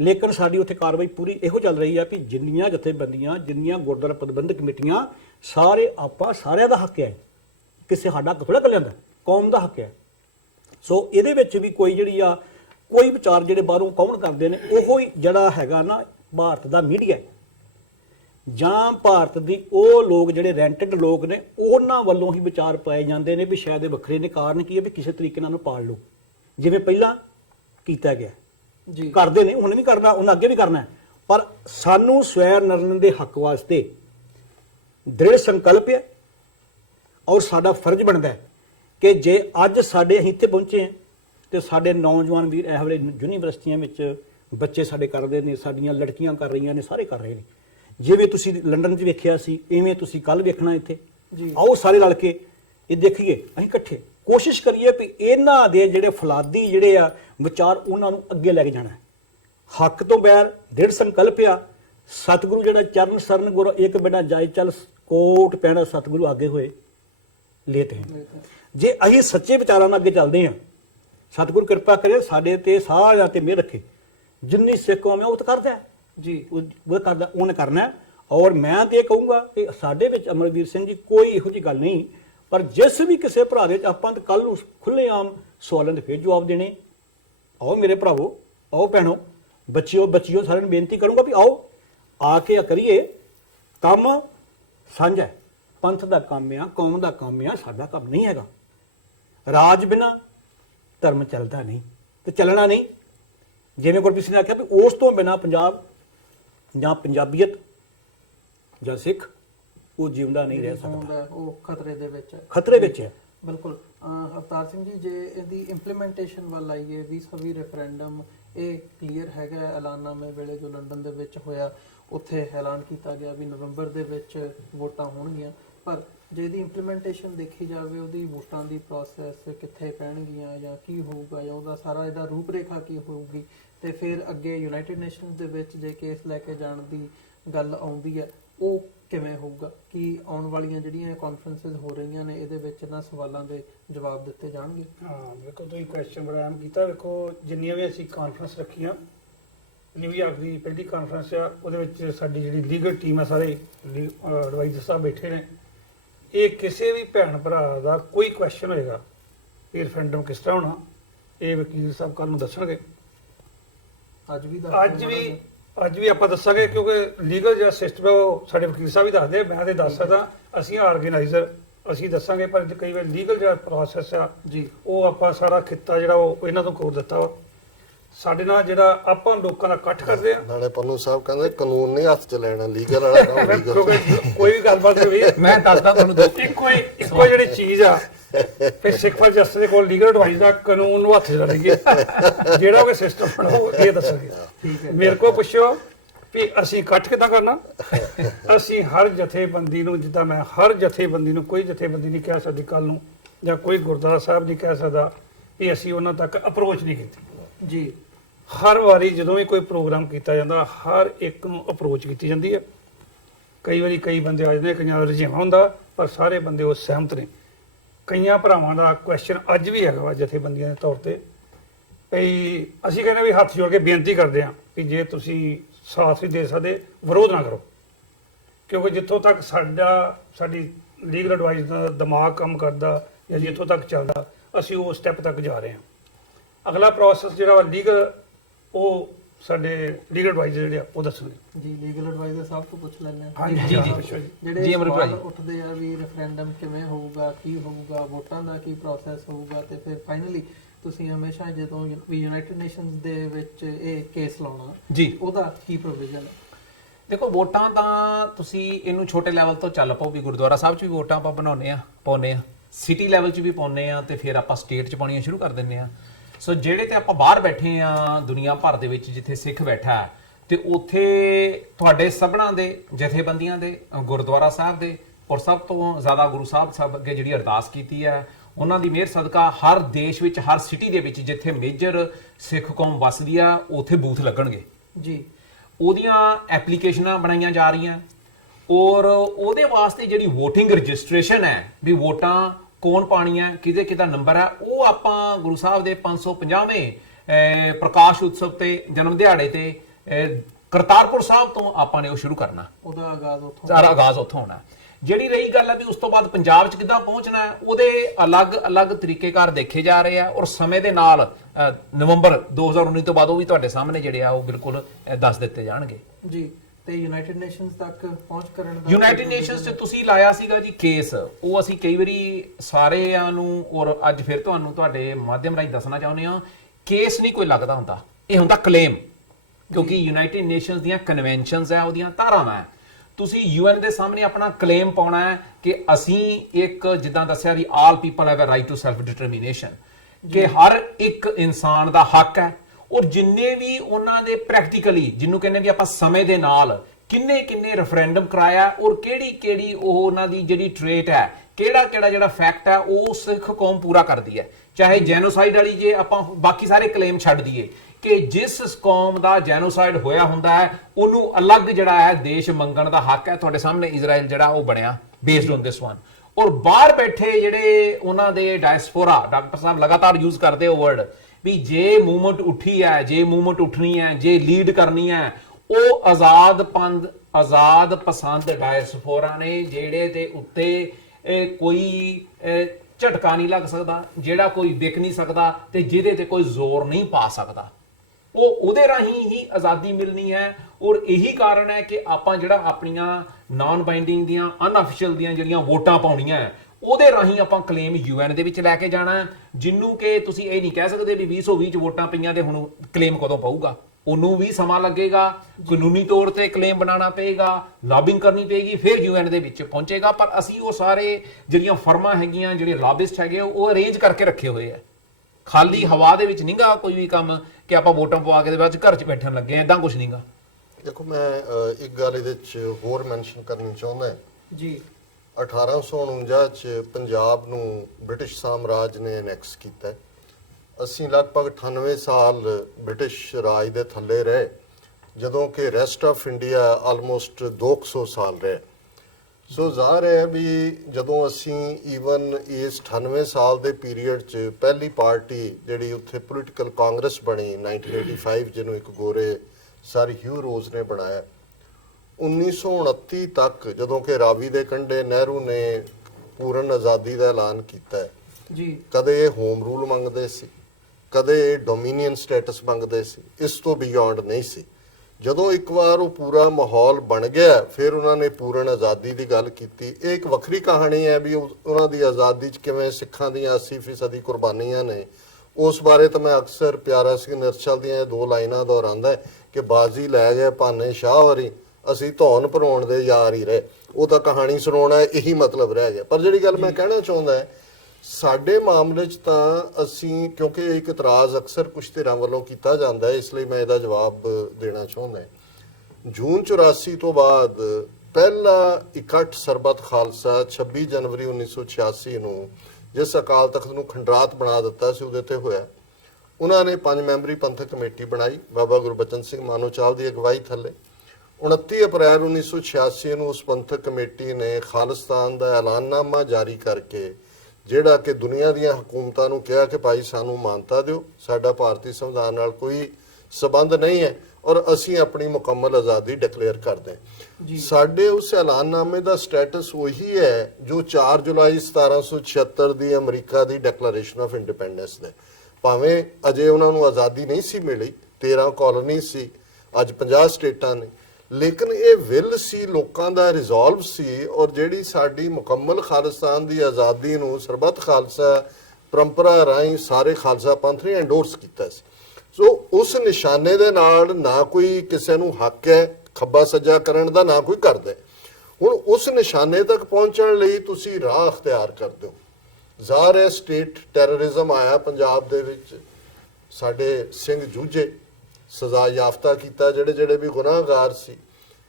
ਲੇਕਿਨ ਸਾਡੀ ਉੱਥੇ ਕਾਰਵਾਈ ਪੂਰੀ ਇਹੋ ਚੱਲ ਰਹੀ ਹੈ ਕਿ ਜਿੰਨੀਆਂ ਜਥੇਬੰਦੀਆਂ, ਜਿੰਨੀਆਂ ਗੁਰਦੁਆਰਾ ਪ੍ਰਬੰਧਕ ਕਮੇਟੀਆਂ, ਸਾਰਿਆਂ ਦਾ ਹੱਕ ਹੈ, ਕਿਸੇ ਸਾਡਾ ਹੱਕ ਥੋੜਾ ਕੱਲਿਆਂ ਦਾ, ਕੌਮ ਦਾ ਹੱਕ ਹੈ। ਸੋ ਇਹਦੇ ਵਿੱਚ ਵੀ ਕੋਈ ਜਿਹੜੀ ਆ ਕੋਈ ਵਿਚਾਰ ਜਿਹੜੇ ਬਾਹਰੋਂ ਕੌਣ ਕਰਦੇ ਨੇ, ਉਹੋ ਹੀ ਜਿਹੜਾ ਹੈਗਾ ਨਾ ਭਾਰਤ ਦਾ ਮੀਡੀਆ ਜਾਂ ਭਾਰਤ ਦੀ ਉਹ ਲੋਕ ਜਿਹੜੇ ਰੈਂਟਡ ਲੋਕ ਨੇ, ਉਹਨਾਂ ਵੱਲੋਂ ਹੀ ਵਿਚਾਰ ਪਾਏ ਜਾਂਦੇ ਨੇ ਵੀ ਸ਼ਾਇਦ ਇਹ ਵੱਖਰੇ ਨੇ। ਕਾਰਨ ਕੀ ਹੈ ਵੀ ਕਿਸੇ ਤਰੀਕੇ ਨਾਲ ਉਹਨੂੰ ਪਾਲ ਲਓ, ਜਿਵੇਂ ਪਹਿਲਾਂ ਕੀਤਾ ਗਿਆ ਜੀ। ਕਰਦੇ ਨੇ, ਹੁਣ ਵੀ ਕਰਨਾ, ਉਹਨਾਂ ਅੱਗੇ ਵੀ ਕਰਨਾ, ਪਰ ਸਾਨੂੰ ਸਵੈ ਨਿਰਣੈ ਦੇ ਹੱਕ ਵਾਸਤੇ ਦ੍ਰਿੜ ਸੰਕਲਪ ਹੈ ਔਰ ਸਾਡਾ ਫਰਜ਼ ਬਣਦਾ ਹੈ ਕਿ ਜੇ ਅੱਜ ਸਾਡੇ ਅਸੀਂ ਇੱਥੇ ਪਹੁੰਚੇ ਹਾਂ ਤੇ ਸਾਡੇ ਨੌਜਵਾਨ ਵੀਰ ਇਹ ਵੇਲੇ ਯੂਨੀਵਰਸਿਟੀਆਂ ਵਿੱਚ ਬੱਚੇ ਸਾਡੇ ਕਰਦੇ ਨੇ, ਸਾਡੀਆਂ ਲੜਕੀਆਂ ਕਰ ਰਹੀਆਂ ਨੇ, ਸਾਰੇ ਕਰ ਰਹੇ ਨੇ। ਜਿਵੇਂ ਤੁਸੀਂ ਲੰਡਨ 'ਚ ਵੇਖਿਆ ਸੀ, ਇਵੇਂ ਤੁਸੀਂ ਕੱਲ ਵੇਖਣਾ ਇੱਥੇ। ਆਓ ਸਾਰੇ ਰਲ ਕੇ ਇਹ ਦੇਖੀਏ, ਅਸੀਂ ਇਕੱਠੇ ਕੋਸ਼ਿਸ਼ ਕਰੀਏ ਵੀ ਇਹਨਾਂ ਦੇ ਜਿਹੜੇ ਫਲਾਦੀ ਜਿਹੜੇ ਆ ਵਿਚਾਰ, ਉਹਨਾਂ ਨੂੰ ਅੱਗੇ ਲੈ ਕੇ ਜਾਣਾ। ਹੱਕ ਤੋਂ ਬੈਰ ਦ੍ਰਿੜ ਸੰਕਲਪ ਆ। ਸਤਿਗੁਰੂ ਜਿਹੜਾ ਚਰਨ ਸਰਨ ਗੁਰ ਇੱਕ ਬਿਨਾ ਜਾਇ ਚਲ ਕੋਟ ਪੈਣਾ, ਸਤਿਗੁਰੂ ਆਗੇ ਹੋਏ ਲੇਟ ਹੈ। ਜੇ ਅਸੀਂ ਸੱਚੇ ਵਿਚਾਰਾਂ ਨਾਲ ਅੱਗੇ ਚੱਲਦੇ ਹਾਂ, ਸਤਿਗੁਰੂ ਕਿਰਪਾ ਕਰੇ ਸਾਡੇ ਤੇ ਸਾਰਿਆਂ ਤੇ ਮਿਹਰ ਰੱਖੇ। ਜਿੰਨੀ ਸਿੱਖ ਕੌਮ ਹੈ ਉਹ ਤਾਂ ਕਰਦਾ ਜੀ, ਉਹ ਕਰਦਾ, ਉਹਨੇ ਕਰਨਾ। ਔਰ ਮੈਂ ਤੇ ਇਹ ਕਹੂੰਗਾ ਕਿ ਸਾਡੇ ਵਿੱਚ ਅਮਰਵੀਰ ਸਿੰਘ ਜੀ ਕੋਈ ਇਹੋ ਜਿਹੀ ਗੱਲ ਨਹੀਂ, ਪਰ ਜਿਸ ਵੀ ਕਿਸੇ ਭਰਾ ਦੇ ਵਿੱਚ ਆਪਾਂ ਤਾਂ ਕੱਲ ਨੂੰ ਖੁੱਲ੍ਹੇਆਮ ਸਵਾਲਾਂ ਦੇ ਫਿਰ ਜਵਾਬ ਦੇਣੇ। ਆਓ ਮੇਰੇ ਭਰਾਵੋ, ਆਓ ਭੈਣੋ, ਬੱਚਿਓ ਸਾਰਿਆਂ ਨੂੰ ਬੇਨਤੀ ਕਰੂੰਗਾ ਵੀ ਆਓ ਆ ਕੇ ਕਰੀਏ ਕੰਮ ਸਾਂਝਾ। ਪੰਥ ਦਾ ਕੰਮ ਆ, ਕੌਮ ਦਾ ਕੰਮ ਆ, ਸਾਡਾ ਕੰਮ ਨਹੀਂ ਹੈਗਾ। ਰਾਜ ਬਿਨਾਂ ਧਰਮ ਚੱਲਦਾ ਨਹੀਂ ਤੇ ਚੱਲਣਾ ਨਹੀਂ। ਜਿਵੇਂ ਗੁਰਪ੍ਰੀਤ ਸਿੰਘ ਨੇ ਆਖਿਆ ਵੀ ਉਸ ਤੋਂ ਬਿਨਾਂ ਪੰਜਾਬ ਜਾਂ ਪੰਜਾਬੀਅਤ ਜਾਂ ਸਿੱਖ ਉਹ ਜਿਉਂਦਾ ਨਹੀਂ ਰਹਿ ਸਕਦਾ, ਉਹ ਖਤਰੇ ਦੇ ਵਿੱਚ ਹੈ, ਖਤਰੇ ਵਿੱਚ ਹੈ। ਬਿਲਕੁਲ। ਅਵਤਾਰ ਸਿੰਘ ਜੀ, ਜੇ ਇਹਦੀ ਇੰਪਲੀਮੈਂਟੇਸ਼ਨ ਵੱਲ ਆਈਏ, 2026 ਰੈਫਰੈਂਡਮ ਇਹ ਕਲੀਅਰ ਹੈਗਾ ਐਲਾਨਨਾਮੇ ਵੇਲੇ ਜੋ ਲੰਡਨ ਦੇ ਵਿੱਚ ਹੋਇਆ, ਉੱਥੇ ਐਲਾਨ ਕੀਤਾ ਗਿਆ ਵੀ ਨਵੰਬਰ ਦੇ ਵਿੱਚ ਵੋਟਾਂ ਹੋਣਗੀਆਂ। ਪਰ ਜੇ ਇਹਦੀ ਇੰਪਲੀਮੈਂਟੇਸ਼ਨ ਦੇਖੀ ਜਾਵੇ, ਉਹਦੀ ਵੋਟਾਂ ਦੀ ਪ੍ਰੋਸੈਸ ਕਿੱਥੇ ਪੈਣਗੀਆਂ ਜਾਂ ਕੀ ਹੋਊਗਾ, ਜਾਂ ਉਹਦਾ ਸਾਰਾ ਇਹਦਾ ਰੂਪਰੇਖਾ ਕੀ ਹੋਊਗੀ, ਤੇ ਫਿਰ ਅੱਗੇ ਯੂਨਾਈਟਿਡ ਨੇਸ਼ਨਸ ਦੇ ਵਿੱਚ ਜੇ ਕੇਸ ਲੈ ਕੇ ਜਾਣ ਦੀ ਗੱਲ ਆਉਂਦੀ ਹੈ, ਉਹ ਕਿਵੇਂ ਹੋਊਗਾ? ਕਿ ਆਉਣ ਵਾਲੀਆਂ ਜਿਹੜੀਆਂ ਕਾਨਫਰੰਸਿਸ ਹੋ ਰਹੀਆਂ ਨੇ, ਇਹਦੇ ਵਿੱਚ ਇਹਨਾਂ ਸਵਾਲਾਂ ਦੇ ਜਵਾਬ ਦਿੱਤੇ ਜਾਣਗੇ? ਹਾਂ, ਵੇਖੋ ਤੁਸੀਂ ਕੁਐਸਚਨ ਬੜਾ ਅਹਿਮ ਕੀਤਾ। ਵੇਖੋ ਜਿੰਨੀਆਂ ਵੀ ਅਸੀਂ ਕਾਨਫਰੰਸ ਰੱਖੀਆਂ, ਨਿਊਯਾਰਕ ਦੀ ਪਹਿਲੀ ਕਾਨਫਰੰਸ ਆ, ਉਹਦੇ ਵਿੱਚ ਸਾਡੀ ਜਿਹੜੀ ਲੀਗਲ ਟੀਮ ਆ, ਸਾਰੇ ਐਡਵਾਈਜ਼ਰ ਸਾਹਿਬ ਬੈਠੇ ਨੇ। ਇਹ ਕਿਸੇ ਵੀ ਭੈਣ ਭਰਾ ਦਾ ਕੋਈ ਕੁਐਸਚਨ ਹੋਏਗਾ ਇਹ ਰੈਫਰੈਂਡਮ ਕਿਸ ਤਰ੍ਹਾਂ ਹੋਣਾ, ਇਹ ਵਕੀਲ ਸਾਹਿਬ ਕੱਲ੍ਹ ਨੂੰ ਦੱਸਣਗੇ। ਅੱਜ ਵੀ ਆਪਾਂ ਦੱਸਾਂਗੇ, ਕਿਉਂਕਿ ਲੀਗਲ ਜਿਹੜਾ ਸਿਸਟਮ ਹੈ ਉਹ ਸਾਡੇ ਵਕੀਲ ਸਾਹਿਬ ਹੀ ਦੱਸਦੇ, ਮੈਂ ਤੇ ਦੱਸ ਸਕਦਾ, ਅਸੀਂ ਆਰਗੇਨਾਈਜ਼ਰ ਅਸੀਂ ਦੱਸਾਂਗੇ। ਪਰ ਕਈ ਵਾਰ ਲੀਗਲ ਜਿਹੜਾ ਪ੍ਰੋਸੈਸ ਆ ਜੀ, ਉਹ ਆਪਾਂ ਸਾਰਾ ਖਿੱਤਾ ਜਿਹੜਾ ਉਹ ਇਹਨਾਂ ਤੋਂ ਕੋਰ ਦਿੱਤਾ ਵਾ। ਸਾਡੇ ਨਾਲ ਜਿਹੜਾ ਆਪਾਂ ਲੋਕਾਂ ਦਾ ਇਕੱਠ ਕਰਦੇ ਆ ਨਾਲੇ ਪੰਨੂ ਸਾਹਿਬ ਕਹਿੰਦੇ ਕਾਨੂੰਨ ਨਹੀਂ ਹੱਥ 'ਚ ਲੈਣਾ, ਲੀਗਲ ਵਾਲਾ ਕੰਮ ਲੀਗਲ। ਕਿਉਂਕਿ ਕੋਈ ਵੀ ਗੱਲਬਾਤ ਹੋਈ ਮੈਂ ਦੱਸਦਾ ਤੁਹਾਨੂੰ ਇੱਕੋ ਜਿਹੜੀ ਚੀਜ਼ ਆ, ਫਿਰ ਸਿੱਖ ਫਰ ਜਸਟਿਸ ਦੇ ਕੋਲ ਲੀਗਲ ਐਡਵਾਈਸ ਦਾ ਕਾਨੂੰਨ ਨੂੰ ਹੱਥ 'ਚ ਲੜਨਗੇ, ਜਿਹੜਾ ਕੋਈ ਸਿਸਟਮ ਬਣਾਓ ਇਹ ਦੱਸਣਗੇ। ਮੇਰੇ ਕੋਲ ਪੁੱਛੋ ਵੀ ਅਸੀਂ ਇਕੱਠ ਕਿੱਦਾਂ ਕਰਨਾ। ਅਸੀਂ ਹਰ ਜਥੇਬੰਦੀ ਨੂੰ, ਜਿੱਦਾਂ ਮੈਂ ਹਰ ਜਥੇਬੰਦੀ ਨੂੰ, ਕੋਈ ਜਥੇਬੰਦੀ ਨਹੀਂ ਕਹਿ ਸਕਦੀ ਕੱਲ ਨੂੰ, ਜਾਂ ਕੋਈ ਗੁਰਦੁਆਰਾ ਸਾਹਿਬ ਨਹੀਂ ਕਹਿ ਸਕਦਾ ਵੀ ਅਸੀਂ ਉਹਨਾਂ ਤੱਕ ਅਪਰੋਚ ਨਹੀਂ ਕੀਤੀ ਜੀ। ਹਰ ਵਾਰੀ ਜਦੋਂ ਵੀ ਕੋਈ ਪ੍ਰੋਗਰਾਮ ਕੀਤਾ ਜਾਂਦਾ, ਹਰ ਇੱਕ ਨੂੰ ਅਪਰੋਚ ਕੀਤੀ ਜਾਂਦੀ ਹੈ। ਕਈ ਵਾਰੀ ਕਈ ਬੰਦੇ ਆ ਜਾਂਦੇ, ਕਈਆਂ ਦਾ ਰੁਝੇਵਾਂ ਹੁੰਦਾ, ਪਰ ਸਾਰੇ ਬੰਦੇ ਉਹ ਸਹਿਮਤ ਨੇ। ਕਈਆਂ ਭਰਾਵਾਂ ਦਾ ਕੁਐਸਚਨ ਅੱਜ ਵੀ ਹੈਗਾ ਵਾ ਜਥੇਬੰਦੀਆਂ ਦੇ ਤੌਰ ਤੇ, ਵੀ ਅਸੀਂ ਕਹਿੰਦੇ ਵੀ ਹੱਥ ਜੋੜ ਕੇ ਬੇਨਤੀ ਕਰਦੇ ਹਾਂ ਵੀ ਜੇ ਤੁਸੀਂ ਸਾਥ ਨਹੀਂ ਦੇ ਸਕਦੇ, ਵਿਰੋਧ ਨਾ ਕਰੋ, ਕਿਉਂਕਿ ਜਿੱਥੋਂ ਤੱਕ ਸਾਡੀ ਲੀਗਲ ਐਡਵਾਈਸ ਦਾ ਦਿਮਾਗ ਕੰਮ ਕਰਦਾ ਜਾਂ ਜਿੱਥੋਂ ਤੱਕ ਚੱਲਦਾ, ਅਸੀਂ ਉਹ ਸਟੈਪ ਤੱਕ ਜਾ ਰਹੇ ਹਾਂ। ਅਗਲਾ ਪ੍ਰੋਸੈਸ ਜਿਹੜਾ ਵਾ ਲੀਗਲ, ਉਹ ਸਾਡੇ ਲੀਗਲ ਐਡਵਾਈਜ਼ਰ ਜਿਹੜੇ ਆ ਉਹ ਦੱਸਣਗੇ। ਜੀ, ਲੀਗਲ ਐਡਵਾਈਜ਼ਰ ਸਾਹਿਬ ਤੋਂ ਪੁੱਛ ਲੈਂਦੇ ਹਾਂ। ਹਾਂਜੀ, ਜੀ, ਪੁੱਛੋ ਜੀ। ਜਿਹੜੇ ਜੀ, ਅਮਰਿਤ ਸਵਾਲ ਭਾਈ। ਉੱਠਦੇ ਆ ਵੀ ਰੈਫਰੈਂਡਮ ਕਿਵੇਂ ਹੋਊਗਾ, ਕੀ ਹੋਊਗਾ, ਵੋਟਾਂ ਦਾ ਕੀ ਪ੍ਰੋਸੈਸ ਹੋਊਗਾ, ਤੇ ਫਿਰ ਫਾਈਨਲੀ ਤੁਸੀਂ ਹਮੇਸ਼ਾ ਜਦੋਂ ਵੀ ਯੂਨਾਈਟਿਡ ਨੇਸ਼ਨਸ ਦੇ ਵਿੱਚ ਇਹ ਕੇਸ ਲਾਉਣਾ ਜੀ। ਉਹਦਾ ਕੀ ਪ੍ਰੋਵੀਜ਼ਨ ਹੈ? ਦੇਖੋ, ਵੋਟਾਂ ਤਾਂ ਤੁਸੀਂ ਇਹਨੂੰ ਛੋਟੇ ਲੈਵਲ ਤੋਂ ਚੱਲ ਪਾਓ ਵੀ ਗੁਰਦੁਆਰਾ ਸਾਹਿਬ 'ਚ ਵੀ ਵੋਟਾਂ ਆਪਾਂ ਪਾਉਂਦੇ ਆ, ਸਿਟੀ ਲੈਵਲ 'ਚ ਵੀ ਪਾਉਂਦੇ ਆ, ਤੇ ਫਿਰ ਆਪਾਂ ਸਟੇਟ 'ਚ ਪਾਉਣੀਆਂ ਸ਼ੁਰੂ ਕਰ ਦਿੰਦੇ ਆ। ਸੋ ਜਿਹੜੇ ਤੇ ਆਪਾਂ ਬਾਹਰ ਬੈਠੇ ਆ ਦੁਨੀਆ ਭਰ ਦੇ ਵਿੱਚ, ਜਿੱਥੇ ਸਿੱਖ ਬੈਠਾ ਹੈ, ਤੇ ਉੱਥੇ ਤੁਹਾਡੇ ਸਭਨਾਂ ਦੇ ਜਥੇਬੰਦੀਆਂ ਦੇ, ਗੁਰਦੁਆਰਾ ਸਾਹਿਬ ਦੇ, ਔਰ ਸਭ ਤੋਂ ਜ਼ਿਆਦਾ ਗੁਰੂ ਸਾਹਿਬ ਅੱਗੇ ਜਿਹੜੀ ਅਰਦਾਸ ਕੀਤੀ ਹੈ, ਉਹਨਾਂ ਦੀ ਮਿਹਰ ਸਦਕਾ ਹਰ ਦੇਸ਼ ਵਿੱਚ, ਹਰ ਸਿਟੀ ਦੇ ਵਿੱਚ ਜਿੱਥੇ ਮੇਜਰ ਸਿੱਖ ਕੌਮ ਵੱਸਦੀ ਆ, ਉੱਥੇ ਬੂਥ ਲੱਗਣਗੇ ਜੀ। ਉਹਦੀਆਂ ਐਪਲੀਕੇਸ਼ਨਾਂ ਬਣਾਈਆਂ ਜਾ ਰਹੀਆਂ, ਔਰ ਉਹਦੇ ਵਾਸਤੇ ਜਿਹੜੀ VOTING ਰਜਿਸਟ੍ਰੇਸ਼ਨ ਹੈ ਵੀ ਵੋਟਾਂ ਕੌਣ ਪਾਣੀਆਂ, ਕਿਹਦੇ ਕਿਹਦਾ ਨੰਬਰ ਹੈ, ਉਹ ਆਪਾਂ ਗੁਰੂ ਸਾਹਿਬ ਦੇ 550ਵੇਂ ਪ੍ਰਕਾਸ਼ ਉਤਸਵ ਤੇ ਜਨਮ ਦਿਹਾੜੇ ਤੇ ਕਰਤਾਰਪੁਰ ਸਾਹਿਬ ਤੋਂ ਆਪਾਂ ਨੇ ਉਹ ਸ਼ੁਰੂ ਕਰਨਾ। ਉਹਦਾ ਆਗਾਜ਼ ਉੱਥੋਂ ਸਾਰਾ ਆਗਾਜ਼ ਉੱਥੋਂ ਹੋਣਾ। ਜਿਹੜੀ ਰਹੀ ਗੱਲ ਹੈ ਵੀ ਉਸ ਤੋਂ ਬਾਅਦ ਪੰਜਾਬ 'ਚ ਕਿੱਦਾਂ ਪਹੁੰਚਣਾ ਹੈ, ਉਹਦੇ ਅਲੱਗ-ਅਲੱਗ ਤਰੀਕੇਕਾਰ ਦੇਖੇ ਜਾ ਰਹੇ ਆ, ਔਰ ਸਮੇਂ ਦੇ ਨਾਲ ਨਵੰਬਰ 2019 ਤੋਂ ਬਾਅਦ ਉਹ ਵੀ ਤੁਹਾਡੇ ਸਾਹਮਣੇ ਜਿਹੜੇ ਆ ਉਹ ਬਿਲਕੁਲ ਦੱਸ ਦਿੱਤੇ ਜਾਣਗੇ। ਜੀ। ਤੇ ਯੂਨਾਈਟਿਡ ਨੇਸ਼ਨਸ ਤੱਕ ਪਹੁੰਚ ਕਰਨ ਦਾ ਯੂਨਾਈਟਿਡ ਨੇਸ਼ਨਸ 'ਚ ਤੁਸੀਂ ਲਾਇਆ ਸੀਗਾ ਜੀ ਕੇਸ, ਉਹ ਅਸੀਂ ਕਈ ਵਾਰੀ ਸਾਰਿਆਂ ਨੂੰ, ਔਰ ਅੱਜ ਫਿਰ ਤੁਹਾਨੂੰ ਤੁਹਾਡੇ ਮਾਧਿਅਮ ਰਾਹੀਂ ਦੱਸਣਾ ਚਾਹੁੰਦੇ ਹਾਂ, ਕੇਸ ਨਹੀਂ ਕੋਈ ਲੱਗਦਾ ਹੁੰਦਾ, ਇਹ ਹੁੰਦਾ ਕਲੇਮ, ਕਿਉਂਕਿ ਯੂਨਾਈਟਿਡ ਨੇਸ਼ਨਸ ਦੀਆਂ ਕਨਵੈਨਸ਼ਨਸ ਹੈ, ਉਹਦੀਆਂ ਧਾਰਾਵਾਂ ਹੈ। ਤੁਸੀਂ UN ਦੇ ਸਾਹਮਣੇ ਆਪਣਾ ਕਲੇਮ ਪਾਉਣਾ ਹੈ ਕਿ ਅਸੀਂ ਇੱਕ, ਜਿੱਦਾਂ ਦੱਸਿਆ ਵੀ all people have a right to self determination, ਕਿ ਹਰ ਇੱਕ ਇਨਸਾਨ ਦਾ ਹੱਕ ਹੈ, ਔਰ ਜਿੰਨੇ ਵੀ ਉਹਨਾਂ ਦੇ ਪ੍ਰੈਕਟੀਕਲੀ, ਜਿਹਨੂੰ ਕਹਿੰਦੇ ਵੀ ਆਪਾਂ ਸਮੇਂ ਦੇ ਨਾਲ ਕਿੰਨੇ ਰੈਫਰੈਂਡਮ ਕਰਾਇਆ, ਔਰ ਕਿਹੜੀ ਉਹ ਉਹਨਾਂ ਦੀ ਜਿਹੜੀ ਟ੍ਰੇਟ ਹੈ, ਕਿਹੜਾ ਜਿਹੜਾ ਫੈਕਟ ਹੈ, ਉਹ ਸਿੱਖ ਕੌਮ ਪੂਰਾ ਕਰਦੀ ਹੈ। ਚਾਹੇ ਜੈਨੋਸਾਈਡ ਵਾਲੀ ਜੇ ਆਪਾਂ ਬਾਕੀ ਸਾਰੇ ਕਲੇਮ ਛੱਡ ਦਈਏ ਕਿ ਜਿਸ ਕੌਮ ਦਾ ਜੈਨੋਸਾਈਡ ਹੋਇਆ ਹੁੰਦਾ ਹੈ, ਉਹਨੂੰ ਅਲੱਗ ਜਿਹੜਾ ਹੈ ਦੇਸ਼ ਮੰਗਣ ਦਾ ਹੱਕ ਹੈ। ਤੁਹਾਡੇ ਸਾਹਮਣੇ ਇਜ਼ਰਾਈਲ ਜਿਹੜਾ ਉਹ ਬਣਿਆ ਬੇਸਡ ਔਨ ਦਿਸ ਵਨ। ਔਰ ਬਾਹਰ ਬੈਠੇ ਜਿਹੜੇ ਉਹਨਾਂ ਦੇ ਡਾਇਸਪੋਰਾ, ਡਾਕਟਰ ਸਾਹਿਬ ਲਗਾਤਾਰ ਯੂਜ਼ ਕਰਦੇ ਉਹ ਵਰਡ ਵੀ ਜੇ ਮੂਵਮੈਂਟ ਉੱਠੀ ਹੈ, ਜੇ ਮੂਵਮੈਂਟ ਉੱਠਣੀ ਹੈ, ਜੇ ਲੀਡ ਕਰਨੀ ਹੈ, ਉਹ ਆਜ਼ਾਦ ਪਸੰਦ ਡਾਇਸਪੋਰਾ ਨੇ, ਜਿਹੜੇ ਦੇ ਉੱਤੇ ਕੋਈ ਝਟਕਾ ਨਹੀਂ ਲੱਗ ਸਕਦਾ, ਜਿਹੜਾ ਕੋਈ ਵਿਕ ਨਹੀਂ ਸਕਦਾ, ਤੇ ਜਿਹਦੇ ਤੇ ਕੋਈ ਜ਼ੋਰ ਨਹੀਂ ਪਾ ਸਕਦਾ, ਉਹਦੇ ਰਾਹੀਂ ਹੀ ਆਜ਼ਾਦੀ ਮਿਲਣੀ ਹੈ। ਔਰ ਇਹੀ ਕਾਰਨ ਹੈ ਕਿ ਆਪਾਂ ਜਿਹੜਾ ਆਪਣੀਆਂ ਨਾਨ ਬਾਈਂਡਿੰਗ ਦੀਆਂ, ਅਨਅਫੀਸ਼ੀਅਲ ਦੀਆਂ ਜਿਹੜੀਆਂ ਵੋਟਾਂ ਪਾਉਣੀਆਂ, ਉਹਦੇ ਰਾਹੀਂ ਆਪਾਂ ਕਲੇਮ UN ਦੇ ਵਿੱਚ ਲੈ ਕੇ ਜਾਣਾ ਹੈ, ਜਿਹਨੂੰ ਕਿ ਤੁਸੀਂ ਇਹ ਨਹੀਂ ਕਹਿ ਸਕਦੇ ਵੀ 2020 ਚ ਵੋਟਾਂ ਪਈਆਂ ਤੇ ਹੁਣ ਕਲੇਮ ਕਦੋਂ ਪਾਊਗਾ। ਉਹਨੂੰ ਵੀ ਸਮਾਂ ਲੱਗੇਗਾ, ਕਾਨੂੰਨੀ ਤੌਰ ਤੇ ਕਲੇਮ ਬਣਾਉਣਾ ਪਏਗਾ, ਲੌਬਿੰਗ ਕਰਨੀ ਪਏਗੀ, ਫਿਰ UN ਦੇ ਵਿੱਚ ਪਹੁੰਚੇਗਾ। ਪਰ ਅਸੀਂ ਉਹ ਸਾਰੇ ਜਿਹੜੀਆਂ ਫਰਮਾਂ ਹੈਗੀਆਂ, ਜਿਹੜੇ ਲੌਬਿਸਟ ਹੈਗੇ, ਉਹ ਅਰੇਂਜ ਕਰਕੇ ਰੱਖੇ ਹੋਏ ਆ। ਖਾਲੀ ਹਵਾ ਦੇ ਵਿੱਚ ਨਹੀਂਗਾ ਕੋਈ ਵੀ ਕੰਮ ਕਿ ਆਪਾਂ ਵੋਟਾਂ ਪਵਾ ਕੇ ਦੇ ਬਾਅਦ ਘਰ 'ਚ ਬੈਠਣ ਲੱਗੇ ਆ, ਇਦਾਂ ਕੁਝ ਨਹੀਂਗਾ। ਦੇਖੋ, ਮੈਂ ਇੱਕ ਗੱਲ ਇਹਦੇ 'ਚ ਹੋਰ ਮੈਂਸ਼ਨ ਕਰਨੀ ਚਾਹੁੰਦਾ ਜੀ। 1849 ਚ ਪੰਜਾਬ ਨੂੰ ਬ੍ਰਿਟਿਸ਼ ਸਾਮਰਾਜ ਨੇ ਐਨੈਕਸ ਕੀਤਾ। ਅਸੀਂ ਲਗਭਗ 98 ਸਾਲ ਬ੍ਰਿਟਿਸ਼ ਰਾਜ ਦੇ ਥੱਲੇ ਰਹੇ, ਜਦੋਂ ਕਿ ਰੈਸਟ ਆਫ ਇੰਡੀਆ ਆਲਮੋਸਟ 200 ਸਾਲ ਰਹੇ। ਸੋ ਜ਼ਾਹਰ ਹੈ ਵੀ ਜਦੋਂ ਅਸੀਂ ਈਵਨ ਇਸ 98 ਸਾਲ ਦੇ ਪੀਰੀਅਡ 'ਚ ਪਹਿਲੀ ਪਾਰਟੀ ਜਿਹੜੀ ਉੱਥੇ ਪੋਲੀਟੀਕਲ ਕਾਂਗਰਸ ਬਣੀ 1985, ਜਿਹਨੂੰ ਇੱਕ ਗੋਰੇ ਸਰ ਹਿਊ ਰੋਜ਼ ਨੇ ਬਣਾਇਆ, 1929 ਤੱਕ ਜਦੋਂ ਕਿ ਰਾਵੀ ਦੇ ਕੰਢੇ ਨਹਿਰੂ ਨੇ ਪੂਰਨ ਆਜ਼ਾਦੀ ਦਾ ਐਲਾਨ ਕੀਤਾ ਜੀ, ਕਦੇ ਇਹ ਹੋਮ ਰੂਲ ਮੰਗਦੇ ਸੀ, ਕਦੇ ਇਹ ਡੋਮੀਨੀਅਨ ਸਟੇਟਸ ਮੰਗਦੇ ਸੀ, ਇਸ ਤੋਂ ਬਿਯੋਂਡ ਨਹੀਂ ਸੀ। ਜਦੋਂ ਇੱਕ ਵਾਰ ਉਹ ਪੂਰਾ ਮਾਹੌਲ ਬਣ ਗਿਆ, ਫਿਰ ਉਹਨਾਂ ਨੇ ਪੂਰਨ ਆਜ਼ਾਦੀ ਦੀ ਗੱਲ ਕੀਤੀ। ਇਹ ਇੱਕ ਵੱਖਰੀ ਕਹਾਣੀ ਹੈ ਵੀ ਉਹਨਾਂ ਦੀ ਆਜ਼ਾਦੀ 'ਚ ਕਿਵੇਂ ਸਿੱਖਾਂ ਦੀਆਂ 80% ਕੁਰਬਾਨੀਆਂ ਨੇ ਉਸ ਬਾਰੇ ਤਾਂ ਮੈਂ ਅਕਸਰ ਪਿਆਰਾ ਸਿੰਘ ਨਿਰਚਲ ਦੀਆਂ ਇਹ 2 ਲਾਈਨਾਂ ਦੁਹਰਾਉਂਦਾ ਹੈ ਕਿ ਬਾਜ਼ੀ ਲੈ ਗਏ ਭਾਨੇ ਸ਼ਾਹ ਹੋਰੀ, ਅਸੀਂ ਧੌਣ ਭਰਾਉਣ ਦੇ ਯਾਰ ਹੀ ਰਹੇ। ਉਹ ਤਾਂ ਕਹਾਣੀ ਸੁਣਾਉਣਾ ਇਹੀ ਮਤਲਬ ਰਹਿ ਗਿਆ। ਪਰ ਜਿਹੜੀ ਗੱਲ ਮੈਂ ਕਹਿਣਾ ਚਾਹੁੰਦਾ ਹੈ, ਸਾਡੇ ਮਾਮਲੇ 'ਚ ਤਾਂ ਅਸੀਂ, ਕਿਉਂਕਿ ਇੱਕ ਇਤਰਾਜ਼ ਅਕਸਰ ਕੁਛ ਧਿਰਾਂ ਵੱਲੋਂ ਕੀਤਾ ਜਾਂਦਾ ਹੈ, ਇਸ ਲਈ ਮੈਂ ਇਹਦਾ ਜਵਾਬ ਦੇਣਾ ਚਾਹੁੰਦਾ ਹਾਂ। ਜੂਨ 84 ਤੋਂ ਬਾਅਦ ਪਹਿਲਾ ਇਕੱਠ ਸਰਬੱਤ ਖਾਲਸਾ 26 ਜਨਵਰੀ 1986 ਨੂੰ ਜਿਸ ਅਕਾਲ ਤਖਤ ਨੂੰ ਖੰਡਰਾਤ ਬਣਾ ਦਿੱਤਾ ਸੀ, ਉਹਦੇ ਤੇ ਹੋਇਆ। ਉਹਨਾਂ ਨੇ 5 ਮੈਂਬਰੀ ਪੰਥਕ ਕਮੇਟੀ ਬਣਾਈ ਬਾਬਾ ਗੁਰਬਚਨ ਸਿੰਘ ਮਾਨੋਚਾਲ ਦੀ ਅਗਵਾਈ ਥੱਲੇ। 29 ਅਪ੍ਰੈਲ 1986 ਨੂੰ ਉਸ ਪੰਥਕ ਕਮੇਟੀ ਨੇ ਖਾਲਿਸਤਾਨ ਦਾ ਐਲਾਨਨਾਮਾ ਜਾਰੀ ਕਰਕੇ, ਜਿਹੜਾ ਕਿ ਦੁਨੀਆ ਦੀਆਂ ਹਕੂਮਤਾਂ ਨੂੰ ਕਿਹਾ ਕਿ ਭਾਈ ਸਾਨੂੰ ਮਾਨਤਾ ਦਿਓ, ਸਾਡਾ ਭਾਰਤੀ ਸੰਵਿਧਾਨ ਨਾਲ ਕੋਈ ਸਬੰਧ ਨਹੀਂ ਹੈ ਔਰ ਅਸੀਂ ਆਪਣੀ ਮੁਕੰਮਲ ਆਜ਼ਾਦੀ ਡਿਕਲੇਅਰ ਕਰਦੇ ਹਾਂ। ਸਾਡੇ ਉਸ ਐਲਾਨਨਾਮੇ ਦਾ ਸਟੇਟਸ ਉਹੀ ਹੈ ਜੋ 4 ਜੁਲਾਈ 1776 ਦੀ America the declaration of independence ਦਾ। ਭਾਵੇਂ ਅਜੇ ਉਹਨਾਂ ਨੂੰ ਆਜ਼ਾਦੀ ਨਹੀਂ ਸੀ ਮਿਲੀ, 13 ਕਾਲੋਨੀ ਸੀ, ਅੱਜ 50 ਸਟੇਟਾਂ ਨੇ, ਲੇਕਿਨ ਇਹ ਵਿਲ ਸੀ, ਲੋਕਾਂ ਦਾ ਰਿਜ਼ੋਲਵ ਸੀ। ਔਰ ਜਿਹੜੀ ਸਾਡੀ ਮੁਕੰਮਲ ਖਾਲਿਸਤਾਨ ਦੀ ਆਜ਼ਾਦੀ ਨੂੰ ਸਰਬੱਤ ਖਾਲਸਾ ਪਰੰਪਰਾ ਰਾਹੀਂ ਸਾਰੇ ਖਾਲਸਾ ਪੰਥ ਨੇ ਐਂਡੋਰਸ ਕੀਤਾ ਸੀ। ਸੋ ਉਸ ਨਿਸ਼ਾਨੇ ਦੇ ਨਾਲ ਨਾ ਕੋਈ ਕਿਸੇ ਨੂੰ ਹੱਕ ਹੈ ਖੱਬਾ ਸੱਜਾ ਕਰਨ ਦਾ, ਨਾ ਕੋਈ ਕਰਦਾ। ਹੁਣ ਉਸ ਨਿਸ਼ਾਨੇ ਤੱਕ ਪਹੁੰਚਣ ਲਈ ਤੁਸੀਂ ਰਾਹ ਅਖਤਿਆਰ ਕਰਦੇ ਹੋ। ਜ਼ਾਹਰ ਹੈ ਸਟੇਟ ਟੈਰਰਿਜ਼ਮ ਆਇਆ ਪੰਜਾਬ ਦੇ ਵਿੱਚ, ਸਾਡੇ ਸਿੰਘ ਜੂਝੇ, ਸਜ਼ਾ ਯਾਫਤਾ ਕੀਤਾ ਜਿਹੜੇ ਵੀ ਗੁਨਾਹਗਾਰ ਸੀ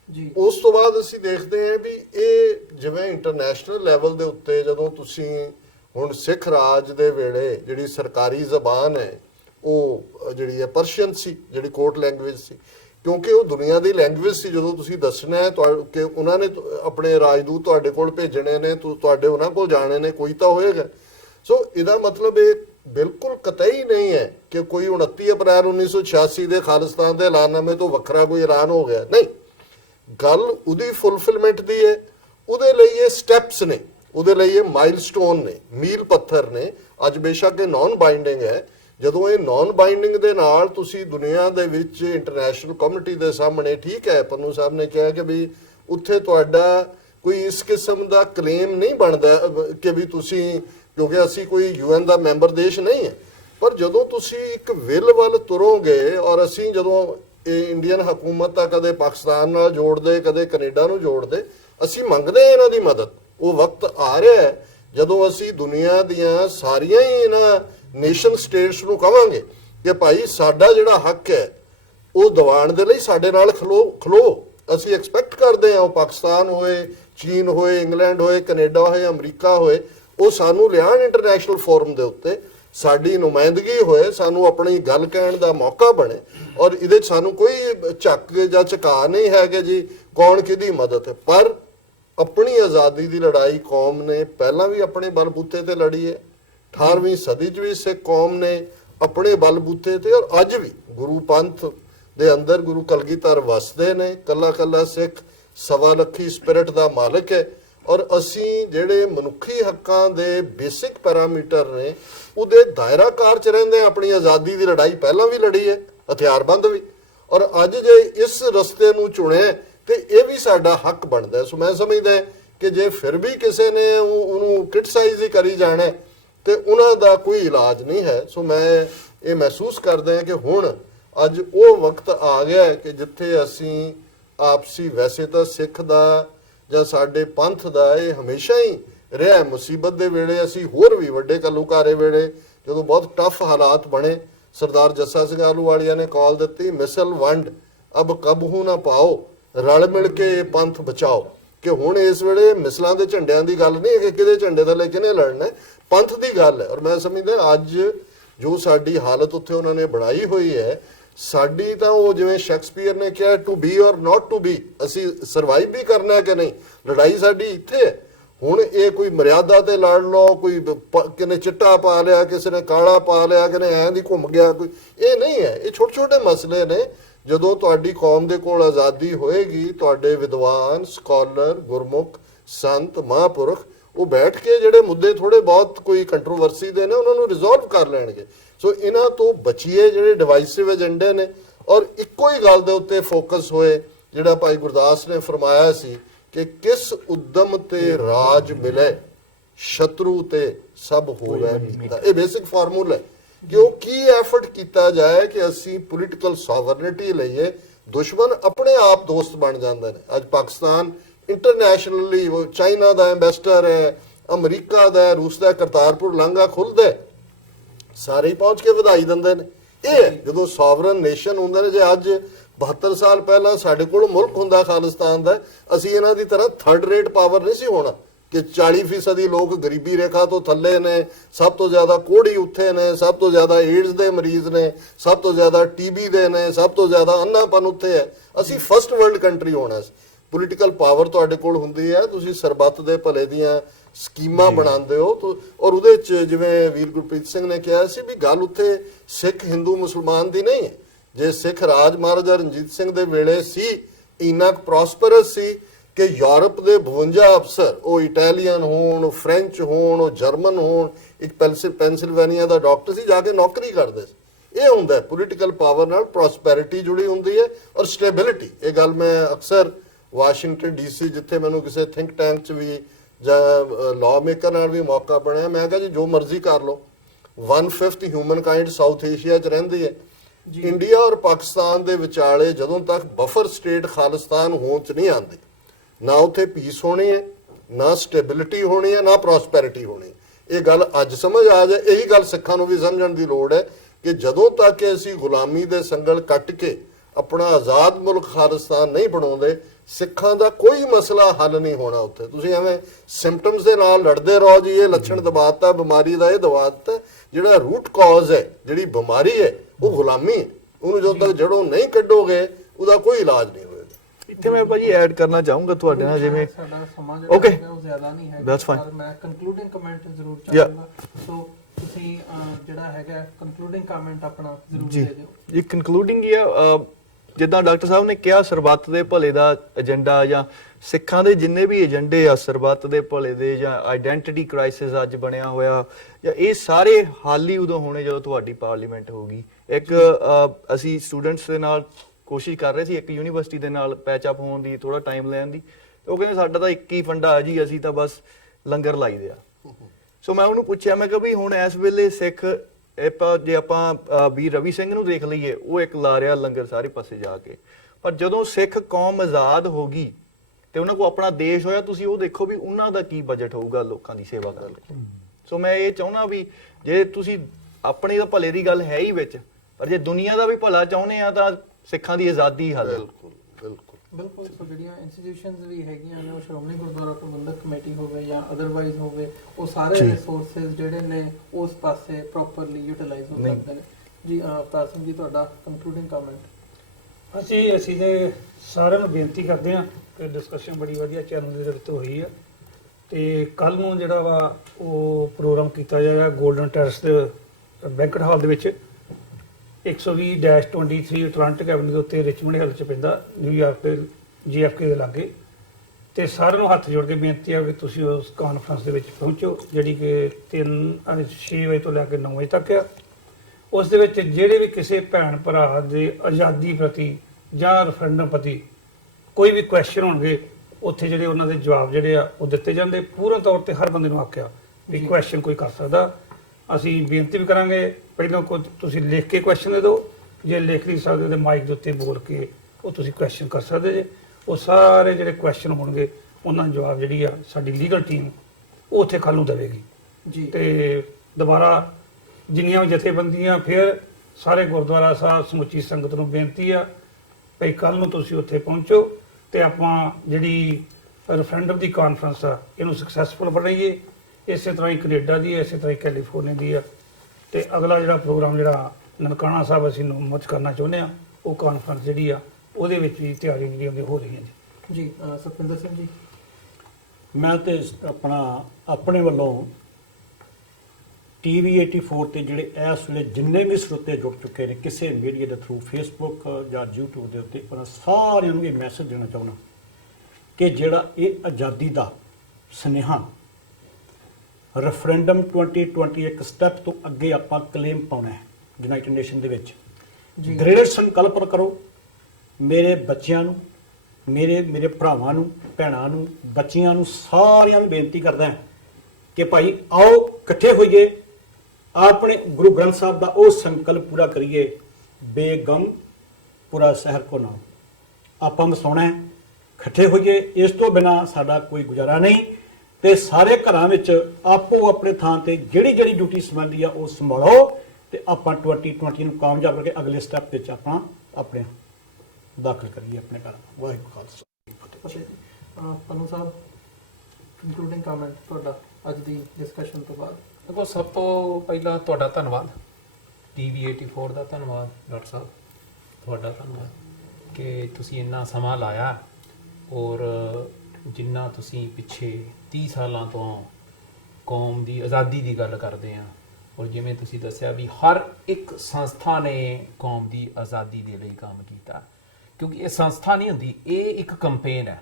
ਜੀ। ਉਸ ਤੋਂ ਬਾਅਦ ਅਸੀਂ ਦੇਖਦੇ ਹਾਂ ਵੀ ਇਹ ਜਿਵੇਂ ਇੰਟਰਨੈਸ਼ਨਲ ਲੈਵਲ ਦੇ ਉੱਤੇ ਜਦੋਂ ਤੁਸੀਂ ਹੁਣ ਸਿੱਖ ਰਾਜ ਦੇ ਵੇਲੇ ਜਿਹੜੀ ਸਰਕਾਰੀ ਜ਼ਬਾਨ ਹੈ ਉਹ ਜਿਹੜੀ ਹੈ ਪਰਸ਼ੀਅਨ ਸੀ, ਜਿਹੜੀ ਕੋਰਟ ਲੈਂਗੁਏਜ ਸੀ, ਕਿਉਂਕਿ ਉਹ ਦੁਨੀਆ ਦੀ ਲੈਂਗੁਏਜ ਸੀ। ਜਦੋਂ ਤੁਸੀਂ ਦੱਸਣਾ ਹੈ ਕਿ ਉਹਨਾਂ ਨੇ ਆਪਣੇ ਰਾਜਦੂਤ ਤੁਹਾਡੇ ਕੋਲ ਭੇਜਣੇ ਨੇ, ਤੁਹਾਡੇ ਉਹਨਾਂ ਕੋਲ ਜਾਣੇ ਨੇ, ਕੋਈ ਤਾਂ ਹੋਏਗਾ। ਸੋ ਇਹਦਾ ਮਤਲਬ ਇਹ ਬਿਲਕੁਲ ਕਤਈ ਨਹੀਂ ਹੈ ਕਿ ਕੋਈ 29 ਅਪ੍ਰੈਲ 1986 ਦੇ ਖਾਲਿਸਤਾਨ ਦੇ ਐਲਾਨਨਾਮੇ ਤੋਂ ਵੱਖਰਾ ਕੋਈ ਐਲਾਨ ਹੋ ਗਿਆ, ਨਹੀਂ। ਗੱਲ ਉਹਦੀ ਫੁੱਲਫਿਲਮੈਂਟ ਦੀ ਹੈ, ਉਹਦੇ ਲਈ ਇਹ ਸਟੈਪਸ ਨੇ, ਉਹਦੇ ਲਈ ਇਹ ਮਾਈਲਸਟੋਨ ਨੇ, ਮੀਲ ਪੱਥਰ ਨੇ। ਅੱਜ ਬੇਸ਼ੱਕ ਇਹ ਨਾਨ ਬਾਈਂਡਿੰਗ ਹੈ, ਜਦੋਂ ਇਹ ਨਾਨ ਬਾਈਂਡਿੰਗ ਦੇ ਨਾਲ ਤੁਸੀਂ ਦੁਨੀਆ ਦੇ ਵਿੱਚ ਇੰਟਰਨੈਸ਼ਨਲ ਕਮਿਊਨਿਟੀ ਦੇ ਸਾਹਮਣੇ, ਠੀਕ ਹੈ ਪੰਨੂ ਸਾਹਿਬ ਨੇ ਕਿਹਾ ਕਿ ਵੀ ਉੱਥੇ ਤੁਹਾਡਾ ਕੋਈ ਇਸ ਕਿਸਮ ਦਾ ਕਲੇਮ ਨਹੀਂ ਬਣਦਾ ਕਿ ਵੀ ਤੁਸੀਂ, ਕਿਉਂਕਿ ਅਸੀਂ ਕੋਈ UN ਦਾ ਮੈਂਬਰ ਦੇਸ਼ ਨਹੀਂ ਹੈ, ਪਰ ਜਦੋਂ ਤੁਸੀਂ ਇੱਕ ਵਿਲ ਵੱਲ ਤੁਰੋਗੇ, ਔਰ ਅਸੀਂ ਜਦੋਂ ਇਹ ਇੰਡੀਅਨ ਹਕੂਮਤ ਤਾਂ ਕਦੇ ਪਾਕਿਸਤਾਨ ਨਾਲ ਜੋੜਦੇ, ਕਦੇ ਕੈਨੇਡਾ ਨੂੰ ਜੋੜਦੇ, ਅਸੀਂ ਮੰਗਦੇ ਇਹਨਾਂ ਦੀ ਮਦਦ। ਉਹ ਵਕਤ ਆ ਰਿਹਾ ਹੈ ਜਦੋਂ ਅਸੀਂ ਦੁਨੀਆ ਦੀਆਂ ਸਾਰੀਆਂ ਹੀ ਇਹਨਾਂ ਨੇਸ਼ਨ ਸਟੇਟਸ ਨੂੰ ਕਹਾਂਗੇ ਕਿ ਭਾਈ ਸਾਡਾ ਜਿਹੜਾ ਹੱਕ ਹੈ ਉਹ ਦਿਵਾਉਣ ਦੇ ਲਈ ਸਾਡੇ ਨਾਲ ਖਲੋ। ਅਸੀਂ ਐਕਸਪੈਕਟ ਕਰਦੇ ਹਾਂ ਉਹ ਪਾਕਿਸਤਾਨ ਹੋਏ, ਚੀਨ ਹੋਏ, ਇੰਗਲੈਂਡ ਹੋਏ, ਕੈਨੇਡਾ ਹੋਏ, ਅਮਰੀਕਾ ਹੋਏ, ਉਹ ਸਾਨੂੰ ਲਿਆਉਣ ਇੰਟਰਨੈਸ਼ਨਲ ਫੋਰਮ ਦੇ ਉੱਤੇ, ਸਾਡੀ ਨੁਮਾਇੰਦਗੀ ਹੋਏ, ਸਾਨੂੰ ਆਪਣੀ ਗੱਲ ਕਹਿਣ ਦਾ ਮੌਕਾ ਬਣੇ। ਔਰ ਇਹਦੇ 'ਚ ਸਾਨੂੰ ਕੋਈ ਝੱਕ ਜਾਂ ਝਕਾ ਨਹੀਂ ਹੈ ਕਿ ਜੀ ਕੌਣ ਕਿਹਦੀ ਮਦਦ ਹੈ। ਪਰ ਆਪਣੀ ਆਜ਼ਾਦੀ ਦੀ ਲੜਾਈ ਕੌਮ ਨੇ ਪਹਿਲਾਂ ਵੀ ਆਪਣੇ ਬਲਬੂਤੇ ਤੇ ਲੜੀ ਹੈ। 18ਵੀਂ ਸਦੀ 'ਚ ਵੀ ਸਿੱਖ ਕੌਮ ਨੇ ਆਪਣੇ ਬਲਬੂਤੇ ਤੇ, ਔਰ ਅੱਜ ਵੀ ਗੁਰੂ ਪੰਥ ਦੇ ਅੰਦਰ ਗੁਰੂ ਕਲਗੀਧਰ ਵਸਦੇ ਨੇ। ਕੱਲਾ ਕੱਲਾ ਸਿੱਖ 1.25 ਲੱਖ ਸਪਿਰਿਟ ਦਾ ਮਾਲਕ ਹੈ। ਔਰ ਅਸੀਂ ਜਿਹੜੇ ਮਨੁੱਖੀ ਹੱਕਾਂ ਦੇ ਬੇਸਿਕ ਪੈਰਾਮੀਟਰ ਨੇ ਉਹਦੇ ਦਾਇਰਾਕਾਰ 'ਚ ਰਹਿੰਦੇ ਹਾਂ। ਆਪਣੀ ਆਜ਼ਾਦੀ ਦੀ ਲੜਾਈ ਪਹਿਲਾਂ ਵੀ ਲੜੀ ਹੈ, ਹਥਿਆਰਬੰਦ ਵੀ, ਔਰ ਅੱਜ ਜੇ ਇਸ ਰਸਤੇ ਨੂੰ ਚੁਣਿਆ ਤੇ ਇਹ ਵੀ ਸਾਡਾ ਹੱਕ ਬਣਦਾ। ਸੋ ਮੈਂ ਸਮਝਦਾ ਕਿ ਜੇ ਫਿਰ ਵੀ ਕਿਸੇ ਨੇ ਉਹਨੂੰ ਕ੍ਰਿਟਿਸਾਈਜ਼ ਹੀ ਕਰੀ ਜਾਣਾ ਤੇ ਉਹਨਾਂ ਦਾ ਕੋਈ ਇਲਾਜ ਨਹੀਂ ਹੈ। ਸੋ ਮੈਂ ਇਹ ਮਹਿਸੂਸ ਕਰਦਾ ਕਿ ਹੁਣ ਅੱਜ ਉਹ ਵਕਤ ਆ ਗਿਆ ਕਿ ਜਿੱਥੇ ਅਸੀਂ ਆਪਸੀ, ਵੈਸੇ ਤਾਂ ਸਿੱਖ ਦਾ ਜਾਂ ਸਾਡੇ ਪੰਥ ਦਾ ਇਹ ਹਮੇਸ਼ਾ ਹੀ ਰਿਹਾ, ਮੁਸੀਬਤ ਦੇ ਵੇਲੇ ਅਸੀਂ ਹੋਰ ਵੀ ਵੱਡੇ ਘੱਲੂਘਾਰੇ ਵੇਲੇ ਜਦੋਂ ਬਹੁਤ ਟਫ ਹਾਲਾਤ ਬਣੇ, ਸਰਦਾਰ ਜੱਸਾ ਸਿੰਘ ਆਹਲੂਵਾਲੀਆ ਨੇ ਕਾਲ ਦਿੱਤੀ, ਮਿਸਲ ਵੰਡ ਅਬ ਕਬਹੂ ਨਾ ਪਾਓ, ਰਲ ਮਿਲ ਕੇ ਇਹ ਪੰਥ ਬਚਾਓ। ਕਿ ਹੁਣ ਇਸ ਵੇਲੇ ਮਿਸਲਾਂ ਦੇ ਝੰਡਿਆਂ ਦੀ ਗੱਲ ਨਹੀਂ ਹੈ ਕਿ ਕਿਹਦੇ ਝੰਡੇ ਥੱਲੇ ਕਿਹਨੇ ਲੜਨਾ, ਪੰਥ ਦੀ ਗੱਲ ਹੈ। ਔਰ ਮੈਂ ਸਮਝਦਾ ਅੱਜ ਜੋ ਸਾਡੀ ਹਾਲਤ ਉੱਥੇ ਉਹਨਾਂ ਨੇ ਬਣਾਈ ਹੋਈ ਹੈ, ਸਾਡੀ ਤਾਂ ਉਹ ਜਿਵੇਂ ਸ਼ੇਕਸਪੀਅਰ ਨੇ ਕਿਹਾ ਟੂ ਬੀ ਔਰ ਨਾਟ ਟੂ ਬੀ, ਅਸੀਂ ਸਰਵਾਈਵ ਵੀ ਕਰਨਾ ਕਿ ਨਹੀਂ, ਲੜਾਈ ਸਾਡੀ ਇੱਥੇ ਹੈ। ਹੁਣ ਇਹ ਕੋਈ ਮਰਿਆਦਾ ਤੇ ਲੜ ਲਓ, ਕੋਈ ਕਿਨੇ ਚਿੱਟਾ ਪਾ ਲਿਆ, ਕਿਸੇ ਨੇ ਕਾਲਾ ਪਾ ਲਿਆ, ਕਿਨੇ ਐਂ ਦੀ ਘੁੰਮ ਗਿਆ, ਕੋਈ ਇਹ ਨਹੀਂ ਹੈ। ਇਹ ਛੋਟੇ ਛੋਟੇ ਮਸਲੇ ਨੇ। ਜਦੋਂ ਤੁਹਾਡੀ ਕੌਮ ਦੇ ਕੋਲ ਆਜ਼ਾਦੀ ਹੋਏਗੀ, ਤੁਹਾਡੇ ਵਿਦਵਾਨ, ਸਕਾਲਰ, ਗੁਰਮੁਖ, ਸੰਤ, ਮਹਾਂਪੁਰਖ ਉਹ ਬੈਠ ਕੇ ਜਿਹੜੇ ਮੁੱਦੇ ਥੋੜੇ ਬਹੁਤ ਕੋਈ ਕੰਟਰੋਵਰਸੀ ਦੇ ਨੇ ਉਹਨਾਂ ਨੂੰ ਰਿਜ਼ੋਲਵ ਕਰ ਲੈਣਗੇ। ਸੋ ਇਹਨਾਂ ਤੋਂ ਬਚੀਏ ਜਿਹੜੇ ਡਿਵਾਈਸਿਵ ਏਜੰਡੇ ਨੇ, ਔਰ ਇੱਕੋ ਹੀ ਗੱਲ ਦੇ ਉੱਤੇ ਫੋਕਸ ਹੋਏ ਜਿਹੜਾ ਭਾਈ ਗੁਰਦਾਸ ਨੇ ਫਰਮਾਇਆ ਸੀ ਕਿ ਕਿਸ ਉਦਮ ਤੇ ਰਾਜ ਮਿਲੇ, ਸ਼ਤਰੂ ਤੇ ਸਭ ਹੋਵੇ ਮੀਤਾ। ਇਹ ਬੇਸਿਕ ਫਾਰਮੂਲਾ ਹੈ ਕਿ ਉਹ ਕੀ ਐਫਰਟ ਕੀਤਾ ਜਾਏ ਕਿ ਅਸੀਂ ਪੋਲੀਟੀਕਲ ਸੋਵਰਨਿਟੀ ਲਈਏ। ਦੁਸ਼ਮਣ ਆਪਣੇ ਆਪ ਦੋਸਤ ਬਣ ਜਾਂਦੇ ਨੇ। ਅੱਜ ਪਾਕਿਸਤਾਨ ਇੰਟਰਨੈਸ਼ਨਲੀ ਉਹ ਚਾਈਨਾ ਦਾ ਐਮਬੈਸਡਰ ਹੈ, ਅਮਰੀਕਾ ਦਾ, ਰੂਸ ਦਾ, ਕਰਤਾਰਪੁਰ ਲਾਂਘਾ ਖੁੱਲਦਾ ਹੈ, ਸਾਰੇ ਹੀ ਪਹੁੰਚ ਕੇ ਵਧਾਈ ਦਿੰਦੇ ਨੇ। ਇਹ ਜਦੋਂ ਸੋਵਰਨ ਨੇਸ਼ਨ ਹੁੰਦੇ ਨੇ, ਜੇ ਅੱਜ 72 ਸਾਲ ਪਹਿਲਾਂ ਸਾਡੇ ਕੋਲ ਮੁਲਕ ਹੁੰਦਾ ਖਾਲਿਸਤਾਨ ਦਾ, ਅਸੀਂ ਇਹਨਾਂ ਦੀ ਤਰ੍ਹਾਂ ਥਰਡ ਰੇਟ ਪਾਵਰ ਨਹੀਂ ਸੀ ਹੋਣਾ ਕਿ 40% ਲੋਕ ਗਰੀਬੀ ਰੇਖਾ ਤੋਂ ਥੱਲੇ ਨੇ, ਸਭ ਤੋਂ ਜ਼ਿਆਦਾ ਕੋਹੜੀ ਉੱਥੇ ਨੇ, ਸਭ ਤੋਂ ਜ਼ਿਆਦਾ ਏਡਜ਼ ਦੇ ਮਰੀਜ਼ ਨੇ, ਸਭ ਤੋਂ ਜ਼ਿਆਦਾ ਟੀਬੀ ਦੇ ਨੇ, ਸਭ ਤੋਂ ਜ਼ਿਆਦਾ ਅੰਨਾਪਨ ਉੱਥੇ ਹੈ। ਅਸੀਂ ਫਸਟ ਵਰਲਡ ਕੰਟਰੀ ਹੋਣਾ ਸੀ। ਪੋਲੀਟੀਕਲ ਪਾਵਰ ਤੁਹਾਡੇ ਕੋਲ ਹੁੰਦੀ ਹੈ, ਤੁਸੀਂ ਸਰਬੱਤ ਦੇ ਭਲੇ ਦੀਆਂ ਸਕੀਮਾਂ ਬਣਾਉਂਦੇ ਹੋ। ਔਰ ਉਹਦੇ ਚ ਜਿਵੇਂ ਵੀਰ ਗੁਰਪ੍ਰੀਤ ਸਿੰਘ ਨੇ ਕਿਹਾ ਸੀ ਵੀ ਗੱਲ ਉੱਥੇ ਸਿੱਖ ਹਿੰਦੂ ਮੁਸਲਮਾਨ ਦੀ ਨਹੀਂ ਹੈ। ਜੇ ਸਿੱਖ ਰਾਜ ਮਹਾਰਾਜਾ ਰਣਜੀਤ ਸਿੰਘ ਦੇ ਵੇਲੇ ਸੀ, ਇੰਨਾ ਪ੍ਰੋਸਪਰਸ ਸੀ ਕਿ ਯੂਰਪ ਦੇ 52 ਅਫਸਰ, ਉਹ ਇਟਾਲੀਅਨ ਹੋਣ, ਫ੍ਰੈਂਚ ਹੋਣ, ਉਹ ਜਰਮਨ ਹੋਣ, ਇੱਕ ਪੈਨਸਿਲਵੇਨੀਆ ਦਾ ਡਾਕਟਰ ਸੀ, ਜਾ ਕੇ ਨੌਕਰੀ ਕਰਦੇ ਸੀ। ਇਹ ਹੁੰਦਾ ਪੋਲੀਟੀਕਲ ਪਾਵਰ ਨਾਲ ਪ੍ਰੋਸਪੈਰਿਟੀ ਜੁੜੀ ਹੁੰਦੀ ਹੈ ਔਰ ਸਟੇਬਿਲਿਟੀ। ਇਹ ਗੱਲ ਮੈਂ ਅਕਸਰ ਵਾਸ਼ਿੰਗਟਨ ਡੀਸੀ, ਜਿੱਥੇ ਮੈਨੂੰ ਕਿਸੇ ਥਿੰਕ ਟੈਂਕ 'ਚ ਵੀ ਜਾਂ ਲਾਅ ਮੇਕਰ ਨਾਲ ਵੀ ਮੌਕਾ ਬਣਿਆ, ਮੈਂ ਕਿਹਾ ਜੀ ਜੋ ਮਰਜ਼ੀ ਕਰ ਲਓ, 1/5 ਹਿਊਮਨ ਕਾਈਂਡ ਸਾਊਥ ਏਸ਼ੀਆ 'ਚ ਰਹਿੰਦੀ ਹੈ। ਇੰਡੀਆ ਔਰ ਪਾਕਿਸਤਾਨ ਦੇ ਵਿਚਾਲੇ ਜਦੋਂ ਤੱਕ ਬਫਰ ਸਟੇਟ ਖਾਲਿਸਤਾਨ ਹੋਂਦ 'ਚ ਨਹੀਂ ਆਉਂਦੀ, ਨਾ ਉੱਥੇ ਪੀਸ ਹੋਣੀ ਹੈ, ਨਾ ਸਟੇਬਿਲਿਟੀ ਹੋਣੀ ਹੈ, ਨਾ ਪ੍ਰੋਸਪੈਰਿਟੀ ਹੋਣੀ ਹੈ। ਇਹ ਗੱਲ ਅੱਜ ਸਮਝ ਆ ਜਾਏ। ਇਹੀ ਗੱਲ ਸਿੱਖਾਂ ਨੂੰ ਵੀ ਸਮਝਣ ਦੀ ਲੋੜ ਹੈ ਕਿ ਜਦੋਂ ਤੱਕ ਅਸੀਂ ਗੁਲਾਮੀ ਦੇ ਸੰਗਲ ਕੱਟ ਕੇ ਆਪਣਾ ਆਜ਼ਾਦ ਮੁਲਕ ਖਾਲਿਸਤਾਨ ਨਹੀਂ ਬਣਾਉਂਦੇ, ਸਿੱਖਾਂ ਦਾ ਕੋਈ ਮਸਲਾ ਹੱਲ ਨਹੀਂ ਹੋਣਾ ਉੱਥੇ। ਤੁਸੀਂ ਐਵੇਂ ਸਿੰਪਟਮਸ ਦੇ ਨਾਲ ਲੜਦੇ ਰਹੋ ਜੀ, ਇਹ ਲੱਛਣ ਦਬਾਤਾ ਬਿਮਾਰੀ ਦਾ, ਇਹ ਦਬਾ ਦਿੱਤਾ। ਜਿਹੜਾ ਰੂਟ ਕਾਜ਼ ਹੈ, ਜਿਹੜੀ ਬਿਮਾਰੀ ਹੈ, ਉਹ ਗੁਲਾਮੀ ਹੈ। ਉਹਨੂੰ ਜਦੋਂ ਤੱਕ ਜੜੋਂ ਨਹੀਂ ਕੱਢੋਗੇ, ਉਹਦਾ ਕੋਈ ਇਲਾਜ ਨਹੀਂ ਹੋਏਗਾ। ਇੱਥੇ ਮੈਂ ਭਾਜੀ ਐਡ ਕਰਨਾ ਚਾਹੂੰਗਾ ਤੁਹਾਡੇ ਨਾਲ, ਜਿਵੇਂ ਸਾਡਾ ਸਮਾਂ ਜਿਹੜਾ Okay. ਹੈਗਾ ਉਹ ਜ਼ਿਆਦਾ ਨਹੀਂ ਹੈ, That's fine. ਪਰ ਮੈਂ ਕੰਕਲੂਡਿੰਗ ਕਮੈਂਟ ਜ਼ਰੂਰ Yeah. ਚਾਹਾਂਗਾ। ਸੋ ਤੁਸੀਂ ਜਿਹੜਾ ਹੈਗਾ ਕੰਕਲੂਡਿੰਗ ਕਮੈਂਟ ਆਪਣਾ ਜ਼ਰੂਰ ਜੀ ਦੇ ਦਿਓ। ਜੀ ਕਨਕਲੂਡਿੰਗ ਇਹ ਆ, ਜਿੱਦਾਂ ਡਾਕਟਰ ਸਾਹਿਬ ਨੇ ਕਿਹਾ, ਸਰਬੱਤ ਦੇ ਭਲੇ ਦਾ ਏਜੰਡਾ ਜਾਂ ਸਿੱਖਾਂ ਦੇ ਜਿੰਨੇ ਵੀ ਏਜੰਡੇ ਆ ਸਰਬੱਤ ਦੇ ਭਲੇ ਦੇ, ਜਾਂ ਆਇਡੈਂਟੀਟੀ ਕ੍ਰਾਈਸਿਸ ਅੱਜ ਬਣਿਆ ਹੋਇਆ, ਜਾਂ ਇਹ ਸਾਰੇ ਹੱਲ ਹੀ ਉਦੋਂ ਹੋਣੇ ਜਦੋਂ ਤੁਹਾਡੀ ਪਾਰਲੀਮੈਂਟ ਹੋਊਗੀ। ਇੱਕ ਅਸੀਂ ਸਟੂਡੈਂਟਸ ਦੇ ਨਾਲ ਕੋਸ਼ਿਸ਼ ਕਰ ਰਹੇ ਸੀ ਇੱਕ ਯੂਨੀਵਰਸਿਟੀ ਦੇ ਨਾਲ ਪੈਚ ਅਪ ਹੋਣ ਦੀ, ਥੋੜਾ ਟਾਈਮ ਲੈਣ ਦੀ। ਉਹ ਕਹਿੰਦੇ ਸਾਡਾ ਤਾਂ ਇੱਕ ਹੀ ਫੰਡਾ ਹੈ ਜੀ, ਅਸੀਂ ਤਾਂ ਬਸ ਲੰਗਰ ਲਾਈਦੇ ਆ। ਸੋ ਮੈਂ ਉਹਨੂੰ ਪੁੱਛਿਆ, ਮੈਂ ਕਿਹਾ ਵੀ ਹੁਣ ਇਸ ਵੇਲੇ ਸਿੱਖ ਜੇ ਆਪਾਂ ਵੀਰ ਰਵੀ ਸਿੰਘ ਨੂੰ ਦੇਖ ਲਈਏ, ਉਹ ਇੱਕ ਲਾ ਰਿਹਾ ਲੰਗਰ ਸਾਰੇ ਪਾਸੇ ਜਾ ਕੇ, ਪਰ ਜਦੋਂ ਸਿੱਖ ਕੌਮ ਆਜ਼ਾਦ ਹੋ ਗਈ ਤੇ ਉਹਨਾਂ ਕੋਲ ਆਪਣਾ ਦੇਸ਼ ਹੋਇਆ, ਤੁਸੀਂ ਉਹ ਦੇਖੋ ਵੀ ਉਹਨਾਂ ਦਾ ਕੀ ਬਜਟ ਹੋਊਗਾ ਲੋਕਾਂ ਦੀ ਸੇਵਾ ਕਰਨ ਲਈ। ਸੋ ਮੈਂ ਇਹ ਚਾਹੁੰਦਾ ਵੀ ਜੇ ਤੁਸੀਂ ਆਪਣੀ ਤਾਂ ਭਲੇ ਦੀ ਗੱਲ ਹੈ ਹੀ ਵਿੱਚ, ਪਰ ਜੇ ਦੁਨੀਆ ਦਾ ਵੀ ਭਲਾ ਚਾਹੁੰਦੇ ਆ ਤਾਂ ਸਿੱਖਾਂ ਦੀ ਆਜ਼ਾਦੀ ਹੱਲ। ਬਿਲਕੁਲ ਬਿਲਕੁਲ ਬਿਲਕੁਲ। ਸੋ ਜਿਹੜੀਆਂ ਇੰਸਟੀਟਿਊਸ਼ਨਸ ਵੀ ਹੈਗੀਆਂ ਨੇ, ਉਹ ਸ਼੍ਰੋਮਣੀ ਗੁਰਦੁਆਰਾ ਪ੍ਰਬੰਧਕ ਕਮੇਟੀ ਹੋਵੇ ਜਾਂ ਅਦਰਵਾਈਜ਼ ਹੋਵੇ, ਉਹ ਸਾਰੇ ਰਿਸੋਰਸਸ ਜਿਹੜੇ ਨੇ ਉਸ ਪਾਸੇ ਪ੍ਰੋਪਰਲੀ ਯੂਟਿਲਾਈਜ਼ ਹੋ ਸਕਦੇ ਨੇ। ਜੀ ਅਵਤਾਰ ਸਿੰਘ ਜੀ, ਤੁਹਾਡਾ ਕੰਕਲੂਡਿੰਗ ਕਮੈਂਟ। ਅਸੀਂ ਤੇ ਸਾਰਿਆਂ ਨੂੰ ਬੇਨਤੀ ਕਰਦੇ ਹਾਂ ਕਿ ਡਿਸਕਸ਼ਨ ਬੜੀ ਵਧੀਆ ਚੈਨਲ ਦੇ ਵਿੱਚ ਹੋਈ ਹੈ, ਤੇ ਕੱਲ ਨੂੰ ਜਿਹੜਾ ਵਾ ਉਹ ਪ੍ਰੋਗਰਾਮ ਕੀਤਾ ਜਾਏਗਾ ਗੋਲਡਨ ਟੈਰੇਸ ਦੇ ਬੈਂਕਟ ਹਾਲ ਦੇ ਵਿੱਚ, 120-23 ਟੋਰਾਂਟੋ ਐਵਨਿਊ ਦੇ ਉੱਤੇ, ਰਿਚਮੰਡ ਹਿੱਲ 'ਚ ਪੈਂਦਾ, ਨਿਊਯਾਰਕ ਦੇ GFK ਦੇ ਲਾਗੇ। ਤੇ ਸਾਰਿਆਂ ਨੂੰ ਹੱਥ ਜੋੜ ਕੇ ਬੇਨਤੀ ਹੈ ਕਿ ਤੁਸੀਂ ਉਸ ਕਾਨਫਰੰਸ ਦੇ ਵਿੱਚ ਪਹੁੰਚੋ, ਜਿਹੜੀ ਕਿ 6 ਵਜੇ ਤੋਂ ਲੈ ਕੇ 9 ਵਜੇ ਤੱਕ ਆ। ਉਸ ਦੇ ਵਿੱਚ ਜਿਹੜੇ ਵੀ ਕਿਸੇ ਭੈਣ ਭਰਾ ਦੇ ਆਜ਼ਾਦੀ ਪ੍ਰਤੀ ਜਾਂ ਰੈਫਰੈਂਡਮ ਪ੍ਰਤੀ ਕੋਈ ਵੀ ਕੁਐਸਚਨ ਹੋਣਗੇ, ਉੱਥੇ ਜਿਹੜੇ ਉਹਨਾਂ ਦੇ ਜਵਾਬ ਜਿਹੜੇ ਆ ਉਹ ਦਿੱਤੇ ਜਾਂਦੇ। ਪੂਰਨ ਤੌਰ ਤੇ ਹਰ ਬੰਦੇ ਨੂੰ ਆਖਿਆ ਵੀ ਕੁਐਸਚਨ ਕੋਈ ਕਰ ਸਕਦਾ। ਅਸੀਂ ਬੇਨਤੀ ਵੀ ਕਰਾਂਗੇ, ਪਹਿਲਾਂ ਕੋਈ ਤੁਸੀਂ ਲਿਖ ਕੇ ਕੁਐਸਚਨ ਦੇ ਦਿਓ, ਜੇ ਲਿਖ ਨਹੀਂ ਸਕਦੇ ਤਾਂ ਮਾਈਕ ਦੇ ਉੱਤੇ ਬੋਲ ਕੇ ਉਹ ਤੁਸੀਂ ਕੁਐਸਚਨ ਕਰ ਸਕਦੇ ਜੇ। ਉਹ ਸਾਰੇ ਜਿਹੜੇ ਕੁਐਸਚਨ ਹੋਣਗੇ ਉਹਨਾਂ ਦਾ ਜਵਾਬ ਜਿਹੜੀ ਆ ਸਾਡੀ ਲੀਗਲ ਟੀਮ ਉਹ ਉੱਥੇ ਕੱਲ੍ਹ ਨੂੰ ਦੇਵੇਗੀ ਜੀ। ਤੇ ਦੁਬਾਰਾ ਜਿੰਨੀਆਂ ਵੀ ਜਥੇਬੰਦੀਆਂ, ਫਿਰ ਸਾਰੇ ਗੁਰਦੁਆਰਾ ਸਾਹਿਬ, ਸਮੁੱਚੀ ਸੰਗਤ ਨੂੰ ਬੇਨਤੀ ਆ ਭਈ ਕੱਲ੍ਹ ਨੂੰ ਤੁਸੀਂ ਉੱਥੇ ਪਹੁੰਚੋ ਤੇ ਆਪਾਂ ਜਿਹੜੀ ਰੈਫਰੈਂਡਮ ਦੀ ਕਾਨਫਰੰਸ ਆ ਇਹਨੂੰ ਸਕਸੈਸਫੁਲ ਬਣਾਈਏ। ਇਸੇ ਤਰ੍ਹਾਂ ਹੀ ਕੈਨੇਡਾ ਦੀ ਹੈ, ਇਸੇ ਤਰ੍ਹਾਂ ਹੀ ਕੈਲੀਫੋਰਨੀਆ ਦੀ ਆ। ਤੇ ਅਗਲਾ ਜਿਹੜਾ ਪ੍ਰੋਗਰਾਮ ਜਿਹੜਾ ਨਨਕਾਣਾ ਸਾਹਿਬ ਅਸੀਂ ਮੁੱਚ ਕਰਨਾ ਚਾਹੁੰਦੇ ਆ, ਉਹ ਕਾਨਫਰੰਸ ਜਿਹੜੀ ਆ ਉਹਦੇ ਵਿੱਚ ਵੀ ਤਿਆਰੀ ਜਿਹੜੀ ਉਹਦੀ ਹੋ ਰਹੀ ਹੈ ਜੀ। ਜੀ ਸੁਖਵਿੰਦਰ ਸਿੰਘ ਜੀ। ਮੈਂ ਤੇ ਆਪਣੇ ਵੱਲੋਂ TV 84 ਤੇ ਜਿਹੜੇ ਇਸ ਵੇਲੇ ਜਿੰਨੇ ਵੀ ਸਰੋਤੇ ਜੁੜ ਚੁੱਕੇ ਨੇ ਕਿਸੇ ਮੀਡੀਆ ਦੇ ਥਰੂ, ਫੇਸਬੁੱਕ ਜਾਂ YouTube ਦੇ ਉੱਤੇ, ਉਹਨਾਂ ਸਾਰਿਆਂ ਨੂੰ ਇਹ ਮੈਸੇਜ ਦੇਣਾ ਚਾਹੁੰਦਾ ਕਿ ਜਿਹੜਾ ਇਹ ਆਜ਼ਾਦੀ ਦਾ ਸੁਨੇਹਾ ਰੈਫਰੈਂਡਮ 2020 ਇੱਕ ਸਟੈਪ ਤੋਂ ਅੱਗੇ ਆਪਾਂ ਕਲੇਮ ਪਾਉਣਾ ਹੈ ਯੂਨਾਈਟਿਡ ਨੇਸ਼ਨ ਦੇ ਵਿੱਚ। ਦ੍ਰਿੜ ਸੰਕਲਪ ਕਰੋ। ਮੇਰੇ ਬੱਚਿਆਂ ਨੂੰ, ਮੇਰੇ ਭਰਾਵਾਂ ਨੂੰ, ਭੈਣਾਂ ਨੂੰ, ਬੱਚਿਆਂ ਨੂੰ, ਸਾਰਿਆਂ ਨੂੰ ਬੇਨਤੀ ਕਰਦਾ ਕਿ ਭਾਈ ਆਓ ਇਕੱਠੇ ਹੋਈਏ ਆਪਣੇ ਗੁਰੂ ਗ੍ਰੰਥ ਸਾਹਿਬ ਦਾ ਉਹ ਸੰਕਲਪ ਪੂਰਾ ਕਰੀਏ, ਬੇਗਮ ਪੂਰਾ ਸ਼ਹਿਰ ਕੋ ਨਾਮ। ਆਪਾਂ ਵਸਾਉਣਾ ਹੈ, ਇਕੱਠੇ ਹੋਈਏ, ਇਸ ਤੋਂ ਬਿਨਾ ਸਾਡਾ ਕੋਈ ਗੁਜ਼ਾਰਾ ਨਹੀਂ। ਤੇ ਸਾਰੇ ਘਰਾਂ ਵਿੱਚ ਆਪੋ ਆਪਣੇ ਥਾਂ ਤੇ ਜਿਹੜੀ ਜਿਹੜੀ ਡਿਊਟੀ ਸੰਬੰਧੀ ਆ ਉਹ ਸੰਭਾਲੋ ਤੇ ਆਪਾਂ 2020 ਨੂੰ ਕਾਮਯਾਬ ਕਰਕੇ ਅਗਲੇ ਸਟੈਪ ਵਿੱਚ ਆਪਾਂ ਆਪਣੇ ਦਾਖਲ ਕਰੀਏ ਆਪਣੇ ਘਰ। ਵਾਹਿਗੁਰੂ ਖਾਲਸਾ ਫਤਿਹ ਜੀ। ਪੰਨੂ ਸਾਹਿਬ, ਕੰਕਲੂਡਿੰਗ ਕਮੈਂਟ ਤੁਹਾਡਾ ਅੱਜ ਦੀ ਡਿਸਕਸ਼ਨ ਤੋਂ ਬਾਅਦ। ਦੇਖੋ, ਸਭ ਤੋਂ ਪਹਿਲਾਂ ਤੁਹਾਡਾ ਧੰਨਵਾਦ, ਟੀਵੀ 84 ਦਾ ਧੰਨਵਾਦ, ਡਾਕਟਰ ਸਾਹਿਬ ਤੁਹਾਡਾ ਧੰਨਵਾਦ ਕਿ ਤੁਸੀਂ ਇੰਨਾ ਸਮਾਂ ਲਾਇਆ ਔਰ ਜਿੰਨਾ ਤੁਸੀਂ ਪਿੱਛੇ 30 ਸਾਲਾਂ ਤੋਂ ਕੌਮ ਦੀ ਆਜ਼ਾਦੀ ਦੀ ਗੱਲ ਕਰਦੇ ਆ ਔਰ ਜਿਵੇਂ ਤੁਸੀਂ ਦੱਸਿਆ ਵੀ ਹਰ ਇੱਕ ਸੰਸਥਾ ਨੇ ਕੌਮ ਦੀ ਆਜ਼ਾਦੀ ਦੇ ਲਈ ਕੰਮ ਕੀਤਾ, ਕਿਉਂਕਿ ਇਹ ਸੰਸਥਾ ਨਹੀਂ ਹੁੰਦੀ, ਇਹ ਇੱਕ ਕੈਂਪੇਨ ਹੈ।